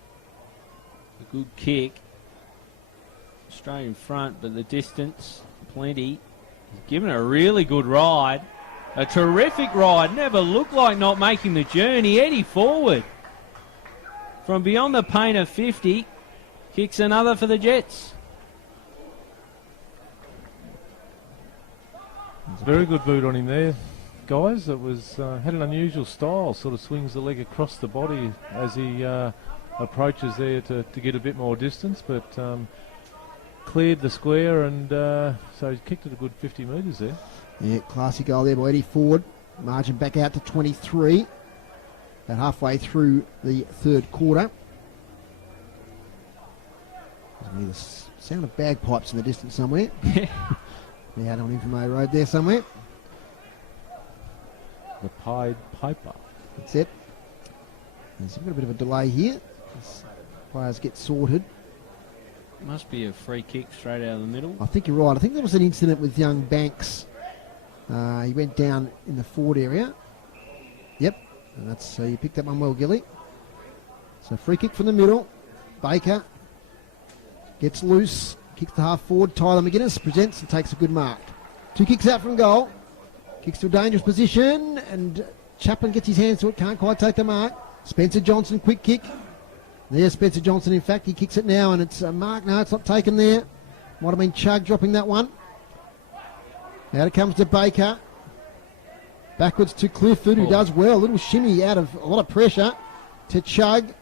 a good kick. Straight in front, but the distance, plenty. He's given it a really good ride. A terrific ride. Never looked like not making the journey. Eddie Forward. From beyond the paint of 50. Kicks another for the Jets. It's a very good boot on him there, guys. It was had an unusual style. Sort of swings the leg across the body as he approaches there to get a bit more distance, but cleared the square, and so he kicked it a good 50 metres there. Yeah, classy goal there by Eddie Forward. Margin back out to 23. About halfway through the third quarter. The sound of bagpipes in the distance somewhere. Yeah, out on Infirmary Road there somewhere. The Pied Piper. That's it. There's got a bit of a delay here. As players get sorted. Must be a free kick straight out of the middle. I think you're right. I think there was an incident with young Banks. He went down in the forward area. Yep. And that's you picked that one well, Gilly. So free kick from the middle. Baker gets loose, kicks the half forward. Tyler McGuinness presents and takes a good mark. 2 kicks out from goal. Kicks to a dangerous position, and Chaplin gets his hands to it, can't quite take the mark. Spencer Johnson, quick kick. There's Spencer Johnson, in fact, he kicks it now, and it's a mark. No, it's not taken there. Might have been Chug dropping that one. Now it comes to Baker. Backwards to Clifford, who does well. A little shimmy out of a lot of pressure. To Chug.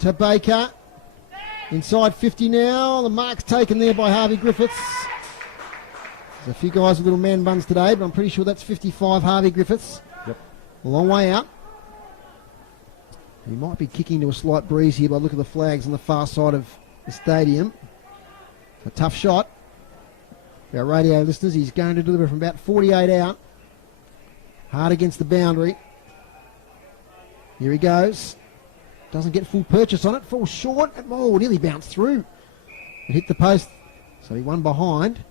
To Baker. Inside 50 now. The mark's taken there by Harvey Griffiths. There's a few guys with little man buns today, but I'm pretty sure that's 55 Harvey Griffiths. Yep. A long way out. He might be kicking to a slight breeze here by look at the flags on the far side of the stadium. A tough shot. For our radio listeners, he's going to deliver from about 48 out. Hard against the boundary. Here he goes. Doesn't get full purchase on it. Falls short. Oh, nearly bounced through. It hit the post. So he won behind.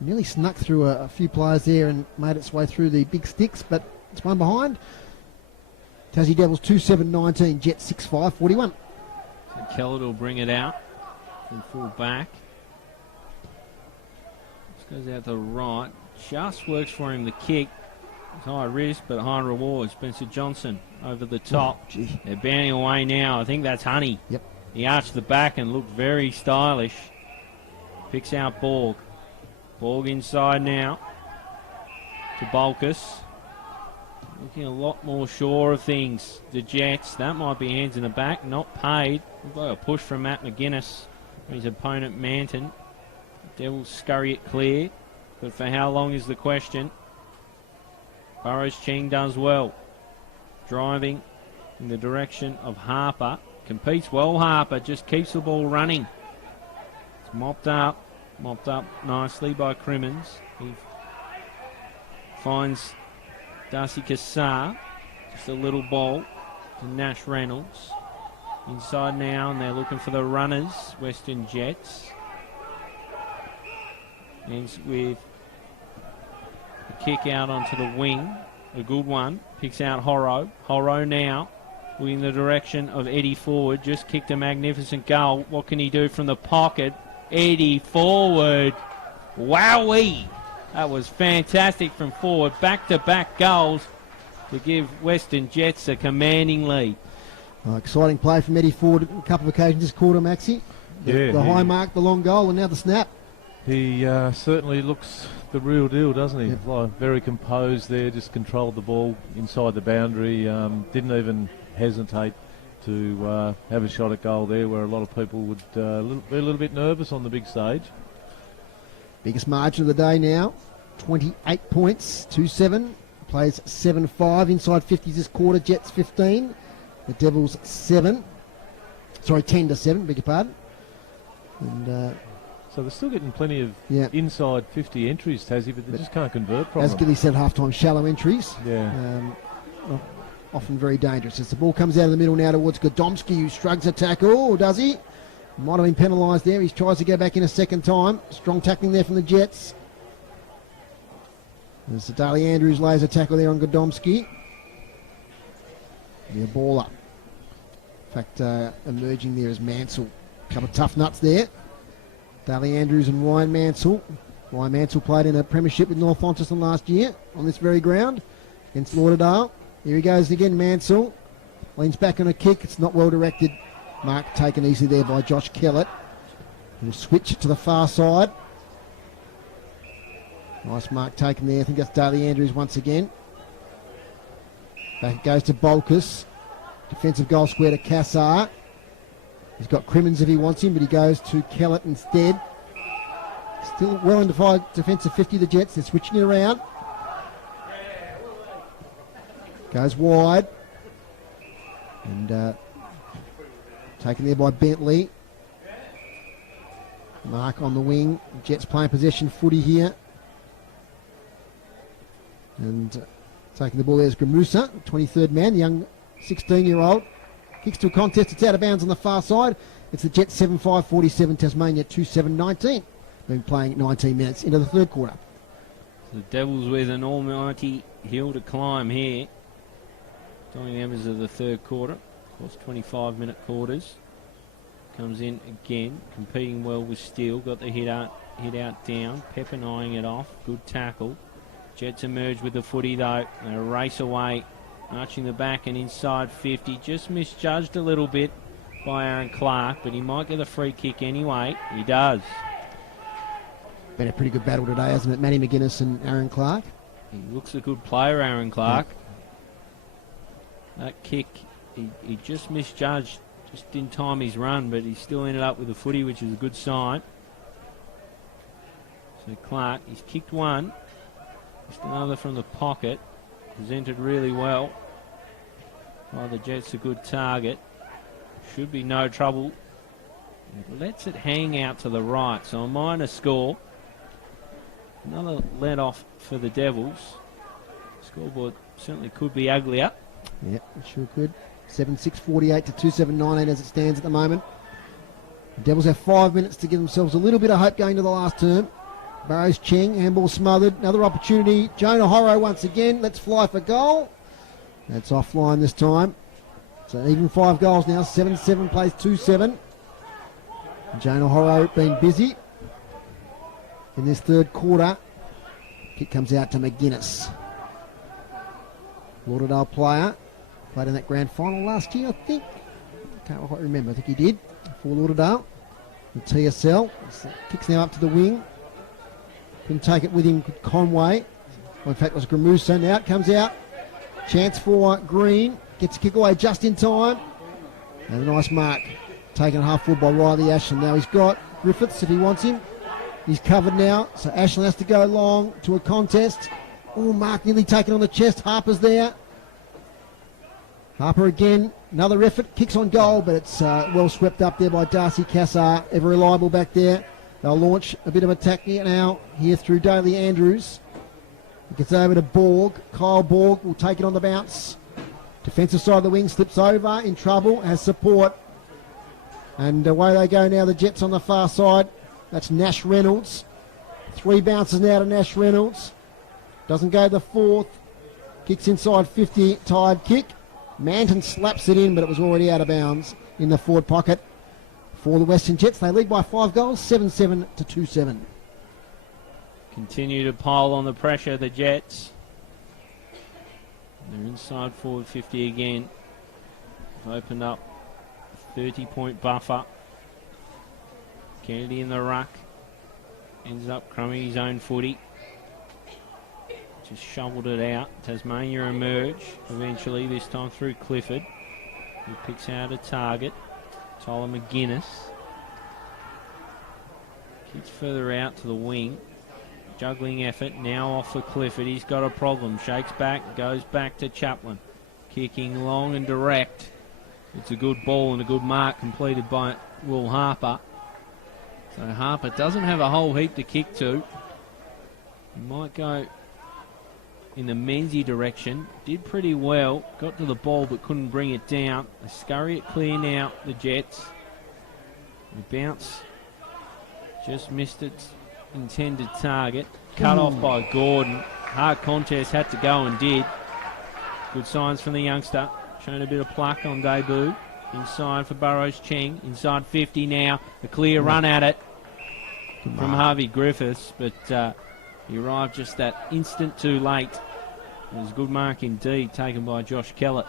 Nearly snuck through a few players there and made its way through the big sticks, but it's one behind. Tassie Devils 2-7-19, Jets 6-5-41. So Kellett will bring it out from full back. This goes out to the right. Just works for him, the kick. It's high risk, but high reward. Spencer Johnson over the top. Oh, gee. They're bounding away now. I think that's Honey. Yep. He arched the back and looked very stylish. Picks out Borg. Borg inside now to Bulkus. Looking a lot more sure of things. The Jets, that might be hands in the back, not paid. Looks like a push from Matt McGuinness, his opponent Manton. Devils scurry it clear, but for how long is the question. Burrows Cheng does well. Driving in the direction of Harper. Competes well, Harper, just keeps the ball running. It's mopped up nicely by Crimmins. He finds Darcy Cassar, just a little ball to Nash Reynolds. Inside now, and they're looking for the runners, Western Jets. Ends with a kick out onto the wing, a good one. Picks out Horro. Horro now, in the direction of Eddie Forward. Just kicked a magnificent goal. What can he do from the pocket? Eddie Forward. Wowee! That was fantastic from Forward. Back-to-back goals. to give Western Jets a commanding lead. Exciting play from Eddie Ford a couple of occasions this quarter, Maxie. The high mark, the long goal, and now the snap. He certainly looks the real deal, doesn't he? Yep. Like, very composed there, just controlled the ball inside the boundary, didn't even hesitate to have a shot at goal there, where a lot of people would be a little bit nervous on the big stage. Biggest margin of the day now, 28 points, 2-7. Plays 7-5, inside 50s this quarter, Jets 15. The Devils 10-7, beg your pardon. And so they're still getting plenty of yeah, inside 50 entries, Tassie, but they just can't convert from as them. Gilly said at half-time, shallow entries. Yeah. Often very dangerous. As the ball comes out of the middle now towards Godomski, who shrugs a tackle, does he? Might have been penalised there. He tries to go back in a second time. Strong tackling there from the Jets. As Daly Andrews lays a tackle there on Godomski. The baller. In fact, emerging there is Mansell. A couple of tough nuts there. Daly Andrews and Ryan Mansell. Ryan Mansell played in a premiership with North Launceston last year on this very ground against Lauderdale. Here he goes again, Mansell. Leans back on a kick. It's not well directed. Mark taken easily there by Josh Kellett. He'll switch it to the far side. Nice mark taken there. I think that's Daly Andrews once again. Back it goes to Bolkus. Defensive goal square to Cassar. He's got Crimmins if he wants him, but he goes to Kellett instead. Still well into defensive 50, the Jets. They're switching it around. Goes wide. And taken there by Bentley. Mark on the wing. Jets playing possession footy here. And taking the ball there is Gramusa, 23rd man, the young 16-year-old. Kicks to a contest. It's out of bounds on the far side. It's the Jets 7-5-47, Tasmania 2-7-19. Been playing 19 minutes into the third quarter. The Devils with an almighty hill to climb here. Dying embers of the third quarter. Of course, 25-minute quarters. Comes in again, competing well with Steele. Got the hit out down. Pepin eyeing it off. Good tackle. Jets emerge with the footy though. They race away, arching the back and inside 50. Just misjudged a little bit by Aaron Clark, but he might get a free kick anyway. He does. Been a pretty good battle today, hasn't it? Matty McGuinness and Aaron Clark. He looks a good player, Aaron Clark. Yeah. That kick, he just misjudged. Just didn't time his run, but he still ended up with the footy, which is a good sign. So Clark, he's kicked one. Just another from the pocket. Presented really well. Oh, the Jets a good target. Should be no trouble. Lets it hang out to the right. So a minor score. Another let off for the Devils. Scoreboard certainly could be uglier. Yeah, it sure could. 7-6-48 to 2-7-19 as it stands at the moment. The Devils have 5 minutes to give themselves a little bit of hope going to the last term. Burrows Cheng, handball smothered. Another opportunity. Jonah Horrow once again. Let's fly for goal. That's offline this time. So even 5 goals now. 7-7 plays 2-7. Jonah Horrow been busy in this third quarter. Kick comes out to McGuinness. Lauderdale player. Played in that grand final last year, I think. Can't quite remember. I think he did for Lauderdale. The TSL. Kicks now up to the wing. Couldn't take it with him, Conway. Well, in fact, it was Gramusa. Now it comes out. Chance for Green. Gets a kick away just in time. And a nice mark. Taken half forward by Riley Ashland. Now he's got Griffiths if he wants him. He's covered now. So Ashland has to go long to a contest. Oh, Mark nearly taken on the chest. Harper's there. Harper again. Another effort. Kicks on goal, but it's well swept up there by Darcy Cassar. Ever reliable back there. They'll launch a bit of attack now here through Daly Andrews. It gets over to Borg. Kyle Borg will take it on the bounce. Defensive side of the wing slips over, in trouble, has support. And away they go now, the Jets on the far side. That's Nash Reynolds. 3 bounces now to Nash Reynolds. Doesn't go to the fourth. Kicks inside 50, tired kick. Manton slaps it in, but it was already out of bounds in the forward pocket. For the Western Jets, they lead by 5 goals, 7-7 to 2-7. Continue to pile on the pressure, the Jets. They're inside forward 50 again. They've opened up a 30-point buffer. Kennedy in the ruck. Ends up crumbing his own footy. Just shoveled it out. Tasmania emerge eventually, this time through Clifford. He picks out a target. Tyler McGuinness. Kicks further out to the wing. Juggling effort, now off for Clifford. He's got a problem. Shakes back, goes back to Chaplin. Kicking long and direct. It's a good ball and a good mark completed by Will Harper. So Harper doesn't have a whole heap to kick to. He might go in the Menzies direction. Did pretty well. Got to the ball but couldn't bring it down. They scurry it clear now, the Jets. The bounce just missed its intended target. Cut off by Gordon. Hard contest, had to go and did. Good signs from the youngster. Showing a bit of pluck on debut. Inside for Burrows Cheng. Inside 50 now. A clear run at it from Harvey Griffiths, but he arrived just that instant too late. It was a good mark indeed, taken by Josh Kellett.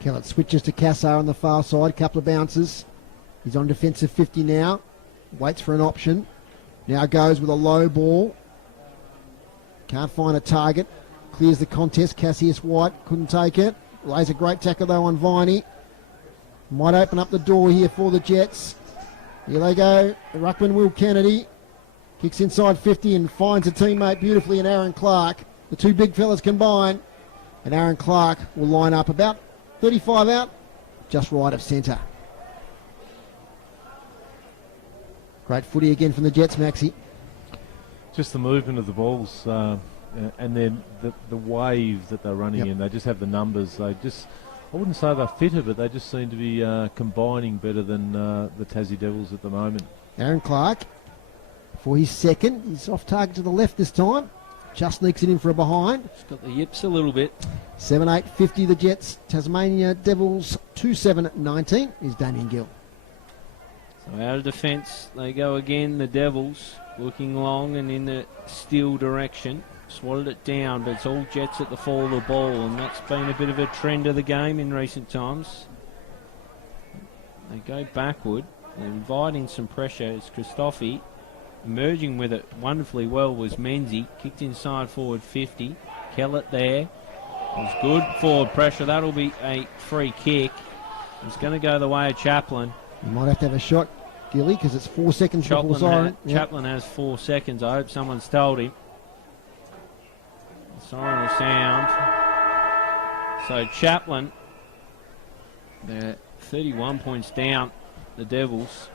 Kellett switches to Cassar on the far side. Couple of bounces. He's on defensive 50 now. Waits for an option. Now goes with a low ball. Can't find a target. Clears the contest. Cassius White couldn't take it. Lays a great tackle though on Viney. Might open up the door here for the Jets. Here they go. The ruckman Will Kennedy kicks inside 50 and finds a teammate beautifully in Aaron Clark. The two big fellas combine, and Aaron Clark will line up about 35 out, just right of centre. Great footy again from the Jets, Maxi. Just the movement of the balls and then the wave that they're running in. They just have the numbers. They just, I wouldn't say they're fitter, but they just seem to be combining better than the Tassie Devils at the moment. Aaron Clark for his second. He's off target to the left this time. Just sneaks it in for a behind. He's got the yips a little bit. 7-8-50 the Jets. Tasmania Devils 2-7-19 is Damien Gill. So out of defence they go again, the Devils, looking long and in the Steele direction. Swatted it down, but it's all Jets at the fall of the ball, and that's been a bit of a trend of the game in recent times. They go backward. They're inviting some pressure. It's Christoffi. Emerging with it wonderfully well was Menzies. Kicked inside forward 50. Kellett there. It was good forward pressure. That'll be a free kick. It's going to go the way of Chaplin. You might have to have a shot, Gilly, because it's 4 seconds before siren. Chaplin has 4 seconds. I hope someone's told him. The siren will sound. So Chaplin, they're 31 points down, the Devils.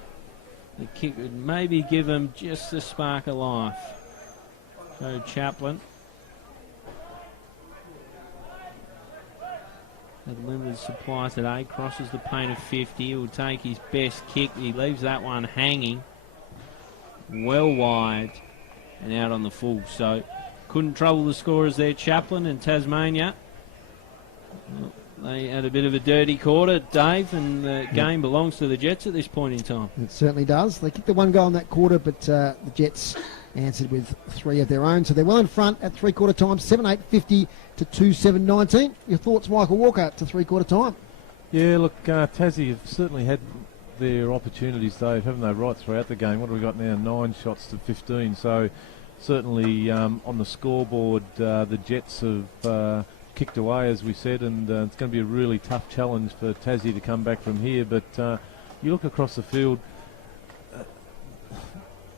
The kick would maybe give them just a spark of life. So Chaplin had limited supply today. Crosses the paint of 50. He'll take his best kick. He leaves that one hanging well wide and out on the full. So couldn't trouble the scorers there, Chaplin and Tasmania. Well, they had a bit of a dirty quarter, Dave, and the game belongs to the Jets at this point in time. It certainly does. They kicked the one goal in that quarter, but the Jets answered with 3 of their own. So they're well in front at three-quarter time, 7-8-50 to 2-7-19. Your thoughts, Michael Walker, to three-quarter time? Yeah, look, Tassie have certainly had their opportunities, Dave, haven't they, right throughout the game. What have we got now? 9 shots to 15. So certainly on the scoreboard, the Jets have kicked away, as we said, and it's going to be a really tough challenge for Tassie to come back from here. But you look across the field,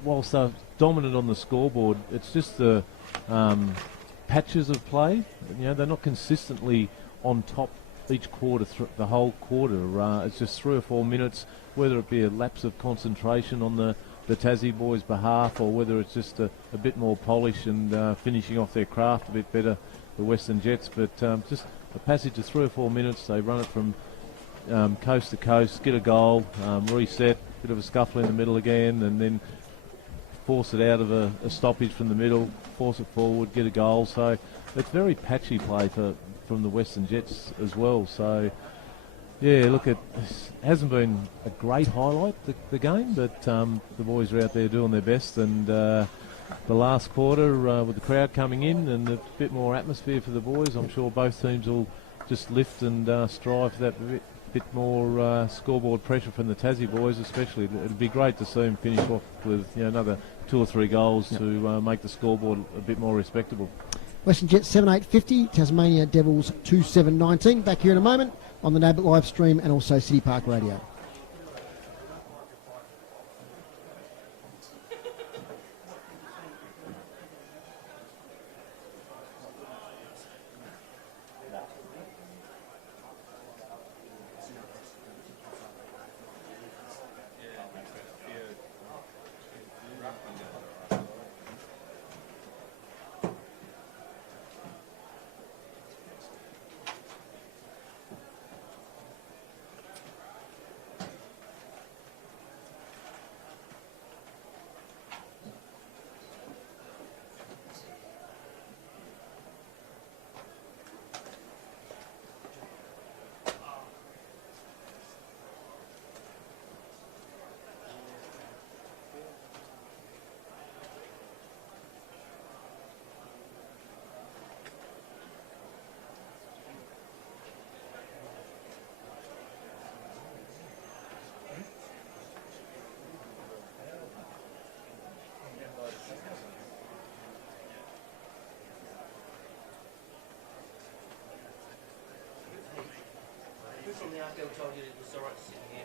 whilst they're dominant on the scoreboard, it's just the patches of play. You know, they're not consistently on top each quarter, the whole quarter. It's just 3 or 4 minutes, whether it be a lapse of concentration on the Tassie boys' behalf, or whether it's just a bit more polish and finishing off their craft a bit better, the Western Jets. But just a passage of 3 or 4 minutes, they run it from coast to coast, get a goal, reset, bit of a scuffle in the middle again, and then force it out of a stoppage from the middle, force it forward, get a goal. So it's very patchy play from the Western Jets as well. So yeah, look, it hasn't been a great highlight, the game, but the boys are out there doing their best, and the last quarter with the crowd coming in and a bit more atmosphere for the boys. I'm sure both teams will just lift and strive for that bit more scoreboard pressure from the Tassie boys, especially. It'd be great to see them finish off with another 2 or 3 goals to make the scoreboard a bit more respectable. Western Jets 7-8-50, Tasmania Devils 2-7-19. Back here in a moment on the NAB live stream and also City Park Radio. From the AFL told you it was alright to sit here?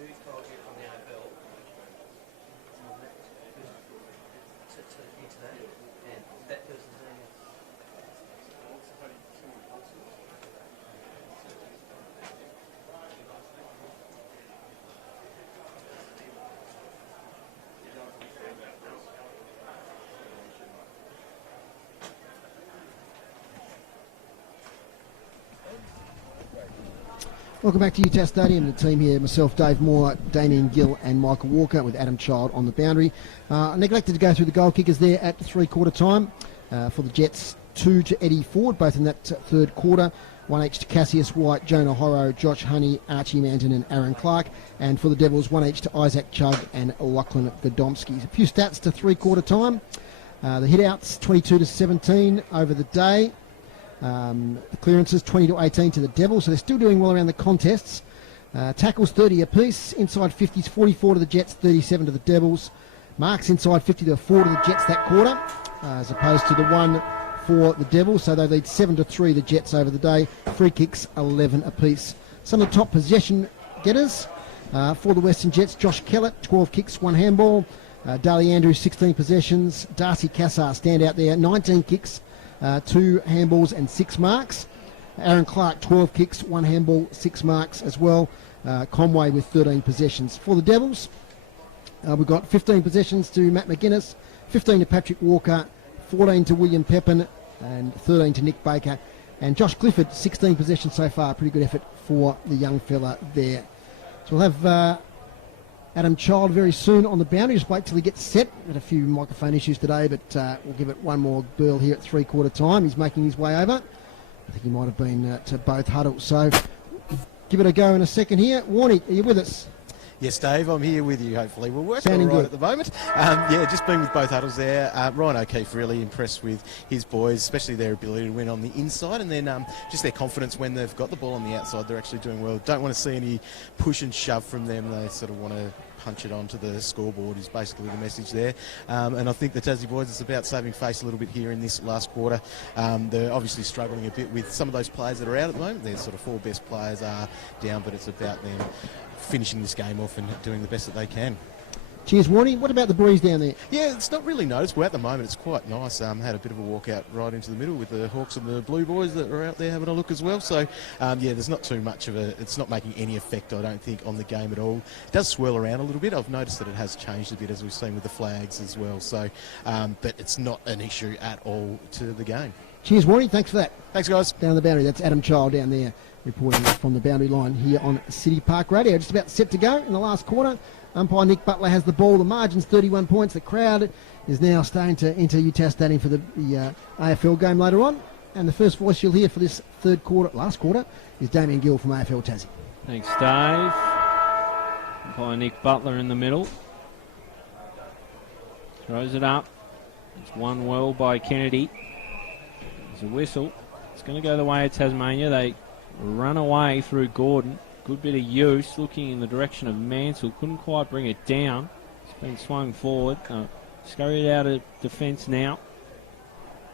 Who told you from the AFL? To here today? And that person's name is? Welcome back to UTAS Stadium. The team here, myself, Dave Moore, Damien Gill and Michael Walker with Adam Child on the boundary. I neglected to go through the goal kickers there at 3-quarter time. For the Jets, 2 to Eddie Ford, both in that third quarter. 1 each to Cassius White, Jonah Horrow, Josh Honey, Archie Manton and Aaron Clark. And for the Devils, 1 each to Isaac Chugg and Lachlan Godomski. A few stats to 3-quarter time. The hit-outs, 22 to 17 over the day. The clearances 20 to 18 to the Devils, so they're still doing well around the contests. Tackles 30 apiece, inside 50s 44 to the Jets, 37 to the Devils. Marks inside 50 to 4 to the Jets that quarter, as opposed to the 1 for the Devils, so they lead 7-3 the Jets over the day. Free kicks 11 apiece. Some of the top possession getters for the Western Jets: Josh Kellett 12 kicks, 1 handball. Darley Andrews 16 possessions. Darcy Cassar stand out there, 19 kicks, 2 handballs and 6 marks. Aaron Clark 12 kicks, 1 handball, 6 marks as well. Conway with 13 possessions. For the Devils, we've got 15 possessions to Matt McGuinness, 15 to Patrick Walker, 14 to William Pepin and 13 to Nick Baker. And Josh Clifford 16 possessions so far. Pretty good effort for the young fella there. So we'll have Adam Child very soon on the boundary. Just wait till he gets set. Had a few microphone issues today, but we'll give it one more burl here at 3-quarter time. He's making his way over. I think he might have been to both huddles. So give it a go in a second here. Warnie, are you with us? Yes, Dave, I'm here with you, hopefully. We're working Sounding all right good. at the moment. Yeah, just been with both huddles there. Ryan O'Keefe really impressed with his boys, especially their ability to win on the inside, and then just their confidence when they've got the ball on the outside. They're actually doing well. Don't want to see any push and shove from them. They sort of want to punch it onto the scoreboard is basically the message there. And I think the Tassie boys, it's about saving face a little bit here in this last quarter. They're obviously struggling a bit with some of those players that are out at the moment. Their sort of 4 best players are down, but it's about them finishing this game off and doing the best that they can. Cheers, Warnie. What about the breeze down there? Yeah, it's not really noticeable at the moment. It's quite nice. Had a bit of a walk out right into the middle with the Hawks and the Blue boys that are out there having a look as well. So, yeah, there's not too much of it's not making any effect, I don't think, on the game at all. It does swirl around a little bit. I've noticed that it has changed a bit, as we've seen with the flags as well. So, but it's not an issue at all to the game. Cheers, Warnie. Thanks for that. Thanks, guys. Down the boundary, that's Adam Child down there reporting from the boundary line here on City Park Radio. Just about set to go in the last quarter. Umpire Nick Butler has the ball. The margin's 31 points. The crowd is now starting to enter UTAS Stadium for the AFL game later on. And the first voice you'll hear for this last quarter, is Damien Gill from AFL Tassie. Thanks, Dave. Umpire Nick Butler in the middle. Throws it up. It's won well by Kennedy. There's a whistle. It's going to go the way of Tasmania. They run away through Gordon. Good bit of use, looking in the direction of Mansell. Couldn't quite bring it down. It's been swung forward. Scurried out of defence now.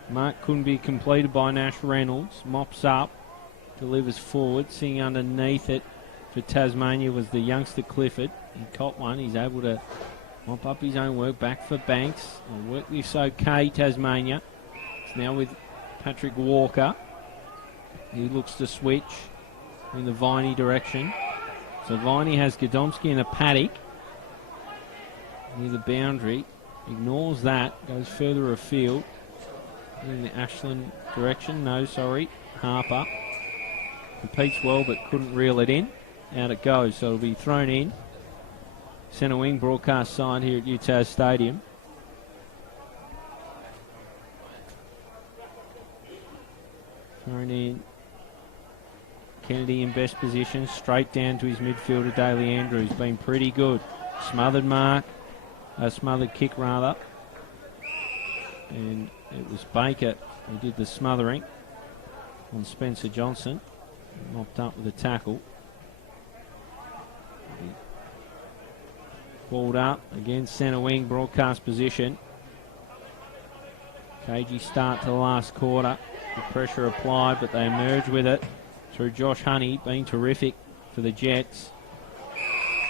Mark couldn't be completed by Nash Reynolds. Mops up. Delivers forward. Sitting underneath it for Tasmania was the youngster Clifford. He caught one. He's able to mop up his own work. Back for Banks. Work this okay, Tasmania. It's now with Patrick Walker. He looks to switch in the Viney direction. So Viney has Godomski in a paddock near the boundary. Ignores that. Goes further afield. In the Ashland direction. No, sorry. Harper. Competes well but couldn't reel it in. Out it goes. So it'll be thrown in. Centre wing broadcast side here at UTAS Stadium. Thrown in. Kennedy in best position, straight down to his midfielder, Daly Andrews. Been pretty good. Smothered smothered kick rather. And it was Baker who did the smothering on Spencer Johnson. Mopped up with a tackle. Balled up again, centre wing, broadcast position. Cagey start to the last quarter. The pressure applied, but they emerge with it. Through Josh Honey, being terrific for the Jets.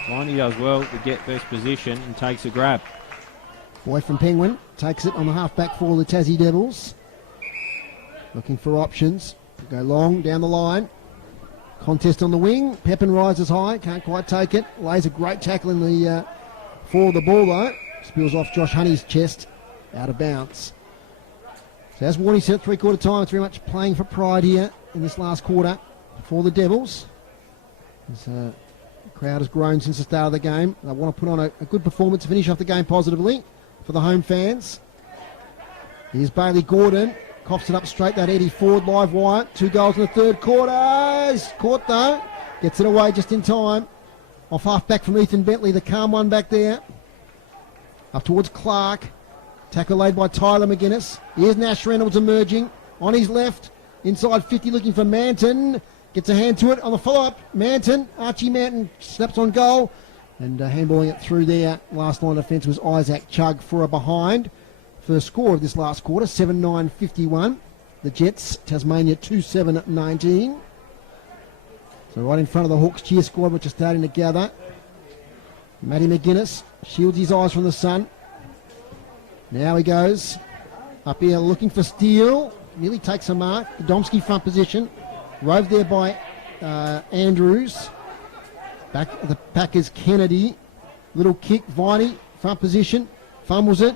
Viney does well to get best position and takes a grab. Boy from Penguin takes it on the half-back for the Tassie Devils. Looking for options. Go long down the line. Contest on the wing. Pepin rises high, can't quite take it. Lays a great tackle in the for the ball though. Spills off Josh Honey's chest, out of bounds. So as Warney said, 3/4 time, it's very much playing for pride here in this last quarter for the Devils. The crowd has grown since the start of the game. They want to put on a good performance to finish off the game positively for the home fans. Here's Bailey Gordon. Coughs it up straight, that Eddie Ford live wire. 2 goals in the third quarter. He's caught though. Gets it away just in time. Off half back from Ethan Bentley, the calm one back there. Up towards Clark. Tackle laid by Tyler McGuinness. Here's Nash Reynolds emerging. On his left. Inside 50 looking for Manton. Gets a hand to it on the follow-up. Manton. Archie Manton snaps on goal. And handballing it through there. Last line of defence was Isaac Chugg for a behind. First score of this last quarter, 7-9-51. The Jets, Tasmania 2-7-19. So right in front of the Hawks cheer squad, which are starting to gather. Matty McGuinness shields his eyes from the sun. Now he goes up here looking for Steele. Nearly takes a mark. Godomski front position. Roved there by Andrews. Back at the Packers, Kennedy. Little kick, Viney, front position. Fumbles it.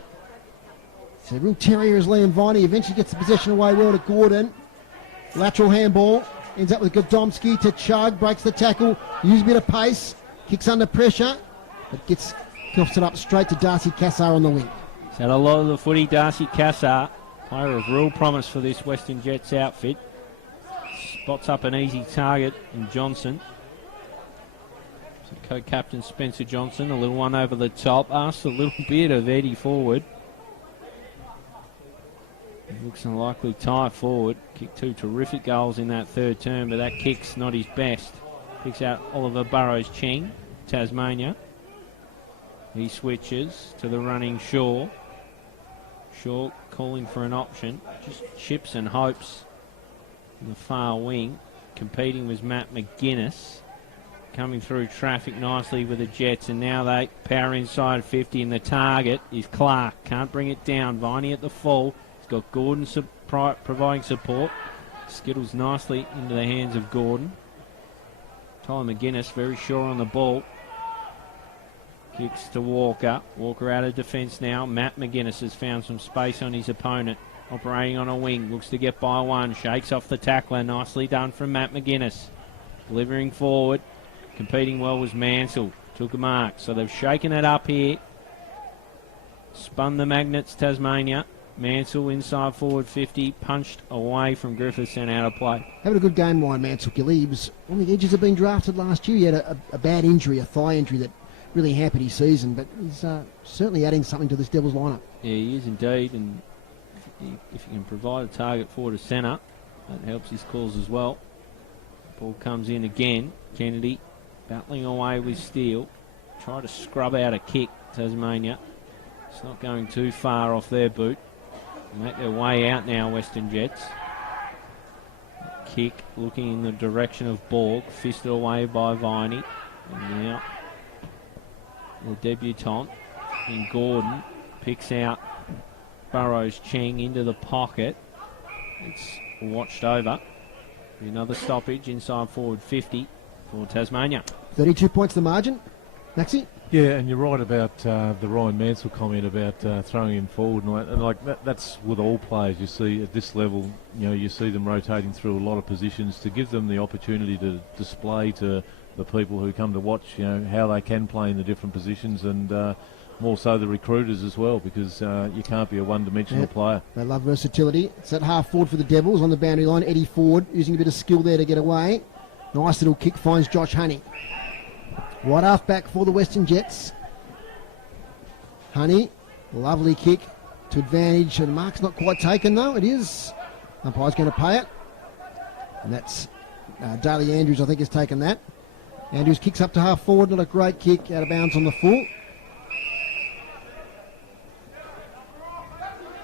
So real terrier is Liam Viney. Eventually gets the possession away well to Gordon. Lateral handball. Ends up with Godomski to Chugg. Breaks the tackle. Uses a bit of pace. Kicks under pressure. But coughs it up straight to Darcy Cassar on the wing. He's had a lot of the footy. Darcy Cassar, player of real promise for this Western Jets outfit. Spots up an easy target in Johnson. So co-captain Spencer Johnson, a little one over the top. Asks a little bit of Eddie forward. It looks a likely tie forward. Kicked 2 terrific goals in that third term, but that kick's not his best. Picks out Oliver Burrows-Cheng, Tasmania. He switches to the running Shaw. Shaw calling for an option. Just chips and hopes in the far wing. Competing was Matt McGuinness. Coming through traffic nicely with the Jets, and now they power inside 50, and the target is Clark. Can't bring it down. Viney at the full. Got Gordon providing support. Skittles nicely into the hands of Gordon. Tyler McGuinness very sure on the ball. Kicks to Walker. Walker out of defence now. Matt McGuinness has found some space on his opponent. Operating on a wing. Looks to get by one. Shakes off the tackler. Nicely done from Matt McGuinness. Delivering forward. Competing well was Mansell. Took a mark. So they've shaken it up here. Spun the Magnets, Tasmania. Mansell inside forward 50, punched away from Griffiths and out of play. Having a good game line, Mansell Gilly. He was on the edges of being drafted last year. He had a bad injury, a thigh injury that really hampered his season, but he's certainly adding something to this Devils lineup. Yeah, he is indeed, and if you can provide a target forward to centre, that helps his cause as well. Ball comes in again. Kennedy battling away with Steele. Try to scrub out a kick, Tasmania. It's not going too far off their boot. They make their way out now, Western Jets. Kick looking in the direction of Borg, fisted away by Viney. And now the debutant in Gordon picks out Burrows Cheng into the pocket. It's watched over. Another stoppage inside forward 50 for Tasmania. 32 points the margin. Maxie? Yeah, and you're right about the Ryan Mansell comment about throwing him forward, and like that's with all players. You see at this level, you see them rotating through a lot of positions to give them the opportunity to display to the people who come to watch, how they can play in the different positions, and more so the recruiters as well, because you can't be a one-dimensional player. They love versatility. It's that half forward for the Devils on the boundary line. Eddie Ford using a bit of skill there to get away. Nice little kick finds Josh Honey. Right half back for the Western Jets. Honey, lovely kick to advantage. And the mark's not quite taken though. It is. Umpire's going to pay it. And that's Daly Andrews, I think, has taken that. Andrews kicks up to half forward. Not a great kick. Out of bounds on the full.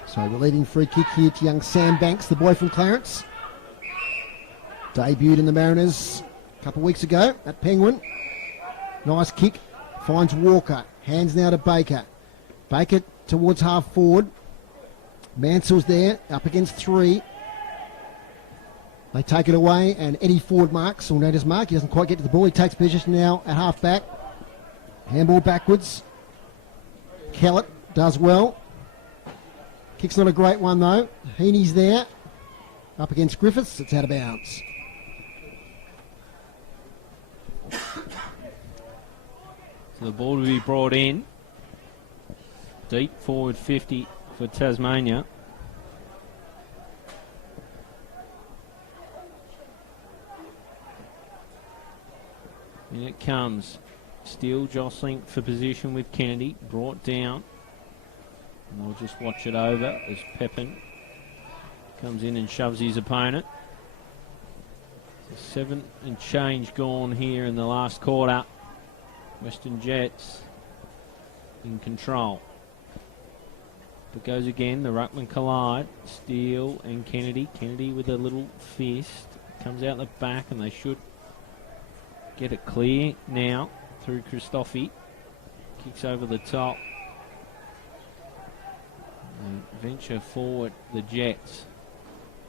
So the leading free kick here to young Sam Banks, the boy from Clarence. Debuted in the Mariners a couple of weeks ago at Penguin. Nice kick, finds Walker. Hands now to Baker. Baker towards half forward. Mansell's there, up against 3. They take it away, and Eddie Ford marks, or known as Mark. He doesn't quite get to the ball. He takes position now at half back. Handball backwards. Kellett does well. Kick's not a great one though. Heaney's there. Up against Griffiths. It's out of bounds. So the ball to be brought in. Deep forward 50 for Tasmania. In it comes. Steele jostling for position with Kennedy. Brought down. And we'll just watch it over as Pepin comes in and shoves his opponent. 7 and change gone here in the last quarter. Western Jets in control. But goes again, the ruckman collide. Steele and Kennedy. Kennedy with a little fist. Comes out the back and they should get it clear now through Christoffi. Kicks over the top. And venture forward the Jets.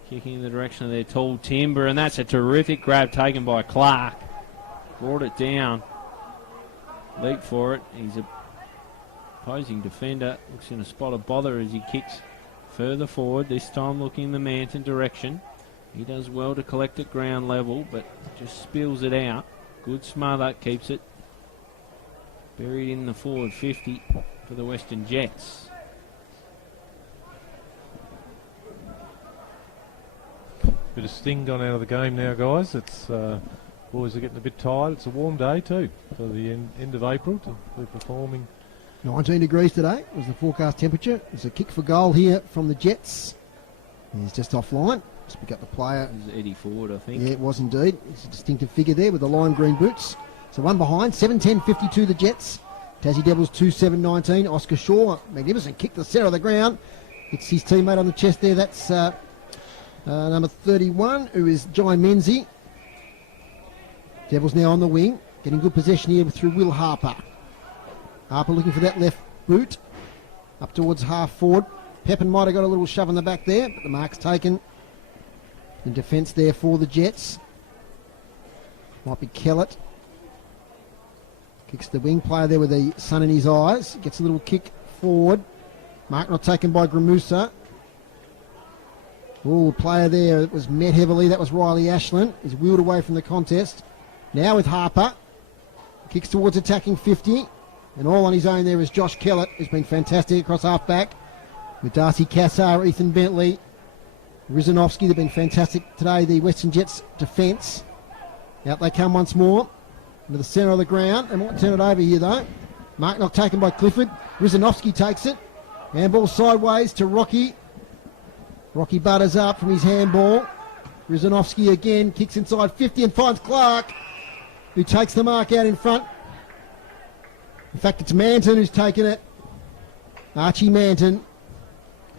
Kicking in the direction of their tall timber, and that's a terrific grab taken by Clark. Brought it down. Leap for it. He's a opposing defender. Looks in a spot of bother as he kicks further forward. This time looking in the Manton direction. He does well to collect at ground level, but just spills it out. Good smother, keeps it buried in the forward 50 for the Western Jets. Bit of sting gone out of the game now, guys. It's boys are getting a bit tired. It's a warm day too for the end of April to be performing. 19 degrees today was the forecast temperature. There's a kick for goal here from the Jets. He's just offline. Just pick up the player. This is Eddie Ford, I think. Yeah, it was indeed. It's a distinctive figure there with the lime green boots. So one behind, 7-10-52 the Jets. Tassie Devils 2-7-19. Oscar Shaw, magnificent kick to the centre of the ground. It's his teammate on the chest there. That's number 31, who is John Menzie. Devils now on the wing. Getting good possession here through Will Harper. Harper looking for that left boot. Up towards half forward. Pepin might have got a little shove in the back there, but the mark's taken. In defence there for the Jets. Might be Kellett. Kicks the wing player there with the sun in his eyes. Gets a little kick forward. Mark not taken by Gramusa. Oh, player there that was met heavily. That was Riley Ashland. He's wheeled away from the contest. Now with Harper. Kicks towards attacking 50. And all on his own there is Josh Kellett, who's been fantastic across half-back. With Darcy Cassar, Ethan Bentley, Rizanovsky. They've been fantastic today, the Western Jets defence. Out they come once more. Into the centre of the ground. They might turn it over here, though. Mark taken by Clifford. Rizanovsky takes it. Handball sideways to Rocky. Rocky butters up from his handball. Rizanovsky again kicks inside 50 and finds Clark, who takes the mark out in front. In fact, it's Manton who's taken it. Archie Manton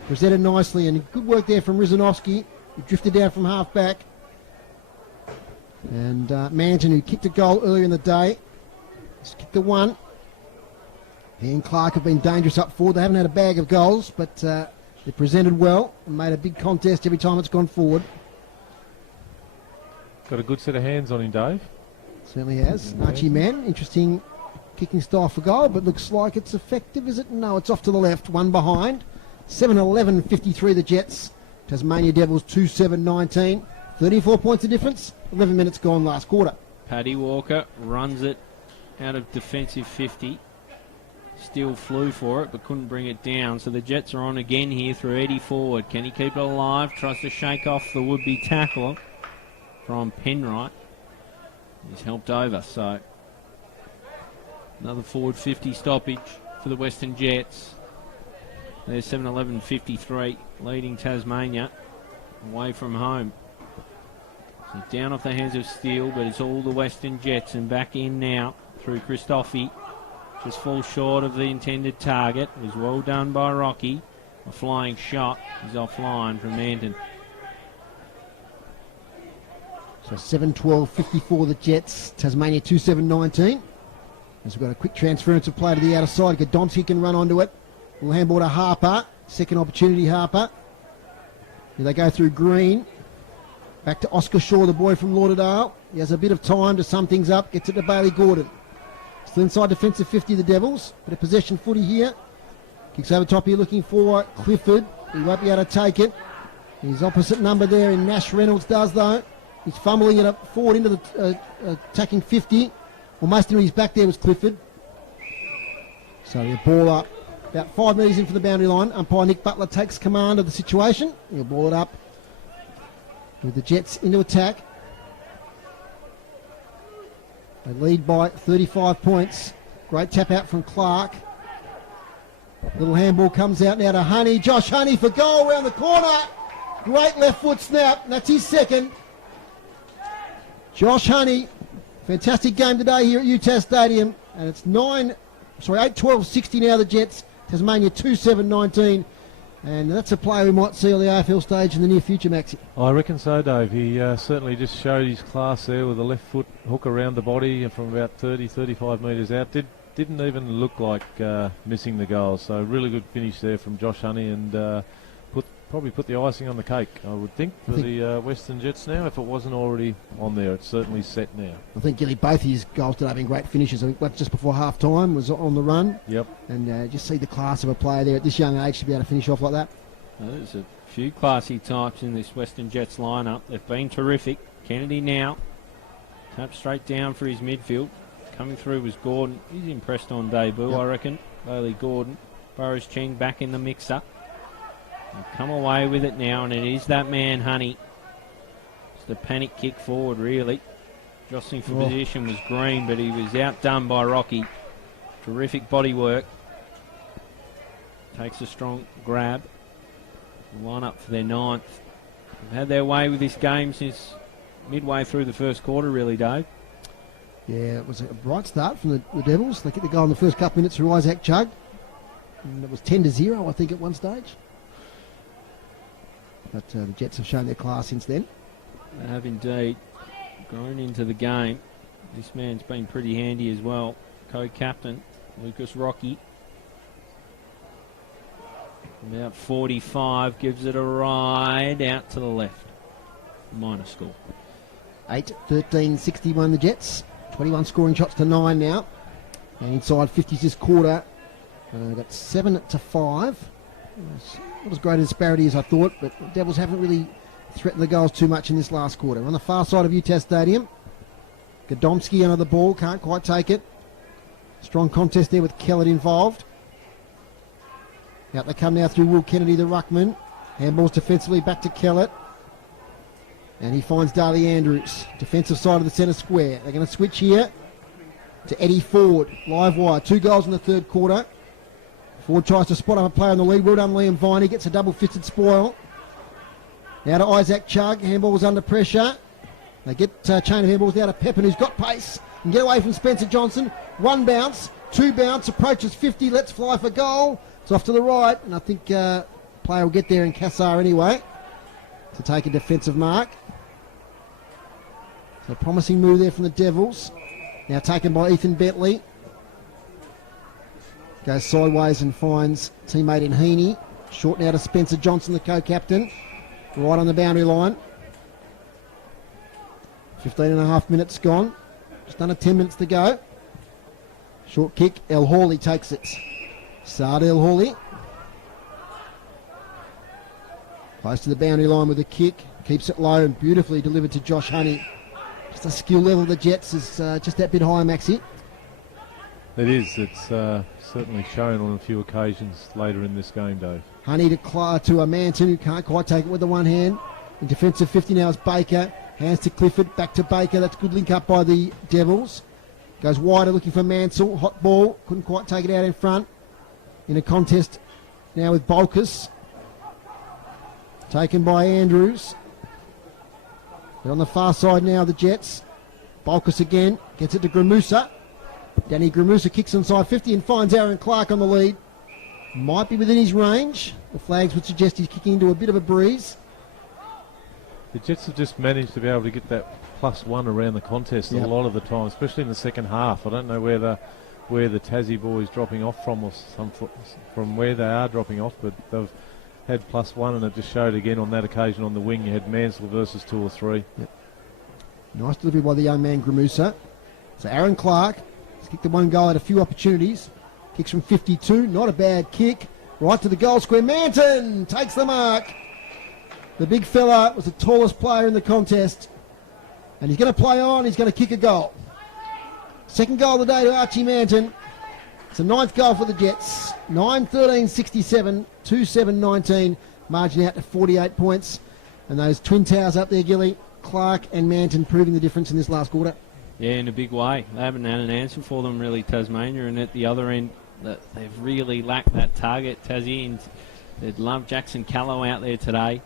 presented nicely, and good work there from Rizanovsky, who drifted down from half back. And Manton, who kicked a goal earlier in the day, has kicked the one. He and Clark have been dangerous up forward. They haven't had a bag of goals, but they presented well and made a big contest every time it's gone forward. Got a good set of hands on him, Dave. Certainly has. Archie Mann, interesting kicking style for goal, but looks like it's effective, is it? No, it's off to the left, one behind. 7-11-53 the Jets. Tasmania Devils 2-7-19. 34 points of difference, 11 minutes gone last quarter. Paddy Walker runs it out of defensive 50. Still flew for it, but couldn't bring it down. So the Jets are on again here through Eddie forward. Can he keep it alive? Tries to shake off the would-be tackler from Penwright. He's helped over, so another forward 50 stoppage for the Western Jets. There's 7-11-53, leading Tasmania away from home. So down off the hands of Steele, but it's all the Western Jets, and back in now through Christoffi. Just falls short of the intended target. It was well done by Rocky. A flying shot is offline from Manton. So 7-12-54 the Jets. Tasmania 2-7-19. As we've got a quick transference of play to the outer side. Godomsky can run onto it. We'll handball to Harper. Second opportunity, Harper. Here they go through Green. Back to Oscar Shaw, the boy from Lauderdale. He has a bit of time to sum things up. Gets it to Bailey Gordon. Still inside defensive 50, the Devils. Bit of possession footy here. Kicks over top here looking for Clifford. He won't be able to take it. His opposite number there in Nash Reynolds does though. He's fumbling it up forward into the attacking 50. Almost into his back there was Clifford. So the ball up about 5 metres in from the boundary line. Umpire Nick Butler takes command of the situation. He'll ball it up with the Jets into attack. They lead by 35 points. Great tap out from Clark. Little handball comes out now to Honey. Josh Honey for goal around the corner. Great left foot snap. And that's his second. Josh Honey. Fantastic game today here at UTAS Stadium. And it's 8-12-60 now the Jets. Tasmania 2-7-19. And that's a player we might see on the AFL stage in the near future, Maxie. I reckon so, Dave. He certainly just showed his class there with a left foot hook around the body from about 30-35 metres out. Didn't even look like missing the goal. So really good finish there from Josh Honey, and probably put the icing on the cake, I would think, for the Western Jets now. If it wasn't already on there, it's certainly set now. I think, Gilly, both his goals today have been great finishes. I think just before half-time was on the run. Yep. And just see the class of a player there at this young age to be able to finish off like that. There's a few classy types in this Western Jets lineup. They've been terrific. Kennedy now. Tap straight down for his midfield. Coming through was Gordon. He's impressed on debut, I reckon. Bailey Gordon. Burrows Cheng back in the mixer. And come away with it now, and it is that man, Honey. It's the panic kick forward, really. Jostling for position was Green, but he was outdone by Rocky. Terrific body work. Takes a strong grab. Line up for their ninth. They've had their way with this game since midway through the first quarter, really, Dave. Yeah, it was a bright start from the Devils. They get the goal in the first couple minutes through Isaac Chugg. And it was 10-0, I think, at one stage. But the Jets have shown their class since then. They have indeed grown into the game. This man's been pretty handy as well. Co-captain, Lucas Rocky. About 45, gives it a ride out to the left. Minor score. 8-13-61 the Jets. 21 scoring shots to 9 now. And inside 50s this quarter. Got 7-5. Not as great a disparity as I thought, but the Devils haven't really threatened the goals too much in this last quarter. On the far side of UTAS Stadium, Godomsky under the ball, can't quite take it. Strong contest there with Kellett involved. Out they come now through Will Kennedy, the ruckman. Handballs defensively back to Kellett. And he finds Darley Andrews. Defensive side of the centre square. They're going to switch here. to Eddie Ford. Live wire. 2 goals in the third quarter. Ford tries to spot up a player on the lead. Well done, Liam Viney. Gets a double-fisted spoil. Now to Isaac Chugg. Handball's under pressure. They get chain of handballs now to Pepin, who's got pace. And get away from Spencer Johnson. 1 bounce. 2 bounce. Approaches 50. Let's fly for goal. It's off to the right. And I think player will get there in Cassar anyway to take a defensive mark. So a promising move there from the Devils. Now taken by Ethan Bentley. Goes sideways and finds teammate in Heaney. Short now to Spencer Johnson, the co-captain. Right on the boundary line. 15.5 minutes gone. Just under 10 minutes to go. Short kick. El Hawley takes it. Saad El Hawley. Close to the boundary line with a kick. Keeps it low and beautifully delivered to Josh Honey. Just the skill level of the Jets is just that bit higher, Maxi. It is. It's certainly shown on a few occasions later in this game, Dave. Honey to a Manton, who can't quite take it with the one hand. In defensive 50 now is Baker. Hands to Clifford, back to Baker. That's good link up by the Devils. Goes wider looking for Mansell. Hot ball. Couldn't quite take it out in front. In a contest now with Bolkus. Taken by Andrews. They're on the far side now, the Jets. Bolkus again. Gets it to Gramusa. Danny Gramusa kicks inside 50 and finds Aaron Clark on the lead. Might be within his range. The flags would suggest he's kicking into a bit of a breeze. The Jets have just managed to be able to get that +1 around the contest a lot of the time, especially in the second half. I don't know where the Tassie boys dropping off from, or from where they are dropping off, but they've had +1, and it just showed again on that occasion on the wing. You had Mansell versus 2 or 3. Yep. Nice delivery by the young man Gramusa. So Aaron Clark has kicked the 1 goal at a few opportunities. Kicks from 52, not a bad kick. Right to the goal square. Manton takes the mark. The big fella was the tallest player in the contest. And he's going to play on. He's going to kick a goal. Second goal of the day to Archie Manton. It's a 9th goal for the Jets. 9-13-67, 2-7-19. Margin out to 48 points. And those twin towers up there, Gilly, Clark and Manton, proving the difference in this last quarter. Yeah, in a big way. They haven't had an answer for them, really, Tasmania. And at the other end, they've really lacked that target, Tassie. And they'd love Jackson Callow out there today.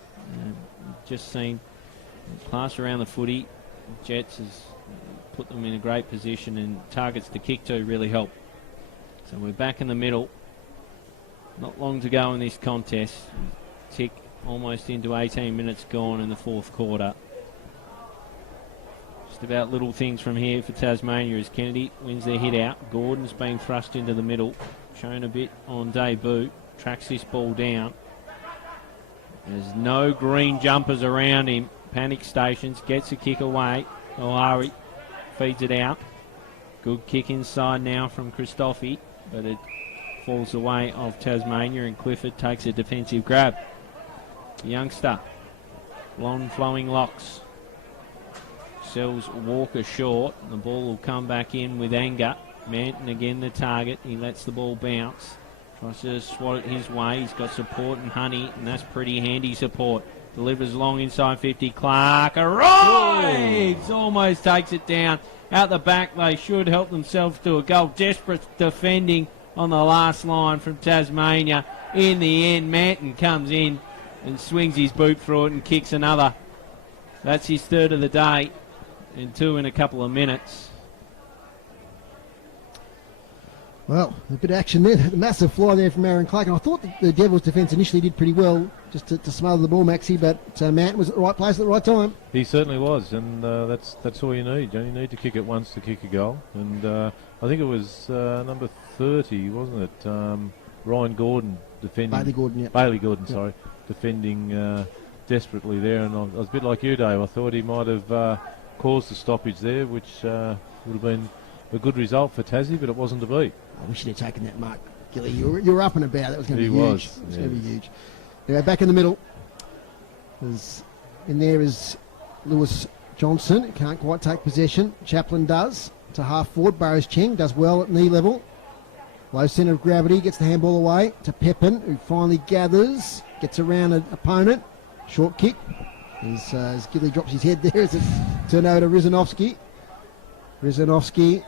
Just seen class around the footy. Jets has put them in a great position, and targets to kick to really help. So we're back in the middle. Not long to go in this contest. Tick almost into 18 minutes gone in the 4th quarter. Just about little things from here for Tasmania as Kennedy wins their hit out. Gordon's being thrust into the middle. Shown a bit on debut. Tracks this ball down. There's no green jumpers around him. Panic stations. Gets a kick away. O'Hari feeds it out. Good kick inside now from Christoffi, but it falls away of Tasmania, and Clifford takes a defensive grab. Youngster. Blonde flowing locks. Sells Walker short. The ball will come back in with anger. Manton again the target. He lets the ball bounce. Tries to swat it his way. He's got support and Honey, and that's pretty handy support. Delivers long inside 50. Clark arrives! Almost takes it down. Out the back, they should help themselves to a goal. Desperate defending on the last line from Tasmania. In the end, Manton comes in and swings his boot through it and kicks another. That's his 3rd of the day, and 2 in a couple of minutes. Well, a bit of action there. A massive fly there from Aaron Clark. And I thought the Devils' defence initially did pretty well just to smother the ball, Maxie, but Manton was at the right place at the right time. He certainly was, and that's all you need. You only need to kick it once to kick a goal. And I think it was number 30, wasn't it? Ryan Gordon defending. Bailey Gordon, yeah. Bailey Gordon, sorry. Defending desperately there. And I was a bit like you, Dave. I thought he might have caused the stoppage there, which would have been a good result for Tassie, but it wasn't to be. I wish he'd have taken that mark, Gilly. You were up and about. That was going to be huge. It was going to be huge. Anyway, back in the middle. In there is Lewis Johnson. Can't quite take possession. Chaplin does. To half forward. Burrows Cheng does well at knee level. Low centre of gravity. Gets the handball away to Pepin, who finally gathers. Gets around an opponent. Short kick. As Gilly drops his head there as it's turned over to Rizanovsky. Rizanovsky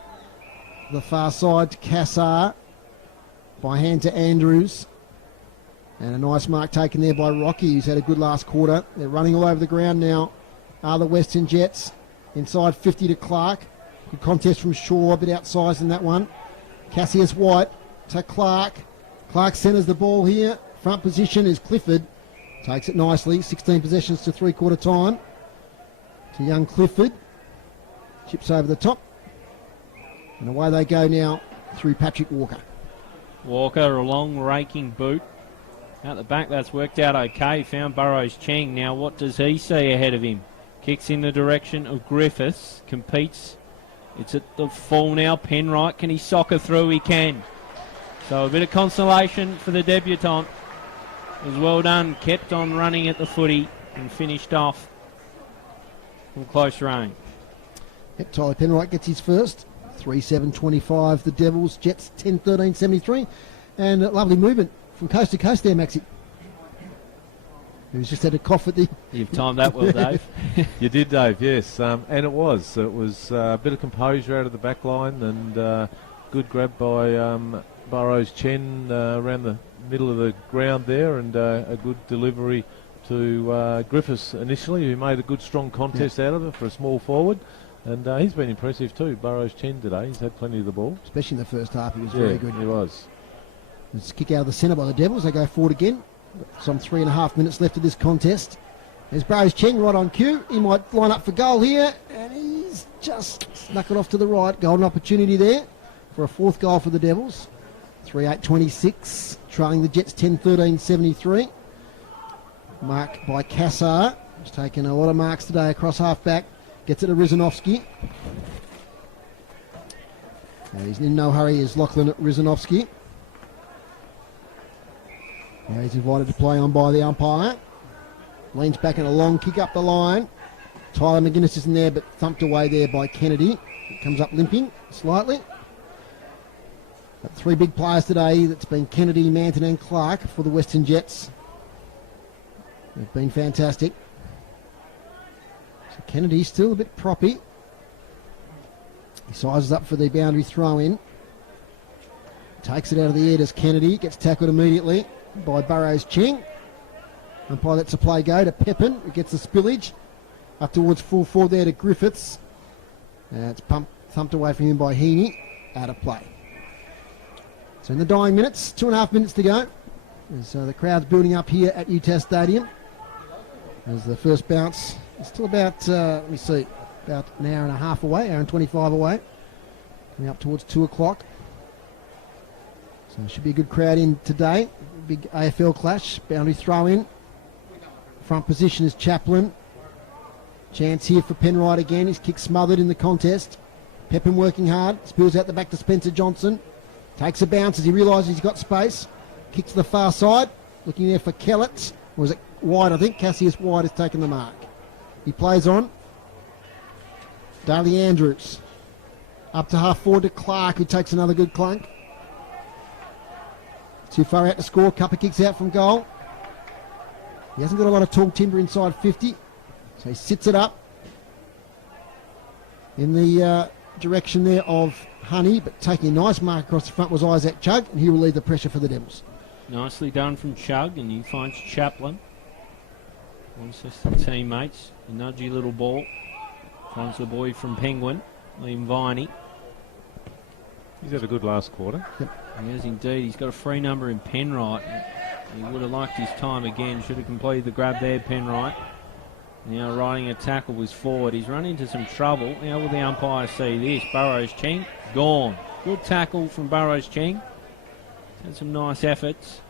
the far side to Cassar. By hand to Andrews. And a nice mark taken there by Rocky, who's had a good last quarter. They're running all over the ground now. Are the Western Jets. Inside 50 to Clark. Good contest from Shaw, a bit outsized in that one. Cassius White to Clark. Clark centres the ball here. Front position is Clifford. Takes it nicely. 16 possessions to three-quarter time. To young Clifford. Chips over the top. And away they go now through Patrick Walker. Walker, a long raking boot. Out the back, that's worked out okay. Found Burrows Cheng. Now what does he see ahead of him? Kicks in the direction of Griffiths. Competes. It's at the full now. Penwright, can he soccer through? He can. So a bit of consolation for the debutant. It was well done. Kept on running at the footy and finished off from close range. Yep, Tyler Penwright gets his first. 3-7-25 the Devils. Jets 10-13-73. And a lovely movement from coast to coast there, Maxie. Who's just had a cough at the... You've timed that well, Dave. You did, Dave, yes. And it was a bit of composure out of the back line and good grab by Burrows Chen around the middle of the ground there, and a good delivery to Griffiths initially, who made a good strong contest out of it for a small forward. And he's been impressive too, Burrows Chen today. He's had plenty of the ball. Especially in the first half, he was very good. He was. It's a kick out of the centre by the Devils. They go forward again. Some 3.5 minutes left of this contest. There's Burrows Chen right on cue. He might line up for goal here, and he's just snuck it off to the right. Golden opportunity there for a fourth goal for the Devils. 3-8-26, trailing the Jets 10-13-73. Mark by Cassar. He's taken a lot of marks today across half-back. Gets it to Rizanovsky. He's in no hurry, is Lachlan Rizanovsky. Now he's invited to play on by the umpire. Leans back in a long kick up the line. Tyler McGuinness isn't there, but thumped away there by Kennedy. Comes up limping slightly. But three big players today. That's been Kennedy, Manton and Clark for the Western Jets. They've been fantastic. So Kennedy's still a bit proppy. He sizes up for the boundary throw-in. Takes it out of the air, does Kennedy. Gets tackled immediately by Burrows Cheng. Umpire lets the play go to Pepin, who gets the spillage. Up towards full forward there to Griffiths. It's thumped away from him by Heaney. Out of play. So in the dying minutes, 2.5 minutes to go. So the crowd's building up here at UTAS Stadium. As the first bounce is still about, let me see, about an hour and a half away, hour and 25 away. Coming up towards 2 o'clock. So it should be a good crowd in today. Big AFL clash, boundary throw in. Front position is Chaplin. Chance here for Penwright again. His kick smothered in the contest. Pepin working hard. Spills out the back to Spencer Johnson. Takes a bounce as he realises he's got space. Kicks to the far side. Looking there for Kellett. Or was it White, I think? Cassius White has taken the mark. He plays on. Daly Andrews. Up to half forward to Clark, who takes another good clunk. Too far out to score. Cuppa kicks out from goal. He hasn't got a lot of tall timber inside 50. So he sits it up in the direction there of Honey, but taking a nice mark across the front was Isaac Chugg, and he relieved the pressure for the Devils. Nicely done from Chugg, and he finds Chaplin. Wants his teammates. A nudgy little ball. Finds the boy from Penguin, Liam Viney. He's had a good last quarter. Yep. He has indeed. He's got a free number in Penwright. He would have liked his time again. Should have completed the grab there, Penwright. Now riding a tackle was forward. He's run into some trouble. How will the umpire see this? Burrows Cheng, gone. Good tackle from Burrows Cheng. Had some nice efforts.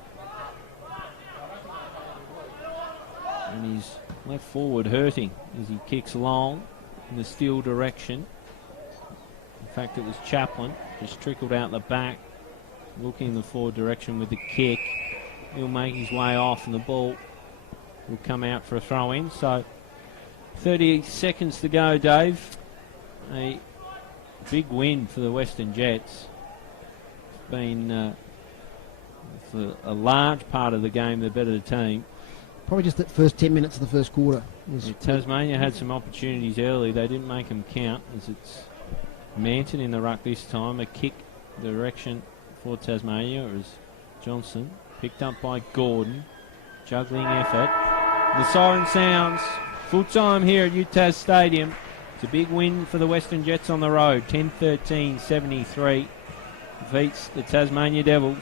And he's left forward hurting as he kicks long in the steel direction. In fact, it was Chaplin. Just trickled out the back. Looking in the forward direction with the kick. He'll make his way off and the ball will come out for a throw-in. So 30 seconds to go, Dave. A big win for the Western Jets. It's been for a large part of the game the better team. Probably just that first 10 minutes of the first quarter. Tasmania had some opportunities early. They didn't make them count as it's Manton in the ruck this time. A kick direction for Tasmania. It was Johnson. Picked up by Gordon. Juggling effort. The siren sounds. Full time here at UTAS Stadium. It's a big win for the Western Jets on the road. 10-13-73. Defeats the Tasmania Devils.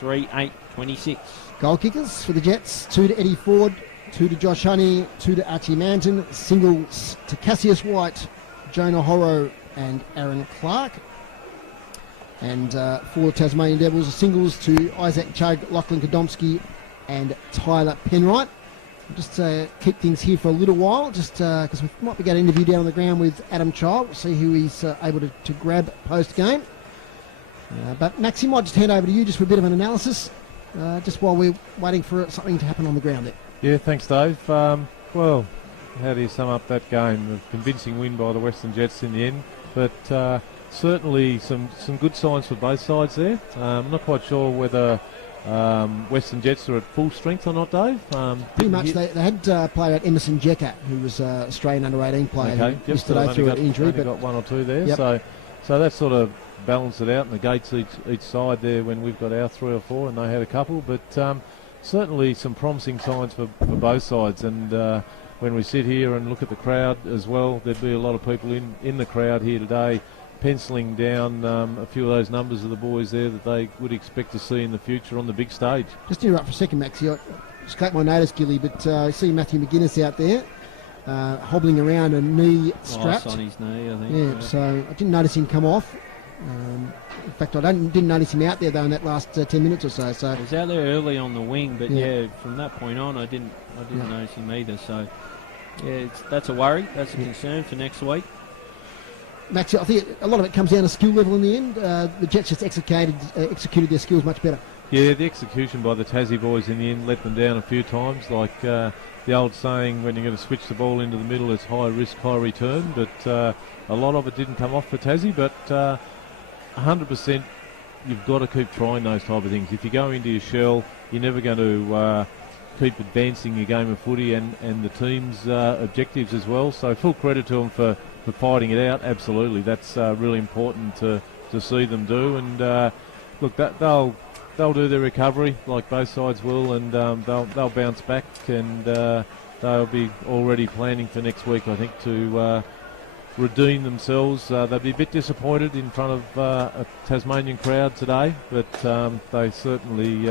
3-8-26. Goal kickers for the Jets. 2 to Eddie Ford, 2 to Josh Honey, 2 to Archie Manton. Singles to Cassius White, Jonah Horrow and Aaron Clark. And for the Tasmanian Devils, singles to Isaac Chugg, Lachlan Kodomski and Tyler Penwright. Just keep things here for a little while, just because we might be getting an interview down on the ground with Adam Child. We'll see who he's able to grab post-game. But Maxi, might just hand over to you just for a bit of an analysis, just while we're waiting for something to happen on the ground there. Yeah, thanks, Dave. Well, how do you sum up that game? A convincing win by the Western Jets in the end, but certainly some good signs for both sides there. I'm not quite sure whether Western Jets are at full strength or not, Dave. Pretty much. They had player at Emerson Jekka, who was Australian under-18 player. Okay, who missed today through an injury. But got one or two there, yep. so that sort of balanced it out and negates each side there when we've got our 3 or 4 and they had a couple. But certainly some promising signs for both sides. And when we sit here and look at the crowd as well, there'd be a lot of people in the crowd here today, penciling down a few of those numbers of the boys there that they would expect to see in the future on the big stage. Just to interrupt for a second, Maxie, I escaped my notice, Gilly, but I see Matthew McGuinness out there hobbling around, a knee strapped. On his knee, I think. Yeah, so I didn't notice him come off. In fact, I didn't notice him out there though in that last 10 minutes or so. So he was out there early on the wing, but yeah, from that point on, I didn't notice him either. So yeah, that's a worry. That's a concern for next week. Max, I think a lot of it comes down to skill level in the end. The Jets just executed their skills much better. Yeah, the execution by the Tassie boys in the end let them down a few times. Like the old saying, when you're going to switch the ball into the middle, it's high risk, high return. But a lot of it didn't come off for Tassie. But 100%, you've got to keep trying those type of things. If you go into your shell, you're never going to keep advancing your game of footy and the team's objectives as well. So full credit to them for fighting it out. Absolutely, that's really important to see them do. And look, they'll do their recovery like both sides will, and they'll bounce back, and they'll be already planning for next week, I think, to redeem themselves. They'll be a bit disappointed in front of a Tasmanian crowd today, but they certainly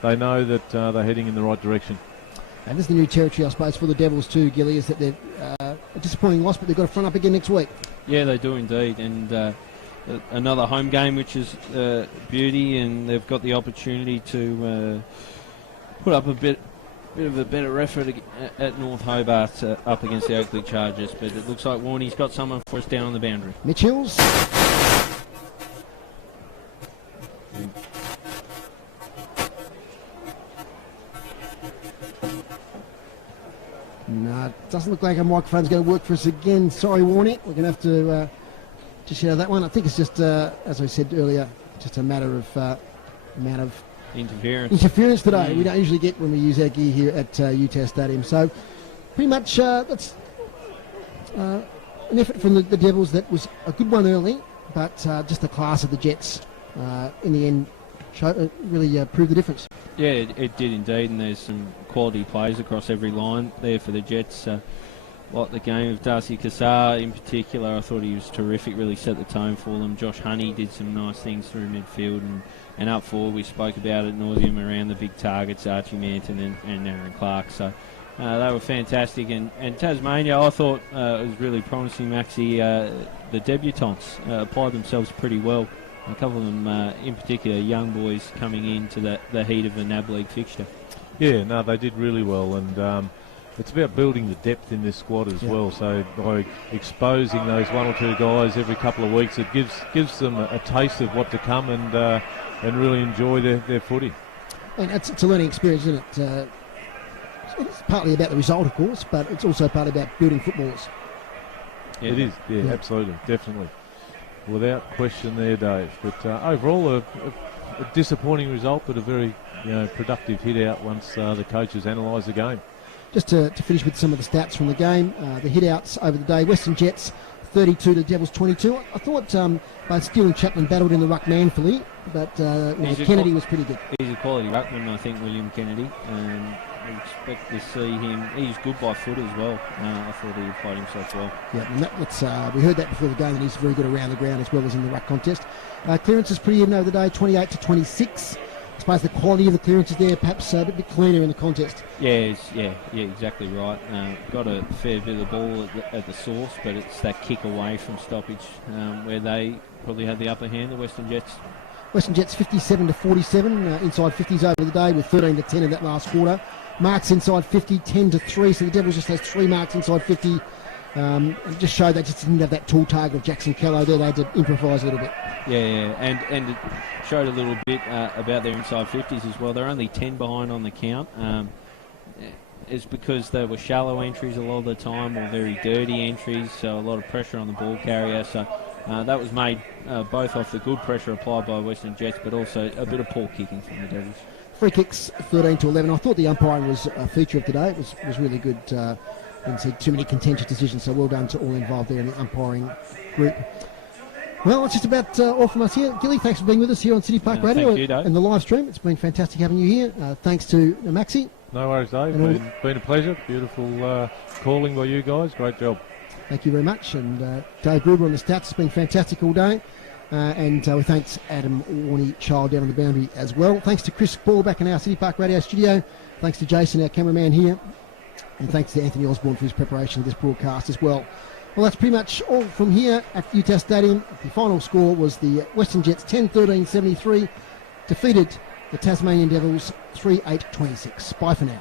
they know that they're heading in the right direction. And this is the new territory, I suppose, for the Devils too, Gilly, is that they're a disappointing loss, but they've got to front up again next week. Yeah, they do indeed, and another home game, which is beauty, and they've got the opportunity to put up a bit of a better effort at North Hobart up against the Oakley Chargers. But it looks like Warnie's got someone for us down on the boundary. Mitch Hills. No, it doesn't look like our microphone's going to work for us again. Sorry, Warnie. We're going to have to just share that one. I think it's just, as I said earlier, just a matter of amount of interference today. We don't usually get when we use our gear here at UTAS Stadium. So pretty much that's an effort from the Devils that was a good one early, but just the class of the Jets in the end really proved the difference. Yeah, it did indeed, and there's some quality plays across every line there for the Jets. Like the game of Darcy Cassar in particular, I thought he was terrific, really set the tone for them. Josh Honey did some nice things through midfield, and up forward we spoke about it nauseam around the big targets, Archie Manton and Aaron Clark. So they were fantastic, and Tasmania, I thought was really promising, Maxie. The debutants applied themselves pretty well. A couple of them, in particular, young boys coming into the heat of a NAB League fixture. Yeah, no, they did really well, and it's about building the depth in this squad as well. So by exposing those one or two guys every couple of weeks, it gives them a taste of what to come and really enjoy their footy. And it's a learning experience, isn't it? It's partly about the result, of course, but it's also partly about building footballers. Yeah, it is, yeah, absolutely, definitely. Without question there, Dave. But overall, a disappointing result, but a very productive hit out once the coaches analysed the game. Just to finish with some of the stats from the game, the hit outs over the day, Western Jets 32 to Devils 22. I thought both Steele and Chapman battled in the ruck manfully, but Kennedy was pretty good. He's a quality ruckman, I think, William Kennedy. I expect to see him. He's good by foot as well. I thought he played himself well. Yeah, and we heard that before the game, that he's very good around the ground as well as in the ruck contest. Clearance is pretty even over the day, 28 to 26. I suppose the quality of the clearances there perhaps a bit cleaner in the contest. Yeah, exactly right. Got a fair bit of the ball at the source, but it's that kick away from stoppage where they probably had the upper hand, the Western Jets. Western Jets 57 to 47, inside 50s over the day with 13 to 10 in that last quarter. Marks inside 50, 10 to 3, so the Devils just has 3 marks inside 50. And just showed they just didn't have that tall target of Jackson Callow there. They had to improvise a little bit. Yeah, and it showed a little bit about their inside 50s as well. They're only 10 behind on the count. It's because they were shallow entries a lot of the time, or very dirty entries, so a lot of pressure on the ball carrier. So that was made both off the good pressure applied by Western Jets, but also a bit of poor kicking from the Devils. Free kicks 13 to 11. I thought the umpiring was a feature of today. It was really good. Didn't see too many contentious decisions, so well done to all involved there in the umpiring group. Well, it's just about all from us here. Gilly, thanks for being with us here on City Park Radio thank you, Dave. And the live stream. It's been fantastic having you here. Thanks to Maxi. No worries, Dave. Been a pleasure. Beautiful calling by you guys. Great job. Thank you very much. And Dave Gruber on the stats. It's been fantastic all day. And we thanks Adam Warney Child down on the boundary as well. Thanks to Chris Ball back in our City Park Radio studio. Thanks to Jason, our cameraman here. And thanks to Anthony Osborne for his preparation of this broadcast as well. Well, that's pretty much all from here at UTAS Stadium. The final score was the Western Jets 10-13-73 defeated the Tasmanian Devils 3-8-26. Bye for now.